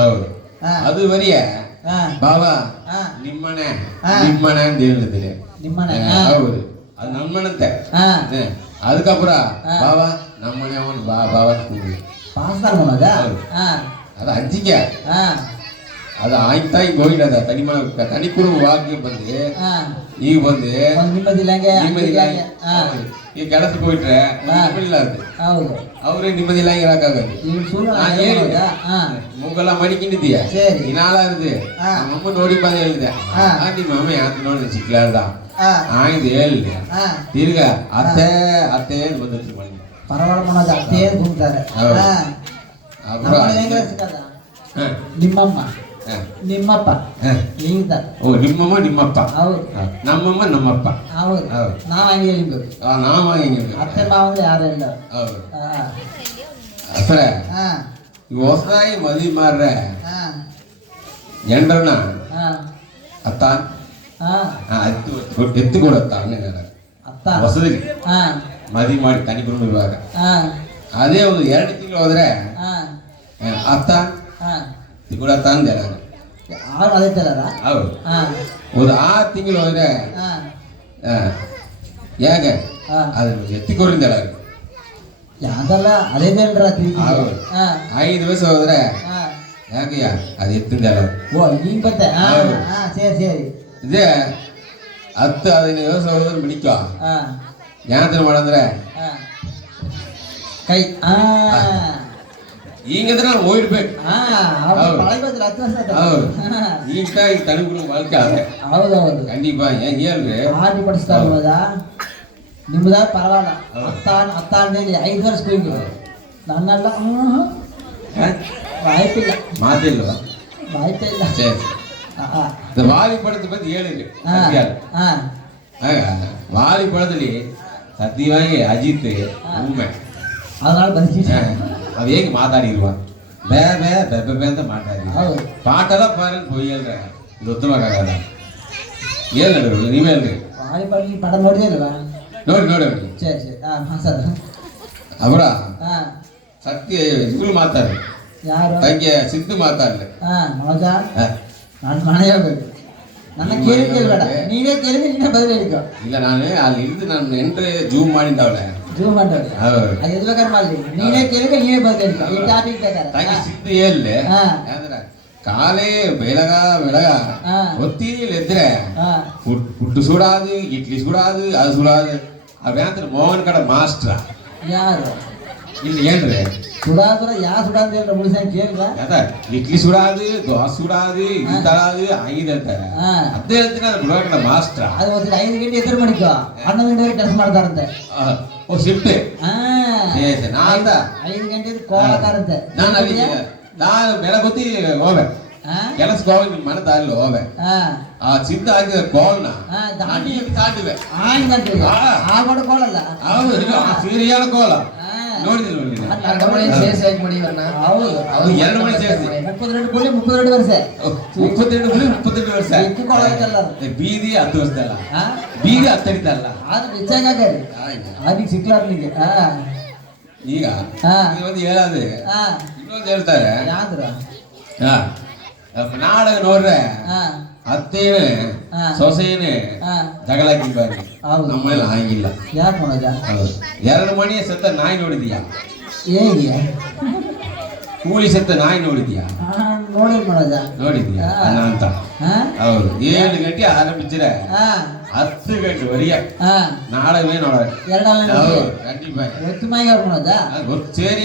ಹೌದು ಅದು ವರಿಯ ಬಾಬಾ ನಿಮ್ಮನೆ ನಿಮ್ಮನೆ ಅಂತ ಹೇಳಿದ್ರೆ ನಿಮ್ಮನೆ ಹೌದು ಅದು ನಮ್ಮನಂತೆ அதுக்கப்புறம் ಬಾಬಾ ನಮ್ಮನೆ ಅವನು ಬಾಬಾ பாஸ்தார் போனதா அது அஞ்சிக்க ಅದು ಆಯ್ತಾಯಿ ಹೋಗಿಡದ ತನಿ ಕುರುಬ ವಾಕ್ಯ ಬಂದು ಈಗ ಬಂದು ನಿಮ್ಮದಿಲ್ಲ ಈಗ ಕೆಲಸಕ್ಕೆ ಹೋಯ್ಟ್ರೆ ನಿಮ್ಮದಿಲ್ಲ ಅದು ಅವ್ರೆ ನಿಮ್ಮದಿಲ್ಲ ಇರಕ್ಕಾಗದು ಮೂಗೆಲ್ಲ ಮಡಿಕೊಂಡಿದ್ದೀಯ ಇನಾಲ ಇರುದು ಅಮ್ಮ ನೋಡಿ ಬಂದು ಹೇಳಿದೆ ನಿಮ್ಮ ಅಮ್ಮ ಯಾತ ನೋಡಿ ಸಿಕ್ಲಾರ್ದ ಆಯ್ದು ಹೇಳಿದೆ ತಿರ್ಗ ಅತ್ತೆ ಅತ್ತೆ ಬಂದಿರ್ತೀವಿ ಮನೆ பரவாயில்ல மனோஜ் அத்தையே கூப்பிட்டாரு ನಿಮ್ಮಮ್ಮ ನಿಮ್ಮಪ್ಪ ಈಗ ಓ ನಿಮ್ಮಮ್ಮ ನಿಮ್ಮಪ್ಪ ಹೌದು ನಮ್ಮಮ್ಮ ನಮ್ಮಪ್ಪ ಹೌದು ನಾವು ಹಂಗೆ ಹೇಳಿಬೇಕು ನಾವು ಹಂಗೆ ಅತ್ತೆ ಮಾವಂದ್ರೆ ಯಾರು ಇಲ್ಲ ಹೌದು ಅಸ್ರೆ ಈಗ ಹೊಸದಾಗಿ ಮದುವೆ ಮಾಡ್ರೆ ಎಂಡ್ರನ್ನ ಅತ್ತ ಎತ್ತು ಕೊಡತ್ತ ಅತ್ತ ಹೊಸದಿಗೆ ಮದುವೆ ಮಾಡಿ ತನಿ ಕುಟುಂಬ ಇವಾಗ ಅದೇ ಒಂದು 2 ತಿಂಗಳು ಹೋದ್ರೆ ಅತ್ತ ತಿಗುಡತ್ತ ಅಂದೆ ನಾನು ಅದೇ ತರ ಹೌದು ಒಂದು 6 ತಿಂಗಳು ಹೋದ್ರೆ ಹೇಗೆ ಅದನ್ನು ಎತ್ತಿಕೊರಿಂದ ಅದೆಲ್ಲ ಅದೇ ಬೇಡ್ರ 5 ವರ್ಷ ಹೋದ್ರೆ ಯಾಕೆಯ ಅದು ಎತ್ತಿಂದ ಓ ಈಗ ಬತ್ತೆ ಸರಿ ಸರಿ ಇದೇ 10-15 ವರ್ಷ ಹೋದ್ರೆ ಮಿಡಿಕೋ ಜ್ಞಾನದ ಮಾಡಂದ್ರೆ ಕೈ ಈಗಿದ್ರೆ ನಾವು ಹೋಗ್ಬೇಕು ಈಗ ತನಗಳು ಬಳಕೆ ಆದ್ರೆ ಹೌದೌದು ಖಂಡಿತ ಹೇಳ್ರಿ ಆಟಿ ಪಡಿಸ್ತಾ ನಿಮ್ದ ಪರವಾಗಿಲ್ಲ ಅತ್ತ ಅಂದೇಳಿ 5 ವರ್ಷ ಹೋಗಿ ನನ್ನೆಲ್ಲ ವಾಯ್ಪಿಲ್ಲ ಮಾತಿಲ್ವಾ ವಾಯ್ಪಿಲ್ಲ ವಾಲಿ ಪಡೆದ ಬಂದು ಹೇಳಿರಿ வாலி படத்துல சத்தியமாகி அஜித் உண்மை அதனால அவ ஏங்க மாத்தாடிடுவான் ಬೇರೆ ಮಾತಾಡಿ ಪಾಠದ ಪಾರನ್ போய் ಹೇಳ್ರೆ ಇದು ಉತ್ತಮಕ್ಕಾಗಲ್ಲ ಏನ್ ಹೇಳಿದ್ರು ನೀವೇ ಹೇಳ್ರಿ ಪಡ ನೋಡಿದಲ್ವಾ ನೋಡಿ ಸರಿ ಸರಿ ಅವರ ಸತ್ಯ ಇವ್ರು ಮಾತಾಡ್ರಿ ಯಾರು ತಂಗೆ ಸಿದ್ದು ಮಾತಾಡ್ಲಿ ಮನೋಜ ನಾನು ಮನೆ ಹೋಗ್ಬೇಕು ನನ್ನ ಕೇಳಿಬೇಡ ನೀವೇ ಕೇಳಿದ್ರೆ ನಿನ್ನ ಬದಲು ಹೇಳಿಕೊ ಇಲ್ಲ ನಾನು ಅಲ್ಲಿ ಇருந்து ನಾನು ಎಂಟ್ರೆ ಜೂಮ್ ಮಾಡಿದ್ದವಳೆ ಜೂಮ್ ಮಾಡೋದು ಅದು ಎದ್ಬೇಕಾದ್ರೆ ಮಾಡಲಿ ನೀವೇ ಕೇಳಿದ್ರೆ ನೀವೇ ಬದಲು ಹೇಳಿಕೊ ಈ ಟಾಪಿಕ್ ಬೇಕಾದ್ರೆ ತಂಗೆ ಸಿದ್ದು ಹೇಳಿ ಅಂದ್ರೆ ಕಾಲೇ ಬೆಳಗ ಹೊತ್ತಿಯಲ್ಲಿ ಎದ್ರೆ ಪುಟ್ಟು ಸುಡಾದು ಇಡ್ಲಿ ಸುಡಾದು ಅದು ಸುಡಾದು ಅವ್ಯಾಂತ ಮೋಹನ್ ಕಡೆ ಮಾಸ್ಟ್ರ ಯಾರು ಇಲ್ಲಿ ಏನ್ರಿ ಸುಡಾದ್ರ ಯಾ ಸುಡಾದ ಹೇಳ್ರ ಮುಳಿಸ ಕೇಳಿದ ಅದ ಇಡ್ಲಿ ಸುಡಾದು ದೋಸೆ ಸುಡಾದು ಇದು ತಳಾದು ಆಗಿದೆ ಅಂತಾರೆ ಅದೇ ಹೇಳ್ತೀನಿ ಅದು ಬಿಡುವ ಮಾಸ್ಟ್ರ ಅದು ಒಂದು 5 ಗಂಟೆ ಎದುರು ಮಾಡಿಕೋ 11 ಗಂಟೆವರೆಗೆ ಕೆಲಸ ಮಾಡ್ತಾರಂತೆ ಓ ಶಿಫ್ಟ್ ನಾನ್ 5 ಗಂಟೆ ಕೋಳತಾರಂತೆ ನಾನು ಬೆಳಗೊತ್ತಿ ಹೋಗ್ಬೆ ಕೆಲಸಕ್ಕೆ ಹೋಗಿ ನಿಮ್ಮ ಮನೆ ದಾರಿಲಿ ಹೋಗ್ಬೆ ಆ ಸಿದ್ಧ ಆಗಿದ ಕೋಲ್ನ ತಾಂಡಿವೆ ಕೋಳಲ್ಲ ಹೌದು ಸೀರಿಯಲ್ ಕೋಲ ನೋಡಿದ್ರಿ ಎರಡು ಮಣಿ ಸೇರಿಸಿ ಹಾಕಿ ಮಾಡಿ ಹೌದು 2 ಮಣಿ ಸೇರಿಸಿ 32 ವರ್ಷ 32 ವರ್ಷ ಬೀದಿ 10 ವರ್ಷದಲ್ಲ ಬೀದಿ 10 ಅಡಿದಲ್ಲ ಆದ್ರೆ ಹೆಚ್ಚಾಗ ಅದಕ್ಕೆ ಸಿಕ್ಲಾರ ನಿಂಗೆ ಈಗ ಒಂದು ಹೇಳೋದು ಇನ್ನೊಂದು ಹೇಳ್ತಾರೆ ಯಾವ್ದ್ರ ನಾಡಗ ನೋಡ್ರೆ ಅತ್ತೇನೆ ಸೊಸೆಯೇ ಜಗಳಾಕಿದ್ದಾರೆ ನಮ್ಮಲ್ಲಿ ಆಗಿಲ್ಲ ಯಾಕೆ ಮಾಡೋದ 2 ಮಣಿ ಸತ್ತ ನಾಯಿ ನೋಡಿದ್ಯಾ ಹೇಗೆ ಕೂಲಿ ಸತ್ತ ನಾಯಿ ನೋಡಿದ್ಯಾ ನೋಡಿದ್ಯಾ ಅಂತ ಹೌದು 7 ಗಂಟೆ ಆರಂಭಿಸಿದ್ರೆ 10 ಗಂಟೆವರೆಗೆ ನಾಡವೇ ನೋಡ ಸೇರಿ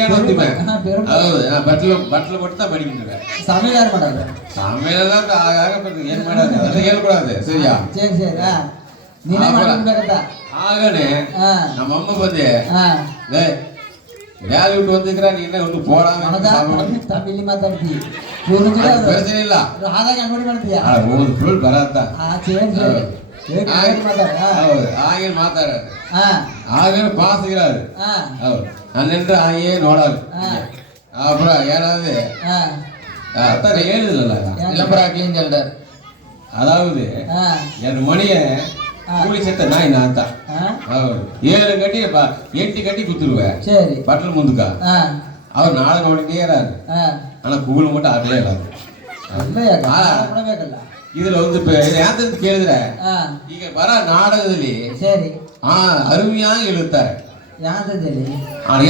ಹೌದು ಬಟ್ಲು ಬಟ್ಟ ಬಡಿಗಿದ್ರೆ ಆಮೇಲೆ ಆಗಾಗ ಏನ್ ಮಾಡೋದು ಅದ ಹೇಳ್ಕೊಡೋದೆ ಸರಿಯಾ ಆಗನೆ ನಮ್ಮಮ್ಮ ಬಂದೆ ವ್ಯಾಲಿ ಬಿಟ್ಟು ಬಂದಿದ್ರ ನೀನೆ ಒಂದು ಪೋಡ ಬೆಳೆಸಿಲ್ಲ ಓದ್ ಫುಲ್ ಬರತ್ತ ಆಗಿನ ಮಾತಾಡೋದು ಆಗಿನ ಪಾಸ್ ಇರೋದು ಹೌದು ನನ್ನೆಂದ್ರೆ ಹಾಗೆ ನೋಡೋದು ಅப்புற ஏனாவது அத்தனை எழுதுல விளம்பராக்கலையும் சொல்ற அதாவது 2 மணியை கூலி செத்த நாய் நான் தான் 7 ಗಂಟೆ 8 ಗಂಟೆ ಕೂತಿರುವೆ ಬಟ್ಲು ಮುಂದಕ ಅವ್ರು ನಾಳೆ ನೋಡಿನೇ ಇರಾರು ಅಣ್ಣ ಕೂಗಲು ಮಟ್ಟ ಆಗಲೇ ಇಲ್ಲ இதுல வந்து ಯಾಂತಂತ ಕೇಳಿದ್ರೆ ಈಗ ಬರ ನಾಟಕದಲ್ಲಿ ಅರುಮಿಯಾಗಿ ಇಳುತ್ತಾರೆ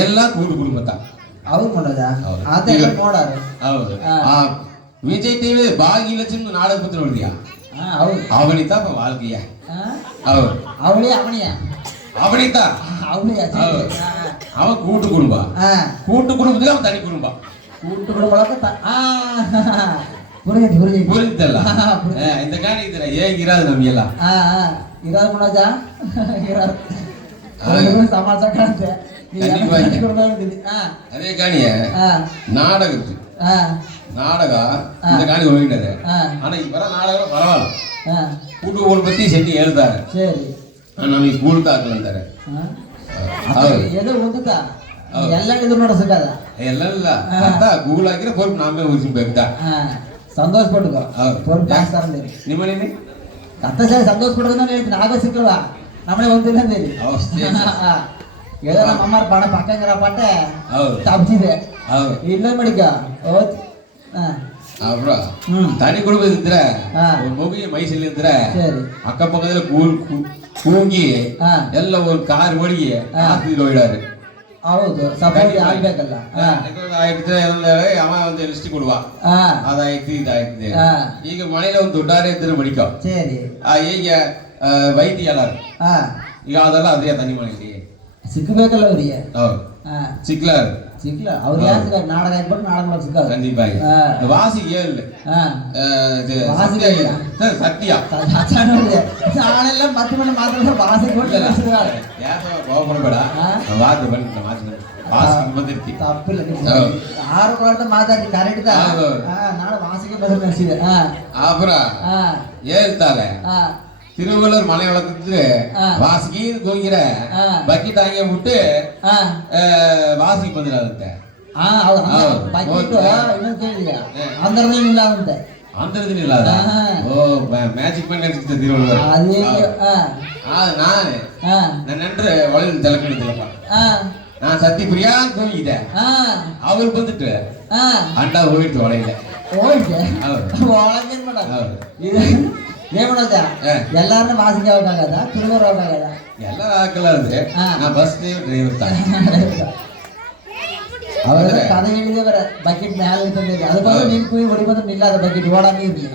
ಎಲ್ಲ ಕೂಡು ಕುಟುಂಬ ಅವ್ರು ಮಾಡೋದ ಹೌದು ವಿಜಯ್ ಟಿವಿ ಭಾಗ್ಯಲಕ್ಷ್ಮಿ ನಾಟಕ ಪತ್ರ ನೋಡಿದ್ಯಾ ಅವನಿತ வாழ்க்கைய ಅವನಿತ அவன் கூட்டு குடும்பம் கூட்டு குடும்பத்துல அவன் தனி குடும்பம் கூட்டு குடும்பம் புரியுதಲ್ಲ இந்த காணி இதுல ஏன் இராது நம்ம எல்லாம் ಇರಾದ ಮನೋಜ ಸಮಾಜ ಕಾಣುತ್ತೆ அதே காணிய நாடகத்து நாடகம் இந்த காணி ಹೋಗಿದ್ದಾರೆ ஆனா இப்ப நாடகம் பரவாயில்ல கூட்டு ஊர் பத்தி செட்டி எழுதாரு சரி ನಮಗೆ ಕೂಳ್ತಾ ಹಾಕಲಂತಾರೆ ஏதோ ஒதுக்கா ಎಲ್ಲ ಇದು ನೋಡಸಕದ ಎಲ್ಲ ಅಂತ ಗೂಗಲ್ ಹಾಕಿದ್ರೆ ಪೊರ್ಪು ನಾಮೇ ಉಳಿಸಬೇಕು ಸಂತೋಷ ಪಟ್ಟುಕೋ ಪೊರ್ಪು ಹಾಕ್ತಾರ ನಿಮ್ಮನೇನೆ ಅತ್ತ ಸರಿ ಸಂತೋಷ ಪಟ್ಟುಕೋ ನಾನು ಹೇಳ್ತೀನಿ ಆಗ ಸಿಕ್ಕಲ್ವಾ ನಮ್ಮನೆ ಒಂದಿಲ್ಲ ಅಂತೇಳಿ ஏதோ நம்ம அம்மா பணம் பக்கங்கிற பாட்டை தப்பிச்சிದೆ ಇಲ್ಲ ಮಡಿಕ அப்புறம் தனி குடும்பம் ಇದ್ರೆ ஒரு ಮಗುಗೆ ಮೈಸಲ್ಲಿ ಇದ್ರೆ ಅಕ್ಕಪಕ್ಕದಲ್ಲಿ ಕೂಗಿ ಎಲ್ಲ ಒಂದು ಕಾರ್ ಒಳಗೆ ಹಾಕಿ ಹೋಗಿದ್ದಾರೆ ಹೌದು ಸಪೋರ್ಟ್ ಆಗ್ಬೇಕಲ್ಲ ಆಯ್ತು ಅವ ಒಂದು ಲಿಸ್ಟ್ ಕೊಡುವ ಅದಾಯ್ತು ಇದಾಯ್ತು ಈಗ ಮನೇಲಿ ಒಂದು ದೊಡ್ಡಾರೆ ಇದ್ರೆ ಮಡಿಕ ಸರಿ ಹೇಗೆ ವೈದ್ಯ ಎಲ್ಲಾರು ಈಗ ಅದೆಲ್ಲ ಅದೇ ತನಿ ಮನೆಯಲ್ಲಿ ಸಿಕ್ಕಬೇಕಲ್ಲ ಅವ್ರಿಗೆ ಸಿಕ್ಲಾರ ಸಿಕ್ಲ ಅವ್ರು ಯಾರು ನಾಡಕ ಆಗ್ಬಿಟ್ಟು ನಾಡಕ ಸಿಕ್ಕ கண்டிப்பாக வாசி ஏழு சத்யா ನಾಳೆಲ್ಲ ಮತ್ತೆ ಮನೆ ಮಾತಾಡಿದ್ರೆ ವಾಸಿ ಕೊಡ್ತಾರೆ கோபப்படಬೇಡ வாசி ಬಂದ ವಾಸಿ ಬಂದಿರ್ತಿ ತಪ್ಪಿಲ್ಲ 6 ಕೊಡ್ತಾ ಮಾತಾಡಿ ಕರೆಕ್ಟ್ ನಾಳೆ ವಾಸಿಗೆ ಬದಲು ನಡೆಸಿದೆ அப்புறம் ಹೇಳ್ತಾರೆ திருவள்ளுவர் மலை வளர்த்துட்டு வாசிக்கு கோங்கிற பக்கெட் அங்கே விட்டு வாசிக்கு ಬಂದಿರಾದಂತೆ ಅಂತರದಿಲ್ಲ ಓ ಮ್ಯಾಜಿಕ್ ಮಾಡಿ ನಡೆಸಿದ್ದೆ ತಿರುವಳ್ಳುವರು ನಾನು ನನ್ನ ನೆಂಟ್ರೆ ಒಳಗಿನ ತಲೆಕೊಂಡಿದ್ದೆಲ್ಲಪ್ಪ நான் சத்தி பிரியா தூங்கிட்டேன் அவர் வந்துட்டு அண்டா ಹೋಗಿಟ್ಟು ಒಳಗೆ ಏನ್ ಮಾಡೋದ ಎಲ್ಲಾರನ್ನ ವಾಸಿಗೆ ಹೋಗಾಗದ ತಿರುಗೂರ್ ಹೋಗಾಗದ ಎಲ್ಲರೂ ಹಾಕಲ್ಲ ಅಂದ್ರೆ ನಾ ಬಸ್ ಡ್ರೈವರ್ ಅವರ ಕಥೆ ಹೇಳಿದೆ ಬರ ಬಕೆಟ್ ಮ್ಯಾಲ ಇರ್ತದೆ ಅದಕ್ಕೋಸ್ಕರ ನೀನು ಕುಯ್ ಹೊಡಿ ಬಂದ್ರೆ ನಿಲ್ಲ ಬಕೆಟ್ ಓಡ ನೀರ್ಲಿ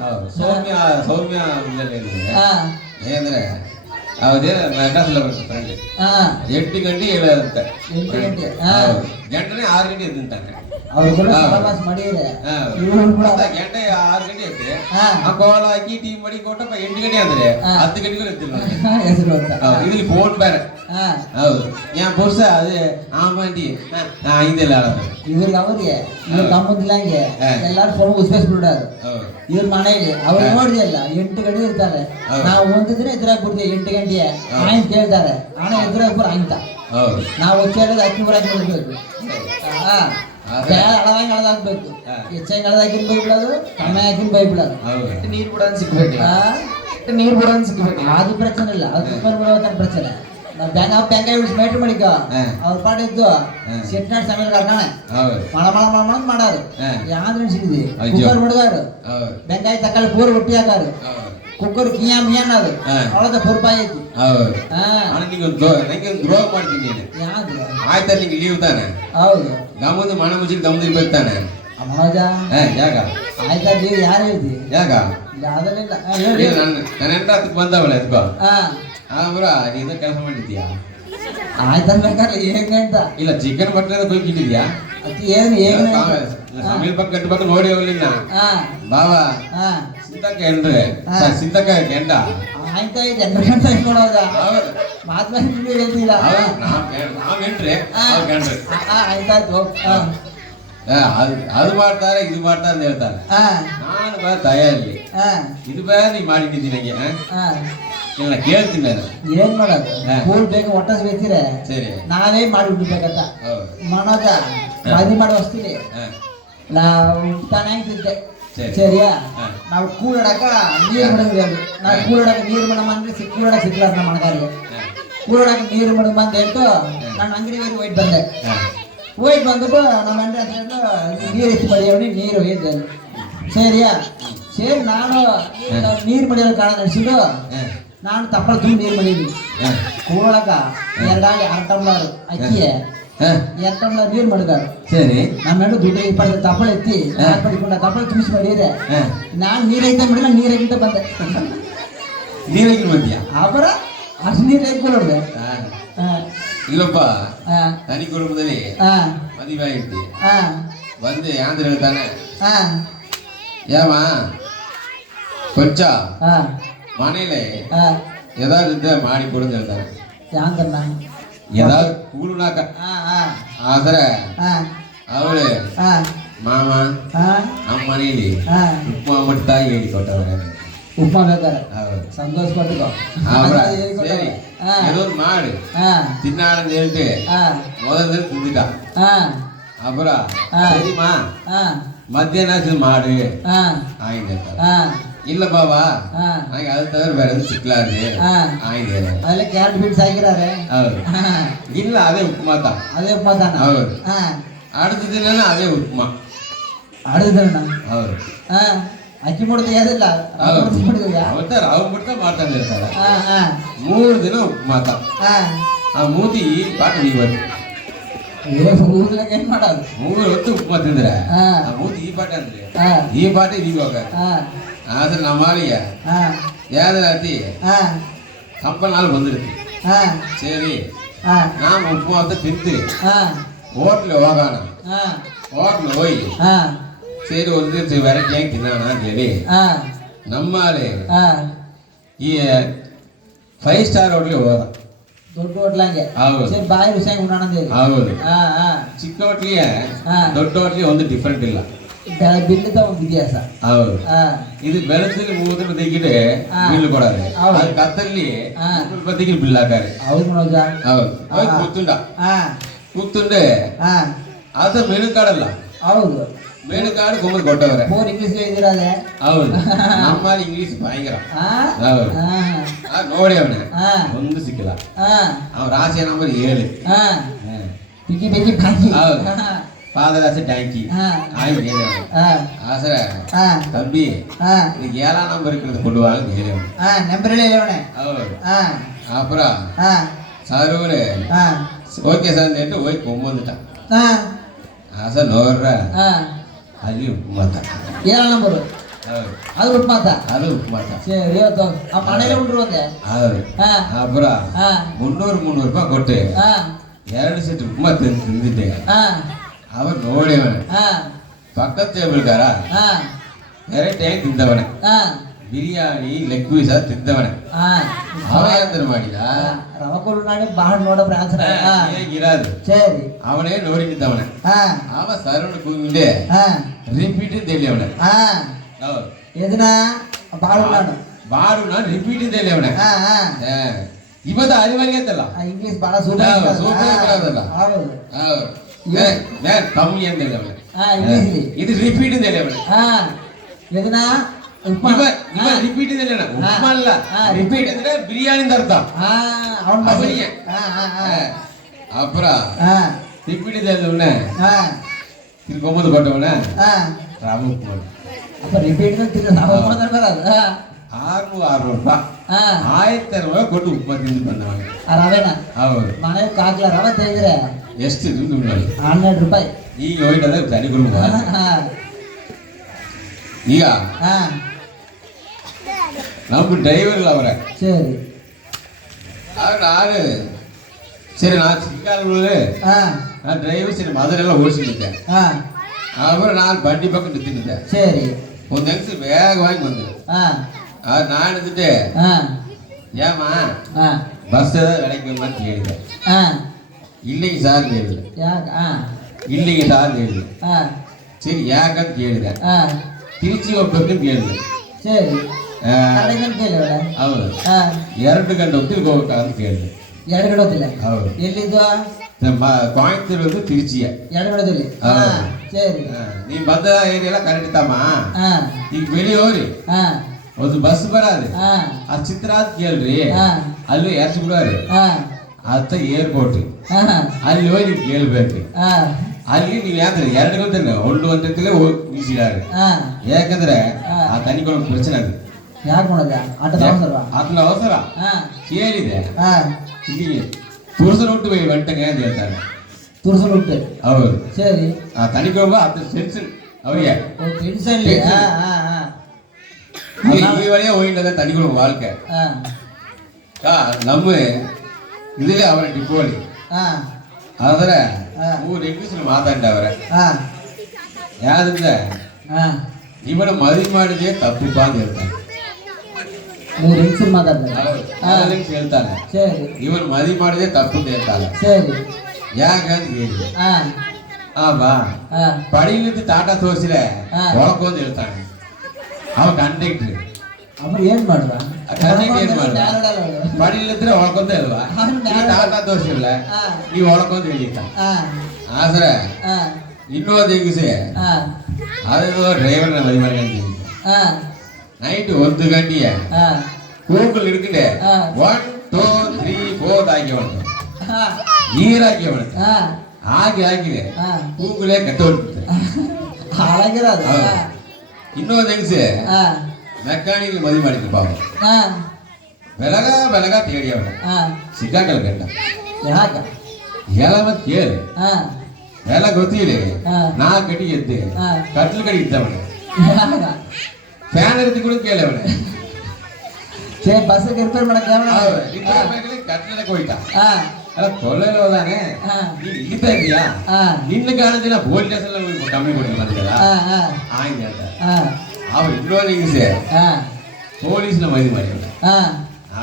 ಸೌಮ್ಯ ಏನಂದ್ರೆ ಅವದೇ ಮೆಡ್ರಾಸಲ್ಲ ಬರ್ತದೆ ಫ್ರೆಂಡ್ 8 ಗಂಟೆ ಹೇಳದಂತೆ 8 ಗಂಟೆ ಗಂಟನೆ 6 ಗಂಟೆ ಎದ್ದಂತಾನೆ ಅವ್ರು ಕೂಡ ಸಮಾಸ ಮಾಡಿದ್ರೆ ಗಂಟೆ 6 ಗಂಟೆ ಎದ್ದೆ ಆ ಕೋಲ ಹಾಕಿ ಟೀ ಮಾಡಿ ಕೊಟ್ಟಪ್ಪ 8 ಗಂಟೆ ಅಂದ್ರೆ 10 ಗಂಟೆಗೂ ಎದ್ದಿಲ್ಲ ಹೆಸರು ಅಂತ ಇದ್ರಲ್ಲಿ ಫೋನ್ ಬೇರೆ ಹೌದು ഞാൻ ಪುರುಷ ಅದೇ ಆಂಟಿ ಹಿಂದೆಲ್ಲ ಆಡೋದು ಇವ್ರಿಗೆ ಅವ್ರಿಗೆ ಇವ್ರು ತಮ್ಮದಿಲ್ಲ ಹಂಗೆ ಎಲ್ಲಾರು ಫೋನ್ ಉಸ್ಬೇಸ್ಬಿಡೋದು ಇವ್ರ ಮನೆಯಲ್ಲಿ ಅವ್ರು ನೋಡಿದೆಲ್ಲ 8 ಗಂಟೆ ಇರ್ತಾರೆ ನಾವು ಒಂದಿದ್ರೆ ಎದುರಾಗಿ ಬಿಡ್ತೀವಿ 8 ಗಂಟೆಗೆ ಆಯ್ತು ಕೇಳ್ತಾರೆ ಹಣ ಎದುರಾಗಿ ಬರ ಅಂತ ನಾವು ಕೇಳೋದು ಅಕ್ಕಿ ಬರ ಬಿಡ್ಬೇಕು ಅಳದಂಗೆ ಅಳದಾಗ್ಬೇಕು ಹೆಚ್ಚಾಗಿ ಅಳದಾಕಿನ ಬೈ ಬಿಡೋದು ಕಡಿಮೆ ಹಾಕಿನ ಬೈ ಬಿಡೋದು ನೀರ್ ಬಿಡೋನ್ ಸಿಗ್ಬೇಕು ನೀರ್ ಬಿಡೋನ್ ಸಿಗ್ಬೇಕು ಅದು ಪ್ರಚನೆ ಇಲ್ಲ ಅದು ಸೂಪರ್ ಬಿಡೋದ ಪ್ರಚನೆ ಬ್ಯಾಂಕ್ ಯೂಸ್ ಮೇಟ್ರ್ ಮಾಡಿಕ ಅವ್ರ ಪಾಟ ಇದ್ದು ಸೆಟ್ನಾಡ್ ಸಮಯ ಕರ್ಕಾಣೆ ಮಳ ಮಳ ಮಳ ಮಳ ಮಾಡಾರು ಯಾವ್ದು ಸಿಗಿದೆ ಕುಕ್ಕರ್ ಬಿಡಗಾರು ಬೆಂಕಾಯಿ ತಕ್ಕಾಳಿ ಪೂರ್ ಒಟ್ಟಿ ಹಾಕಾರು ಕುಕ್ಕರ್ ಕಿಯಾ ಮಿಯಾ ಅನ್ನೋದು ಅವಳದ ಪೂರ್ಪಾಯಿ ಐತಿ ನಂಗೆ ಒಂದು ದ್ರೋಹ ಮಾಡ್ತೀನಿ ಯಾವ್ದು ಆಯ್ತಾ ನಿಂಗೆ ಲೀವ್ ತಾನೆ ಹೌದು ಗಮ್ಮಂದು ಮಣ ಮುಚ್ಚಿಗೆ ಗಮ್ಮದಿ ಬರ್ತಾನೆ ಮನೋಜ ಯಾಕ ಆಯ್ತಾ ನೀವು ಯಾರು ಹೇಳ್ತಿ ಯಾಕ ಯಾವ್ದಲ್ಲ ನನ್ನ ಎಂಟ ಹತ್ತಕ್ಕೆ ಬಂದವಳೆ ಎದ್ಕೋ ಬ್ರ ನೀನು ಕೆಲಸ ಮಾಡಿದ್ಯಾ ಆಯ್ತಾ ಬೇಕಾದ್ರೆ ಹೇಗೆ ಅಂತ ಇಲ್ಲ ಚಿಕನ್ ಬಟ್ಟೆ ಕೊಯ್ಕಿಟ್ಟಿದ್ಯಾ ಏನು ಏನು ಸಮೀಲ್ ಪಕ್ಕ ಗಟ್ಟಿ ಪಕ್ಕ ನೋಡಿ ಹೋಗ್ಲಿಲ್ಲ ಬಾವ ಸಿಂತಕ್ಕ ಏನ್ರಿ ಸಿಂತಕ್ಕ ಎಂಟ ಆಯ್ತಾ ಇದು 2 ಗಂಟೆ ಇಟ್ಕೊಳೋದ ಮಾತ್ಮಾಡಿ ನೀವು ಹೇಳ್ತಿಲ್ಲ ನಾವೇನ್ರಿ ಗಂಡ್ರಿ ಆಯ್ತಾಯ್ತು ಅದು ಮಾಡ್ತಾರೆ ಇದು ಮಾಡ್ತಾರೆ ಅಂತ ಹೇಳ್ತಾರೆ ನಾನು ಬಾ ತಯಾರಿ ಇದು ಬೇರೆ ನೀ ಮಾಡಿದ್ದೀನಿ ನಂಗೆ ಇಲ್ಲ ಕೇಳ್ತೀನಿ ನಾನು ಏನ್ ಮಾಡೋದು ಕೂಲ್ ಬೇಗ ಒಟ್ಟ ಬೇಕಿರೆ ಸರಿ ನಾವೇ ಮಾಡಿ ಬಿಡ್ಬೇಕಂತ ಮನೋಜ ಮದಿ ಮಾಡಿ ವಸ್ತೀವಿ ನಾವು ತಾನಾಗ್ತಿದ್ದೆ ಸರಿಯಾ ನಾವು ಕೂಡಾಡಕ ನೀರು ಮಡಗಬೇಕು ನಾವು ಕೂಡಾಡಕ ನೀರು ಮಡ ಅಂದ್ರೆ ಕೂಡಾಡಕ್ ಸಿಕ್ಲಾರ ನಮ್ಮ ಮಣಗಾರಿಗೆ ಕೂಡಾಡಕ ನೀರು ಮಡಗ ಬಂದು ಹೇಳ್ತು ನಾನು ಅಂಗಡಿವರೆಗೆ ಹೋಯ್ತು ಬಂದೆ ಹೋಯ್ತು ಬಂದಪ್ಪ ನಮ್ಮ ಅಂಡೆ ಅಂತ ನೀರು ಎತ್ತಿ ಮಡಿಯವನಿ ನೀರು ಹೋಯ್ತು ಸರಿಯಾ ಸರಿ ನಾನು ನೀರು ಮಡಿಯೋದು ಕಾಣ ನಡೆಸಿದ್ದು ನಾನು ತಪ್ಪಳ ತುಂಬ ನೀರು ಮಾಡಿದ್ವಿ ಕೂಡಕ ಎರಡಾಗಿ 2 ಟಮ್ಲರ್ ಅಕ್ಕಿ 2 ಟಮ್ಲರ್ ನೀರು ಮಡಗಾರು ಸರಿ ನಮ್ಮ ಹೆಣ್ಣು ದುಡ್ಡು ಇಪ್ಪತ್ತು ತಪ್ಪಳ ಎತ್ತಿ ಪಡ್ಕೊಂಡ ತಪ್ಪಳ ತುಂಬಿಸಿ ಮಾಡಿದ್ರೆ ನಾನು ನೀರೈತೆ ಮಾಡಿಲ್ಲ ನೀರಾಗಿಂತ ಬಂದೆ ನೀರಾಗಿ ಬಂದ್ಯಾ ಅವರ ಅಷ್ಟು ನೀರು ಐತ್ಕೊಳ್ಳೋದು ಇಲ್ಲಪ್ಪ ತನಿ ಕುಟುಂಬದಲ್ಲಿ ಮದುವೆ ಆಗಿರ್ತಿ ಬಂದು ಯಾಂದ್ರೆ ಹೇಳ್ತಾನೆ ಯಾವ ಕೊಂಚ ಮನೇಲೆ ಎದಾರ್ದ ಮಾಡಿ ಕೊಡೋದು ಹೇಳ್ತಾರೆ ಯಾಂಕನ್ನ ಎದಾರ್ ಕೂಡುನಾಕ ಆದ್ರೆ ಅವಳೆ ಮಾಮ ನಮ್ಮ ಮನೇಲಿ ಉಪ್ಮಾ ಮಟ್ಟ ತಾಯಿ ಹೇಳಿ ಕೊಟ್ಟವ್ರೆ ಉಪ್ಮಾ ಬೇಕಾರೆ ಸಂತೋಷ ಪಟ್ಟುಕೋ ಸರಿ ಅದೊಂದು ಮಾಡಿ ತಿನ್ನಾಳ ಅಂತ ಹೇಳ್ತಿ ಮೊದಲ ತಿಂದಿದ್ದ ಅಬ್ಬರ ಸರಿಮಾ ಮಧ್ಯಾಹ್ನ ಮಾಡಿ ಆಯ್ತು ಇಲ್ಲ ಬಾಬಾ ನಂಗೆ ಅದು ತಗರ ಬೇರೆ ಸಿಕ್ಲಾರ್ರಿ ಆಯ್ತು ಅದೆಲ್ಲ ಕ್ಯಾರೆಟ್ ಬೀನ್ಸ್ ಹಾಕಿರಾರೆ ಹೌದು ಇಲ್ಲ ಅದೇ ಉಪ್ಮಾ ಅದೇ ಉಪ್ಮಾ ತಾನ ಹೌದು அடுத்த ದಿನ ಅದೇ ಉಪ್ಮಾ ಆಡಿದ್ರಣ್ಣ ಹೌದು ಅಕ್ಕಿ ಮುಡ್ದು ಯಾವ್ದಿಲ್ಲ ಅವತ್ತ ರಾವ್ ಬಿಡ್ತಾ ಮಾಡ್ತಾನೆ ಇರ್ತಾರೆ 3 ದಿನ ಉಪ್ಮಾ ಆ ಮೂತಿ ಪಾಠ ಇವತ್ತು ಏನ್ ಮಾಡೋದು 3 ಹೊತ್ತು ಉಪ್ಮಾ ತಿಂದ್ರೆ ಆ ಮೂತಿ ಈ ಪಾಠ ಅಂದ್ರೆ ಈ ಪಾಠ ಈಗ ಹೋಗ ಆದ್ರೆ ನಮ್ಮಳಿಗೆ ಯಾವ್ದಾರ ಅತಿ ಕಂಪನಾಲ್ ಬಂದಿರ್ತಿ ಸರಿ ನಾವು ಉಪ್ಪು ಅಂತ ತಿಂತೀವಿ ಹೋಟ್ಲು ಹೋಗೋಣ ಹೋಟ್ಲು ಹೋಗಿ ಸರಿ ಒಂದು ವೆರೈಟಿ ಹೆಂಗ್ ತಿನ್ನೋಣ ಅಂತ ಹೇಳಿ ನಮ್ಮಲ್ಲಿ ಈ 5 ಸ್ಟಾರ್ ಹೋಟ್ಲಿಗೆ ಹೋದ ದೊಡ್ಡ ಹೋಟ್ಲಂಗೆ ಹೌದು ಬಾಯಿ ರುಚಿಯಾಗಿ ಉಣ್ಣೋಣ ಹೌದು ಚಿಕ್ಕ ಹೋಟ್ಲಿಗೆ ದೊಡ್ಡ ಹೋಟ್ಲಿಗೆ ಒಂದು ಡಿಫ್ರೆಂಟ್ ಇಲ್ಲ ಬಿಲ್ಲದ ಒಂದು ವ್ಯತ್ಯಾಸ ಹೌದು ಇದು ಬೆಳಸಲ್ಲಿ 30 ತೆಗಿದ್ರೆ ಬಿಲ್ ಕೊಡಾರೆ ಕತ್ತಲ್ಲಿ 100 ರೂಪಾಯಿ ಬಿಲ್ ಹಾಕಾರೆ ಹೌದು ಮನೋಜ ಹೌದು ಕೂತುಂಡ ಕೂತುಂಡೆ ಅದ ಮೆನು ಕಾಡಲ್ಲ ಹೌದು ಮೆನು ಕಾರ್ಡ್ ಗೊಮ್ಮಲ್ ಕೊಟ್ಟವ್ರೆ ಇಂಗ್ಲಿಷ್ ಹೇಳಿದಿರದೆ ಹೌದು ನಮ್ಮಲ್ಲಿ ಇಂಗ್ಲಿಷ್ ಭಯಂಕರ ಹೌದು ನೋಡಿ ಅವನ ಒಂದು ಸಿಕ್ಕಿಲ್ಲ ಅವ್ರ ರಾಶಿ ನಂಬರ್ 7 ಬಿಗಿ ಬಿಗಿ ಭಾಗಿ ಹೌದು ಪಾದರಾಶಿ ಟ್ಯಾಂಕಿ ಆಯ್ತು ಆಸರ தம்பி இது 7ஆம் நம்பர் இருக்கிறது கொண்டு வாங்க கேளுங்க நம்பர் எழுதிவனே ಹೌದು அப்புறம் சாரூரே ஓகே சார் நேத்து போய் கொண்டு வந்துட்டான் ಅಸ ನೋಡ್ರ ಹಾ ಅಲ್ಲಿ ಉಪ್ಮಾತ 7 ನಂಬರ್ அது உப்புமாத்தா அது உப்புமாத்தா சரி மனையில விட்டுருவாங்க அப்புறம் 300 ரூபாய் ಕೊಟ್ಟು 2 ಸೆಟ್ ಉಪ್ಪುಮಾ ತಿಂದಿದ್ದೆ அவர் ನೋಡಿವನ ಪಕ್ಕದ ಟೇಬಲ್ಗಾರ ಬೇರೆ ಟೈಮ್ ತಿಂದವನೆ ಬಿರಿಯಾನಿ ಲೆಗ್ ಪೀಸ್ ತಿಂದವನೆ ಅವ ಎಂತ ಮಾಡಿದ ರವಕೊಡು ನಾಡಿ ಬಾಳ ನೋಡ ಪ್ರಾಂತರ ಹೇಗಿರಾದು ಸರಿ ಅವನೇ ನೋಡಿ ನಿಂತವನೆ ಅವ ಸರವಣ ಕೂಗಿಂದೆ ರಿಪೀಟ್ ಅಂತ ಅವನೆ எதுனா பாடுனானு பாடுனா ரிப்பீட் ಅಂತ ಅವನೆ ಇವತ್ತು ಅರಿವಾಗೆ ಅಂತಲ್ಲ ಇಂಗ್ಲಿಷ್ ಬಹಳ ಸೂಪರ್ ಸೂಪರ್ ಹೌದು நான் கம்மி ಅಂತ ಅವನೆ ಇಂಗ್ಲಿಷ್ ಇದು ರಿಪೀಟ್ ಅಂತ ಅವನೆ எதுனா ಇವ ರಿಪೀಟ್ ಅಂತ ಉಪ್ಮಾ ಅಲ್ಲ ರಿಪೀಟ್ ಅಂದ್ರೆ ಬಿರಿಯಾನಿ ಅಂತ ಅರ್ಥ ಅವನ ಅವನಿಗೆ ಅப்புறம் ರಿಪೀಟ್ ಅಂತ ಅವನೆ ತಿರ್ಕೊಂಬಂದು ಕೊಟ್ಟವನ ರಾಮ ಉಪ್ಮಾ அப்ப ரிப்பீட் நம்ம போனது வராது 600 ரூபாய் 1000 ரூபாய் ಕೊಟ್ಟು ಉಪ್ಮಾ ತಿಂದು ಬಂದವನು ರವೆನಾ ಹೌದು ಮನೆ ಕಾಕ್ಲ ರವೆ ತೆಗೆದ್ರೆ ಎಷ್ಟು ತಿಂದು ಉಣ್ಣಲಿ 12 ರೂಪಾಯಿ ಈಗ ಹೋಯ್ತದ ತನಿ ಗುರು ಈಗ நம்ம டிரைவர் அவர சரி நானு சரி நான் சிங்காலூர்ல நான் டிரைவர் சரி மதுரையில ஓடிச்சுட்டேன் அப்புறம் நான் வண்டி பக்கம் நிறுத்திட்டேன் சரி ஒரு நிமிஷம் வேக வாங்கி வந்தேன் நான் எடுத்துட்டு ஏமா பஸ் ஏதாவது கிடைக்குமான்னு கேளுங்க இல்லைங்க சார் கேளுங்க இல்லைங்க சார் கேளுங்க சரி ஏக்கன்னு கேளுங்க திருச்சி ஒப்பக்குன்னு கேளுங்க சரி ಹೌದು 2 ಗಂಟೆ ಹೊತ್ತಿಗೆ ಹೋಗ್ಬೇಕಂತ ಕೇಳಿದೆ 2 ಗಂಟೆ ಹೊತ್ತಿಲ್ಲ ಹೌದು ಎಲ್ಲಿದ್ದು ಕೊಯಂಬತ್ತೂರು ತಿರುಚಿಯ 2 ಗಂಟೆದಲ್ಲಿ ಸರಿ ನೀ ಬಂದ ಏರಿಯೆಲ್ಲ ಕರೆಕ್ಟ್ ಇತ್ತಮ್ಮ ಈಗ ಬೆಳಿ ಹೋಗ್ರಿ ಒಂದು ಬಸ್ ಬರಾது ಆ ಚಿತ್ರ ಅಂತ ಕೇಳ್ರಿ ಅಲ್ಲಿ ಎರ್ಸ್ಬಿಡ್ರಿ ಅತ್ತ ಏರ್ಪೋರ್ಟ್ ಅಲ್ಲಿ ಹೋಗಿ ನೀವು ಕೇಳ್ಬೇಕ್ರಿ ಅಲ್ಲಿ ನೀವು ಯಾವ್ದು 2 ಗಂಟೆ 1 ಗಂಟೆಲೇ ಹೋಗಿ ನಿಲ್ಸಿದಾರೆ ಯಾಕಂದ್ರೆ ಆ ತನಿಖೆ ಪ್ರಚನೆ ಅದು ಯಾಕೆ ಮಾಡೋದ ಆತನ ಅವಸರ ಕೇಳಿದೆ ಇಲ್ಲಿ ತುರ್ಸನೊಟ್ಟು போய் வந்துட்டங்க ಅಂತ ಹೇಳ್ತಾರೆ ತುರ್ಸನೊಟ್ಟು ಹೌದು ಸರಿ ಆ ತನಿಖೆ ಹೋಗ ಅದು ಟೆನ್ಷನ್ ಅವರಿಗೆ ಟೆನ್ಷನ್ ಈ வழியா ಹೋಗಿಂದ ತನಿಖೆ வாழ்க்கை நம்ம இதுல ಅವರ ಡಿಪೋಲಿ ಆದ್ರೆ 3 ಇಂಗ್ಲಿಷ್ ಮಾತಾಡ್ದವರೆ ಯಾವ್ದಂದ್ರೆ ಇವನ ಮದುವೆ ಮಾಡಿದ್ರೆ ತಪ್ಪಿಪ್ಪ ಅಂತ ಹೇಳ್ತಾನೆ 3 ಇಂಗ್ಲಿಷ್ ಮಾತಾಡ್ತಾರೆ ಹೇಳ್ತಾನೆ ಸರಿ ಇವನ್ ಮದುವೆ ಮಾಡಿದ್ರೆ ತಪ್ಪು ಅಂತ ಹೇಳ್ತಾನೆ ಸರಿ ಯಾಕಂತ ಹೇಳಿ ಬಾ ಪಡಿಲಿದ್ದು ತಾಟ ತೋರಿಸಿದ್ರೆ ಒಳಕೊಂದು ಹೇಳ್ತಾನೆ ಅವ ಕಂಡಕ್ಟ್ರಿ ಅವ್ರು ಏನ್ ಮಾಡುವ ಪಡಿಲಿದ್ರೆ ಒಳಕೊಂತ ಇಲ್ವಾ ತಾಟ ತೋರಿಸಿಲ್ಲ ನೀವು ಒಳಕೊಂತ ಹೇಳಿದ್ದ ಆದ್ರೆ ಇನ್ನೊಂದು ಹೆಂಗಸೆ ಅದು ಡ್ರೈವರ್ನ ಮದುವೆ ಮಾಡಿ ನೈಟ್ 1 ಗಂಟೆಯ ಕೂಗಲ್ ಹಿಡ್ಕೊಂಡೆ 1 2 3 4 ಆಗಿ ಅವನು ನೀರಾಗಿ ಆಗಿದೆ ಕೂಗಲೇ ಕಟ್ಟೋಗ್ಬಿಡುತ್ತೆ ಹಾಳಾಗಿರೋದು ಇನ್ನೊಂದು ಹೆಂಗಸೆ ಮೆಕ್ಯಾನಿಕ್ ಮದುವೆ ಮಾಡಿದ್ರು ಪಾಪ ಬೆಳಗ ತೇಡಿ ಅವನ ಸಿಕ್ಕಾಕಲ್ಲ ಗಂಟ ಎಲ್ಲ ಮತ್ತೆ ಕೇಳಿ ಎಲ್ಲ ಗೊತ್ತಿಲ್ಲ ನಾ ಕಟ್ಟಿ ಎದ್ದೆ ಕಟ್ಲು ಕಡೆ ಇದ್ದವನ ಫ್ಯಾನ್ ಇರ್ತಿ ಕೂಡ ಕೇಳವನೆ ಬಸ್ ರಿಪೇರ್ ಮಾಡಕ್ಕೆ ಕಟ್ಲಕ್ಕೆ ಹೋಯ್ತಾ ಅಲ್ಲ ತೊಳೆಲ್ಲ ಹೋದಾನೆ ನೀನ್ ಇಲ್ಲಿದ್ದ ಇದೆಯಾ ನಿನ್ನ ಕಾರಣದಿನ ವೋಲ್ಟೇಜ್ ಎಲ್ಲ ಕಮ್ಮಿ ಕೊಟ್ಟು ಬಂದಿಲ್ಲ ಆಯ್ತು ಅಂತ ಅವ ಇನ್ನೊಂದು ಹಿಂಗಸೆ ಪೊಲೀಸ್ನ ಮದುವೆ ಮಾಡಿಯವನೆ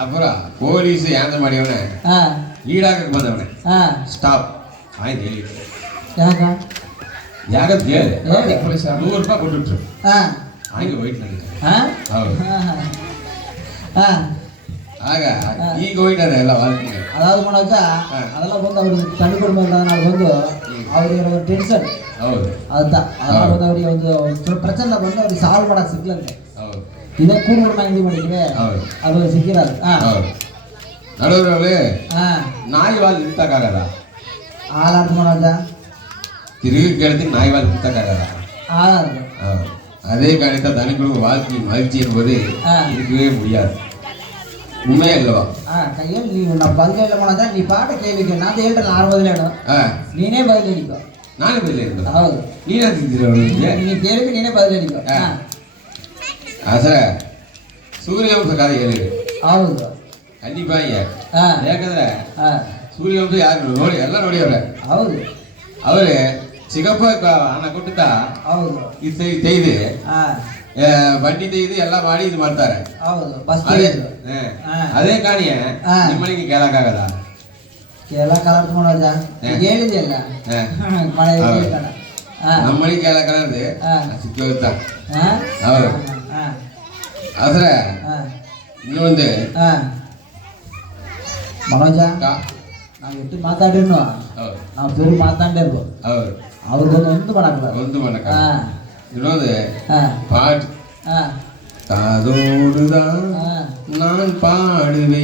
ಅப்புறம் ಪೊಲೀಸ್ ಯಾಂತ ಮಾಡಿಯವನೆ ಈಡಾಕಕ್ಕೆ ಬಂದವನೆ ಸ್ಟಾಪ್ ಆಯ್ತು ಹೇಳಿ ಯಾಕಂತ ಹೇಳಿ 100 ರೂಪಾಯಿ ಕೊಟ್ಬಿಟ್ರು ಹಾಗೆ ಹೋಯ್ತು ನನಗೆ ಹೌದು ಆಗ ಈಗ ಹೋಯ್ತಾರೆ ಎಲ್ಲ வாழ்க்கைங்க அதாவது போனாக்கா அதெல்லாம் வந்து அவருக்கு தனி குடும்பம் இல்லாதனால வந்து அவருக்கு ஒரு டென்ஷன் ಹೌದು அதுதான் அதனால வந்து அவರಿಗೆ ಒಂದು பிரச்சனை வந்து ಅವ್ರಿಗೆ ಸಾಲ್ವ್ ಮಾಡಕ್ಕೆ ಸಿಗ್ಲಂತೆ ಹೌದು ಇದೇ ಕೂಡುಗಡ ಮಾಹಿತಿ ಮಾಡಿದ್ರೆ ಹೌದು ಅದು ಸಿಕ್ಕಿರಲ್ಲ ಹೌದು ನಡುವರಲ್ಲಿ ನಾಯಿ ವಾಲ್ ನಿಂತಕ್ಕಾಗಲ್ಲ ಆಲಾರ್ದು ಮಾಡೋದ ತಿರುಗಿ ಕೇಳ್ತೀನಿ ನಾಯಿ ವಾಲ್ ನಿಂತಕ್ಕಾಗಲ್ಲ ஆளாது அதே கணித்த தனிக்குழு வாழ்க்கை மகிழ்ச்சி என்பது இருக்கவே முடியாது உண்மையா இல்லவா கையில் நீ நான் பதில் போனதான் நீ பாட்ட கேள்விக்கு நான் ಹೇಳ್ರೆ 60 ನೀನೇ ಬಯಲು ಹಿಡಿಕೋ ನಾನೇ ಬದಲೇ ಇರ್ಬೋದು ಹೌದು ನೀನೇ ತಿಂದಿರೋ ನೀ ಕೇಳಿದ್ರೆ ನೀನೇ ಬದಲಿಕೋ ಸರ ಸೂರ್ಯವಂಶ ಕಥೆ ಹೇಳಿ ಹೌದು ಕನ್ನಿಪಾಯಿಯ ಯಾಕಂದ್ರೆ ಸೂರ್ಯವಂಶ ಯಾರು ನೋಡಿ ಎಲ್ಲ ನೋಡಿಯವ್ರೆ ಹೌದು ಅವ್ರೆ ಚಿಕ್ಕಪ್ಪ ಹಣ ಕೊಟ್ಟಿದ್ದ ಹೌದು ಇದು ತೆಯ್ದು ಬಂಡಿ ತೆಯ್ದು ಎಲ್ಲ ಮಾಡಿ ಇದು ಮಾಡ್ತಾರೆ ಹೌದು ಅದೇ ಕಾಣಿಯ ನಿಮ್ಮನಿಗೆ ಕೇಳಕ್ಕಾಗಲ್ಲ ಕೇಳಕ್ಕಾಗಲ್ಲ ನೋಡೋದ ಹೇಳಿದೆಯಲ್ಲ ನಮ್ಮನಿಗೆ ಕೇಳಕ್ಕಾಗದೆ ಸಿಕ್ಕೋಗುತ್ತ ಹೌದು ಆದ್ರೆ ಇನ್ನೊಂದು ಮನೋಜ ನಾವು ಎಷ್ಟು ಮಾತಾಡಿರ್ನು ನಾವು ಬೇರೆ ಮಾತಾಡಿರ್ಬೋದು ಹೌದು ಅವ್ರಿಗೊಂದು ಒಂದು ಮಾಡಲ್ಲ ಇನ್ನೊಂದು ಪಾಟ್ ಕಾದೋಡುದ ನಾನ್ ಪಾಡುವೆ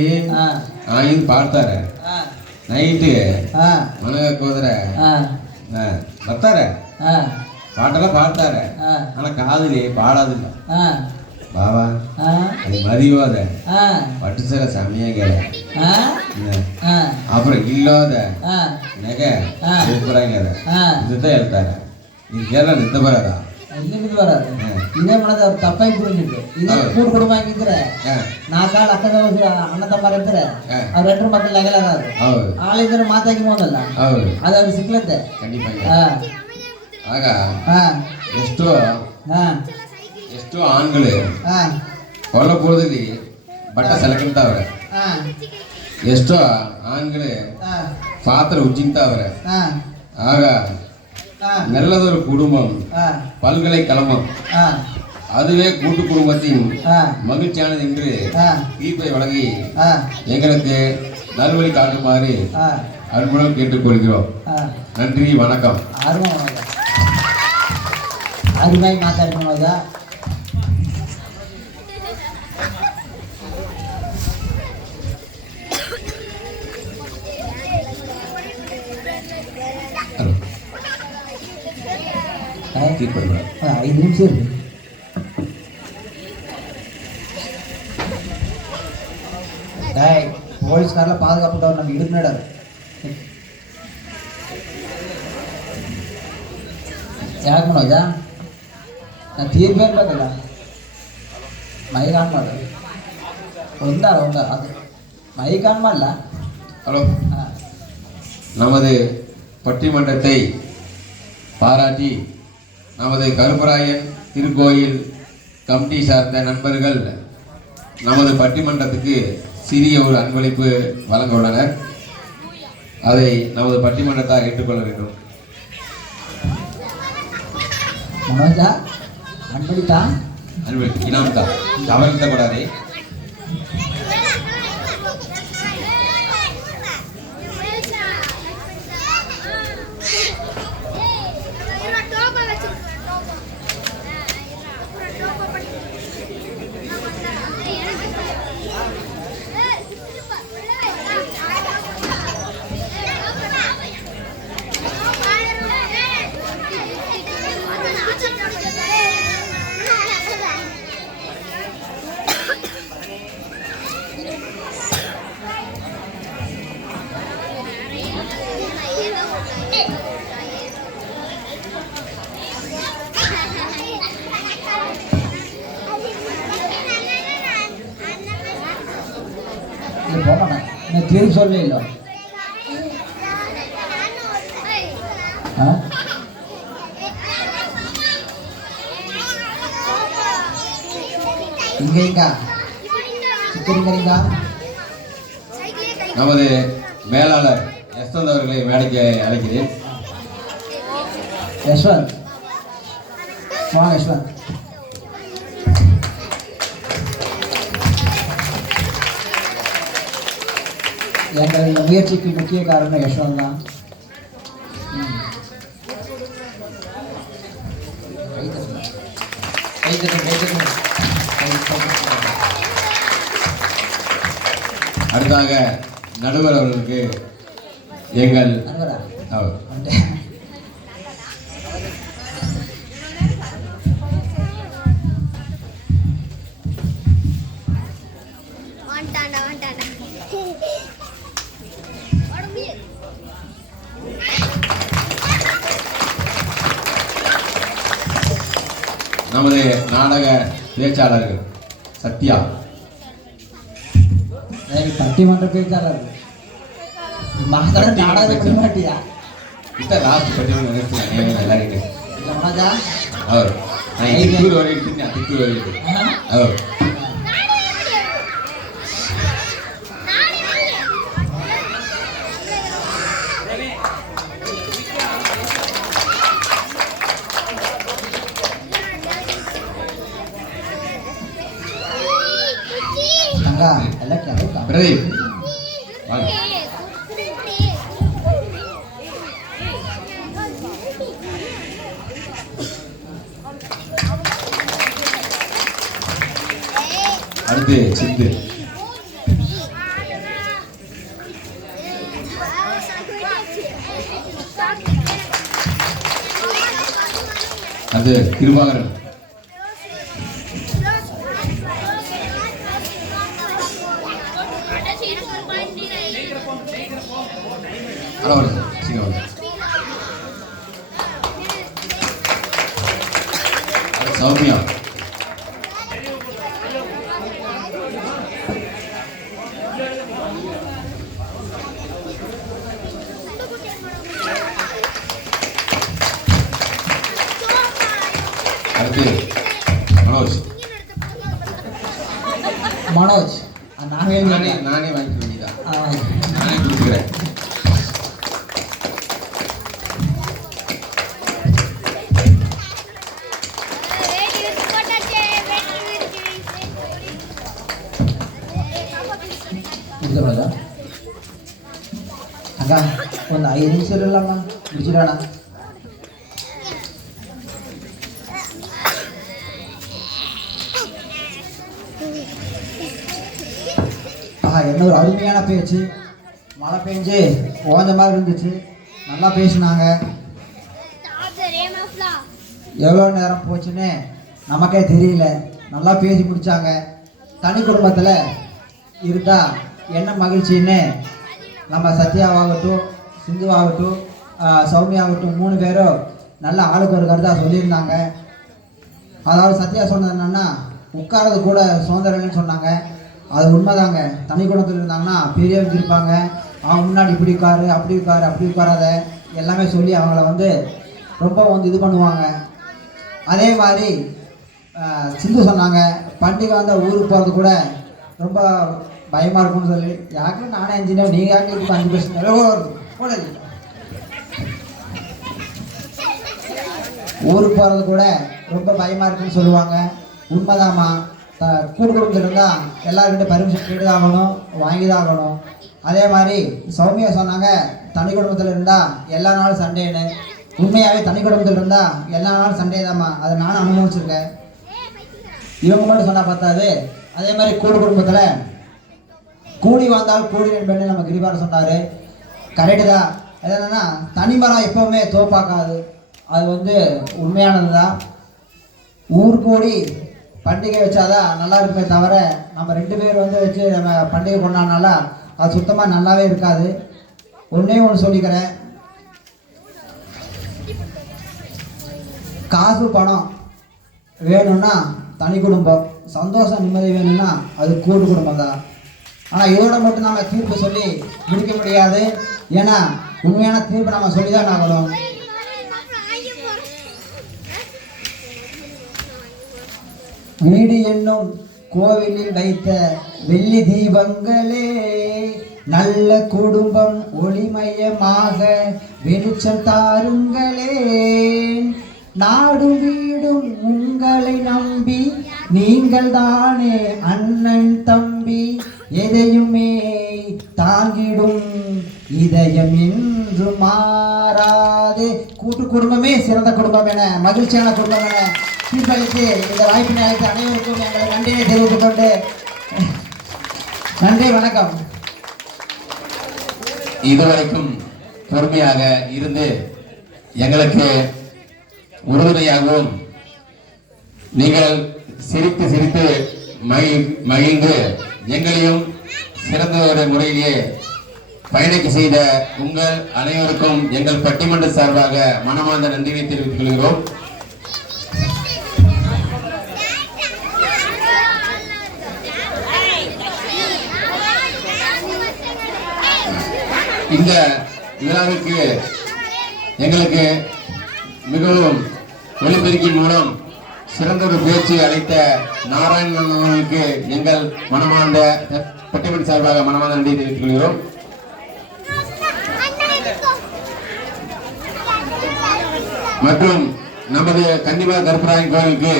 ಇದು ಪಾಡ್ತಾರೆ ನೈಟ್ ಮನೆಗೆ ಹೋದ್ರೆ ಬರ್ತಾರೆ ಪಾಟೆಲ್ಲ ಪಾಡ್ತಾರೆ ಆನ ಕಾದಲಿ ಪಾಡೋದಿಲ್ಲ ಬಾಬಾ அது மதியோத பட்டுசர சமயங்கள அப்புறம் இல்லாத நக சூப்பராங்க இதுதான் ಹೇಳ್ತಾರೆ ಇದೆಲ್ಲ ನಿದ್ದೆ ಬರಲ್ಲ ಎಲ್ಲಿಂದ ಬರೋದು ಇದೇ ಮಾಡೋದು ಅವ್ರು ತಪ್ಪಾಗಿ ಬಿಡಿದ್ರು ಇದೇ ಕೂಡ್ ಕುಟುಂಬ ಆಗಿದ್ರೆ ನಾಲ್ಕಾಳು ಅಕ್ಕದ ಅಣ್ಣ ತಮ್ಮ ಇರ್ತಾರೆ ಅವ್ರ ಎಂಟ್ರ ಮಕ್ಕಳು ಆಗಲ್ಲ ಹೌದು ಆಳಿದ್ರೆ ಮಾತಾಗಿ ಹೋದಲ್ಲ ಹೌದು ಅದು ಅವ್ರಿಗೆ ಸಿಕ್ಲತ್ತೆ ಆಗ ಎಷ್ಟೋ ಆಣ್ಗಳು ಕೊಲ್ಲಪುರದಲ್ಲಿ ಬಟ್ಟ ಸೆಲಕಂತವ್ರೆ ಎಷ್ಟೋ ಆಣ್ಗಳು ಪಾತ್ರ ಉಜ್ಜಿಂತವ್ರೆ ಆಗ நல்லதொரு குடும்பம் பல்கலைக்கழகம் அதுவே கூட்டு குடும்பத்தின் மகிழ்ச்சியானது என்று தீர்ப்பை வழங்கி எங்களுக்கு நல்வழி காட்டுமாறு அன்புடன் கேட்டுக்கொள்கிறோம் நன்றி வணக்கம் அருமையாக மாத்தாடுறோம் ஐந்து நிமிஷம் இருக்கு போலீஸ்காரில் பாதுகாப்புட்டவர் நம்ம இடுப்பினார் ಯಾಕೆ ಮಾಡೋದಾ ನಾನು ತೀರ್ಪೇ ಇರ್ಬೇಕಲ್ಲ ಮೈಗೆ ಆನ್ ಮಾಡು ಒಂದಾರ ಅದು ಮೈಗೆ ಆನ್ ಮಾಡಲ್ಲ ஹலோ நமது பட்டிமன்றத்தை பாராட்டி நமது கருப்பராயன் திருக்கோயில் கமிட்டி சார்ந்த நண்பர்கள் நமது பட்டிமன்றத்துக்கு சிறிய ஒரு அன்பளிப்பு வழங்க உள்ளனர் அதை நமது பட்டிமன்றத்தார் ஏற்றுக்கொள்ள வேண்டும் மனோஜா அன்பளித்தா அன்பளிப்பு இனாம் தான் தவறுத்த கூடாது தீர்வு சொல்ல இல்லை நமது மேலாளர் யஸ்வந்த் அவர்களை மேடைக்கு அழைக்கிறேன். யஸ்வந்த் வா யஸ்வந்த். எங்கள் இந்த முயற்சிக்கு முக்கிய காரணம் யஸ்வந்த் தான். அடுத்தாக நடுவர் அவர்களுக்கு எங்கள் நமது நாடக பேச்சாளர்கள் சத்யா. பட்டிமன்ற பேச்சாளர் நாடகம் மாட்டியா இத்த லாஸ்ட் பட்டிமன்ற எல்லாரும் அவர் நான் திக்கூர் ஓடிட்டு திக்கூர் ஓடிட்டு அவர் பிரதீப் வாங்க. அடுத்து சிந்து. அது கிருபாகரன். சௌமியா. அடுத்து மனோஜ். மனோஜ் நானே வாங்கிக்க வேண்டியதான், நானே கொடுத்துக்கிறேன். அக்கா ಒಂದು 5 ನಿಮಿಷ ಇರಲ್ಲಮ್ಮ ಬಿಡಿಸಿರೋಣ. என்ன ஒரு அருமையான பேச்சு. மழை பெஞ்சு ஓஞ்ச மாதிரி இருந்துச்சு, நல்லா பேசினாங்க. எவ்வளோ நேரம் போச்சுன்னு நமக்கே தெரியல, நல்லா பேசி முடித்தாங்க. தனி குடும்பத்தில் இருந்தால் என்ன மகிழ்ச்சின்னு நம்ம சத்யாவாகட்டும், சிந்துவாகட்டும், சௌமியாகட்டும் 3 பேரும் நல்ல ஆளுக்கு ஒரு கருத்தாக சொல்லியிருந்தாங்க. அதாவது சத்யா சொன்னது என்னென்னா உட்காரது கூட சுதந்திரம் இல்லைன்னு சொன்னாங்க. அது உண்மைதாங்க. தனி குடும்பத்தில் இருந்தாங்கன்னா பெரியவங்க இருப்பாங்க, அவங்க முன்னாடி இப்படி உட்காரு, அப்படி உட்காரு, அப்படி உட்காராத எல்லாமே சொல்லி அவங்கள வந்து ரொம்ப வந்து இது பண்ணுவாங்க. அதே மாதிரி சிந்து சொன்னாங்க பண்டிகை வந்தால் ஊருக்கு போகிறது கூட ரொம்ப பயமாக இருக்கும்னு சொல்லி. யாருக்கு நானே இன்ஜினியர், நீங்கள் யாருக்கு இதுக்கு 5% போடல. ஊருக்கு போகிறது கூட ரொம்ப பயமாக இருக்குன்னு சொல்லுவாங்க. உண்மைதாம்மா. கூடு குடும்பத்தில் இருந்தால் எல்லாருக்கிட்ட பர்மிஷன் கேட்டு தான் ஆகணும், வாங்கி தான் ஆகணும். அதே மாதிரி சௌமியா சொன்னாங்க தனி குடும்பத்தில் இருந்தால் எல்லா நாளும் சண்டேன்னு. உண்மையாகவே தனி குடும்பத்தில் இருந்தால் எல்லா நாளும் சண்டே தான்மா, அதை நானும் அனுபவிச்சிருக்கேன். இவங்க மட்டும் சொன்னால் பார்த்தாது. அதே மாதிரி கூடு குடும்பத்தில் கூடி வாழ்ந்தால் கூடி நண்பன்னு நம்ம கிரிபார சொன்னார். கரெக்டு தான். அது என்னென்னா தனிமரம் எப்போவுமே தோப்பாக்காது, அது வந்து உண்மையானது தான். ஊர் கூடி பண்டிகை வச்சாதான் நல்லா இருக்குமே தவிர நம்ம 2 பேர் வந்து வச்சு நம்ம பண்டிகை கொண்டாடினால அது சுத்தமாக நல்லாவே இருக்காது. ஒன்றே ஒன்று சொல்லிக்கிறேன், காசு பணம் வேணும்னா தனி குடும்பம், சந்தோஷம் நிம்மதி வேணும்னா அது கூட்டு குடும்பம் தான். ஆனால் இதோட மட்டும் நம்ம தீர்ப்பு சொல்லி முடிக்க முடியாது. ஏன்னா உண்மையான தீர்ப்பு நம்ம சொல்லி தான் ஆகணும். வீடு என்னும் கோவிலில் வைத்த வெள்ளி தீபங்களே, நல்ல குடும்பம் ஒளிமயமாக வெளிச்சம் தாருங்களே. நாடும் வீடும் உங்களை நம்பி நீங்கள் தானே அண்ணன் தம்பி, எதையுமே தாங்கிடும் இதயம் என்று மாறாது. கூட்டு குடும்பமே சிறந்த குடும்பம் என, மகிழ்ச்சியான குடும்பம் என தீர்ப்பளித்து இந்த வாய்ப்பினை அளித்த அனைவருக்கும் எங்களை நன்றியை தெரிவித்துக் கொண்டு நன்றி, வணக்கம். இதுவரைக்கும் பொறுமையாக இருந்து எங்களுக்கு உறுதுணையாகவும் நீங்கள் சிரித்து சிரித்து மகிழ்ந்து எங்களையும் சிறந்த ஒரு முறையிலேயே பயணிக்க செய்த உங்கள் அனைவருக்கும் எங்கள் பட்டிமன்ற சார்பாக மனமார்ந்த நன்றியை தெரிவித்துக் கொள்கிறோம். இந்த விழாவுக்கு எங்களுக்கு மிகவும் ஒளிபெருக்கின் மூலம் சிறந்தொரு பேச்சு அளித்த நாராயணன் அவர்களுக்கு எங்கள் மனமார்ந்த பட்டிமன்ற சார்பாக மனமார்ந்த நன்றி தெரிவித்துக் கொள்கிறோம். மற்றும் நமது கன்னிமா கருப்பராயன் கோவிலுக்கு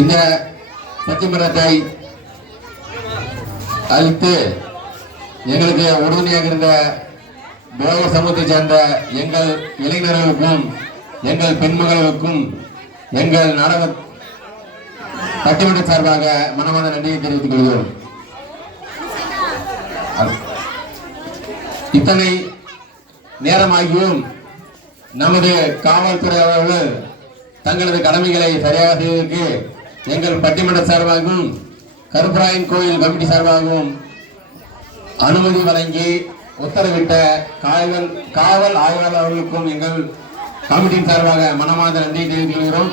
இந்த பட்டிமன்றத்தை அளித்து எங்களுக்கு உறுதுணையாக இருந்த போக சமூகத்தை சேர்ந்த எங்கள் இளைஞர்களுக்கும் எங்கள் பெண்மகளுக்கும் எங்கள் நாடக பட்டிமன்ற சார்பாக மனமார்ந்த நன்றியை தெரிவித்துக் கொள்கிறோம். இத்தனை நேரமாகியும் நமது காவல்துறை அவர்கள் தங்களது கடமைகளை சரியாக செய்வதற்கு எங்கள் பட்டிமன்ற சார்பாகவும் கருப்பராயன் கோயில் கமிட்டி சார்பாகவும் அனுமதி வழங்கி உத்தரவிட்ட காவல் ஆய்வாளர் அவர்களுக்கும் எங்கள் கமிட்டியின் சார்பாக மனமார்ந்த நன்றியை தெரிவித்துக் கொள்கிறோம்.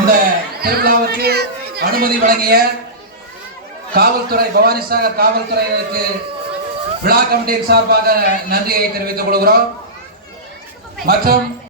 இந்த திருவிழாவுக்கு அனுமதி வழங்கிய காவல்துறை பவானிசாகர் காவல்துறையினருக்கு விழா கமிட்டியின் சார்பாக நன்றியை தெரிவித்துக் கொள்கிறோம். மற்றும்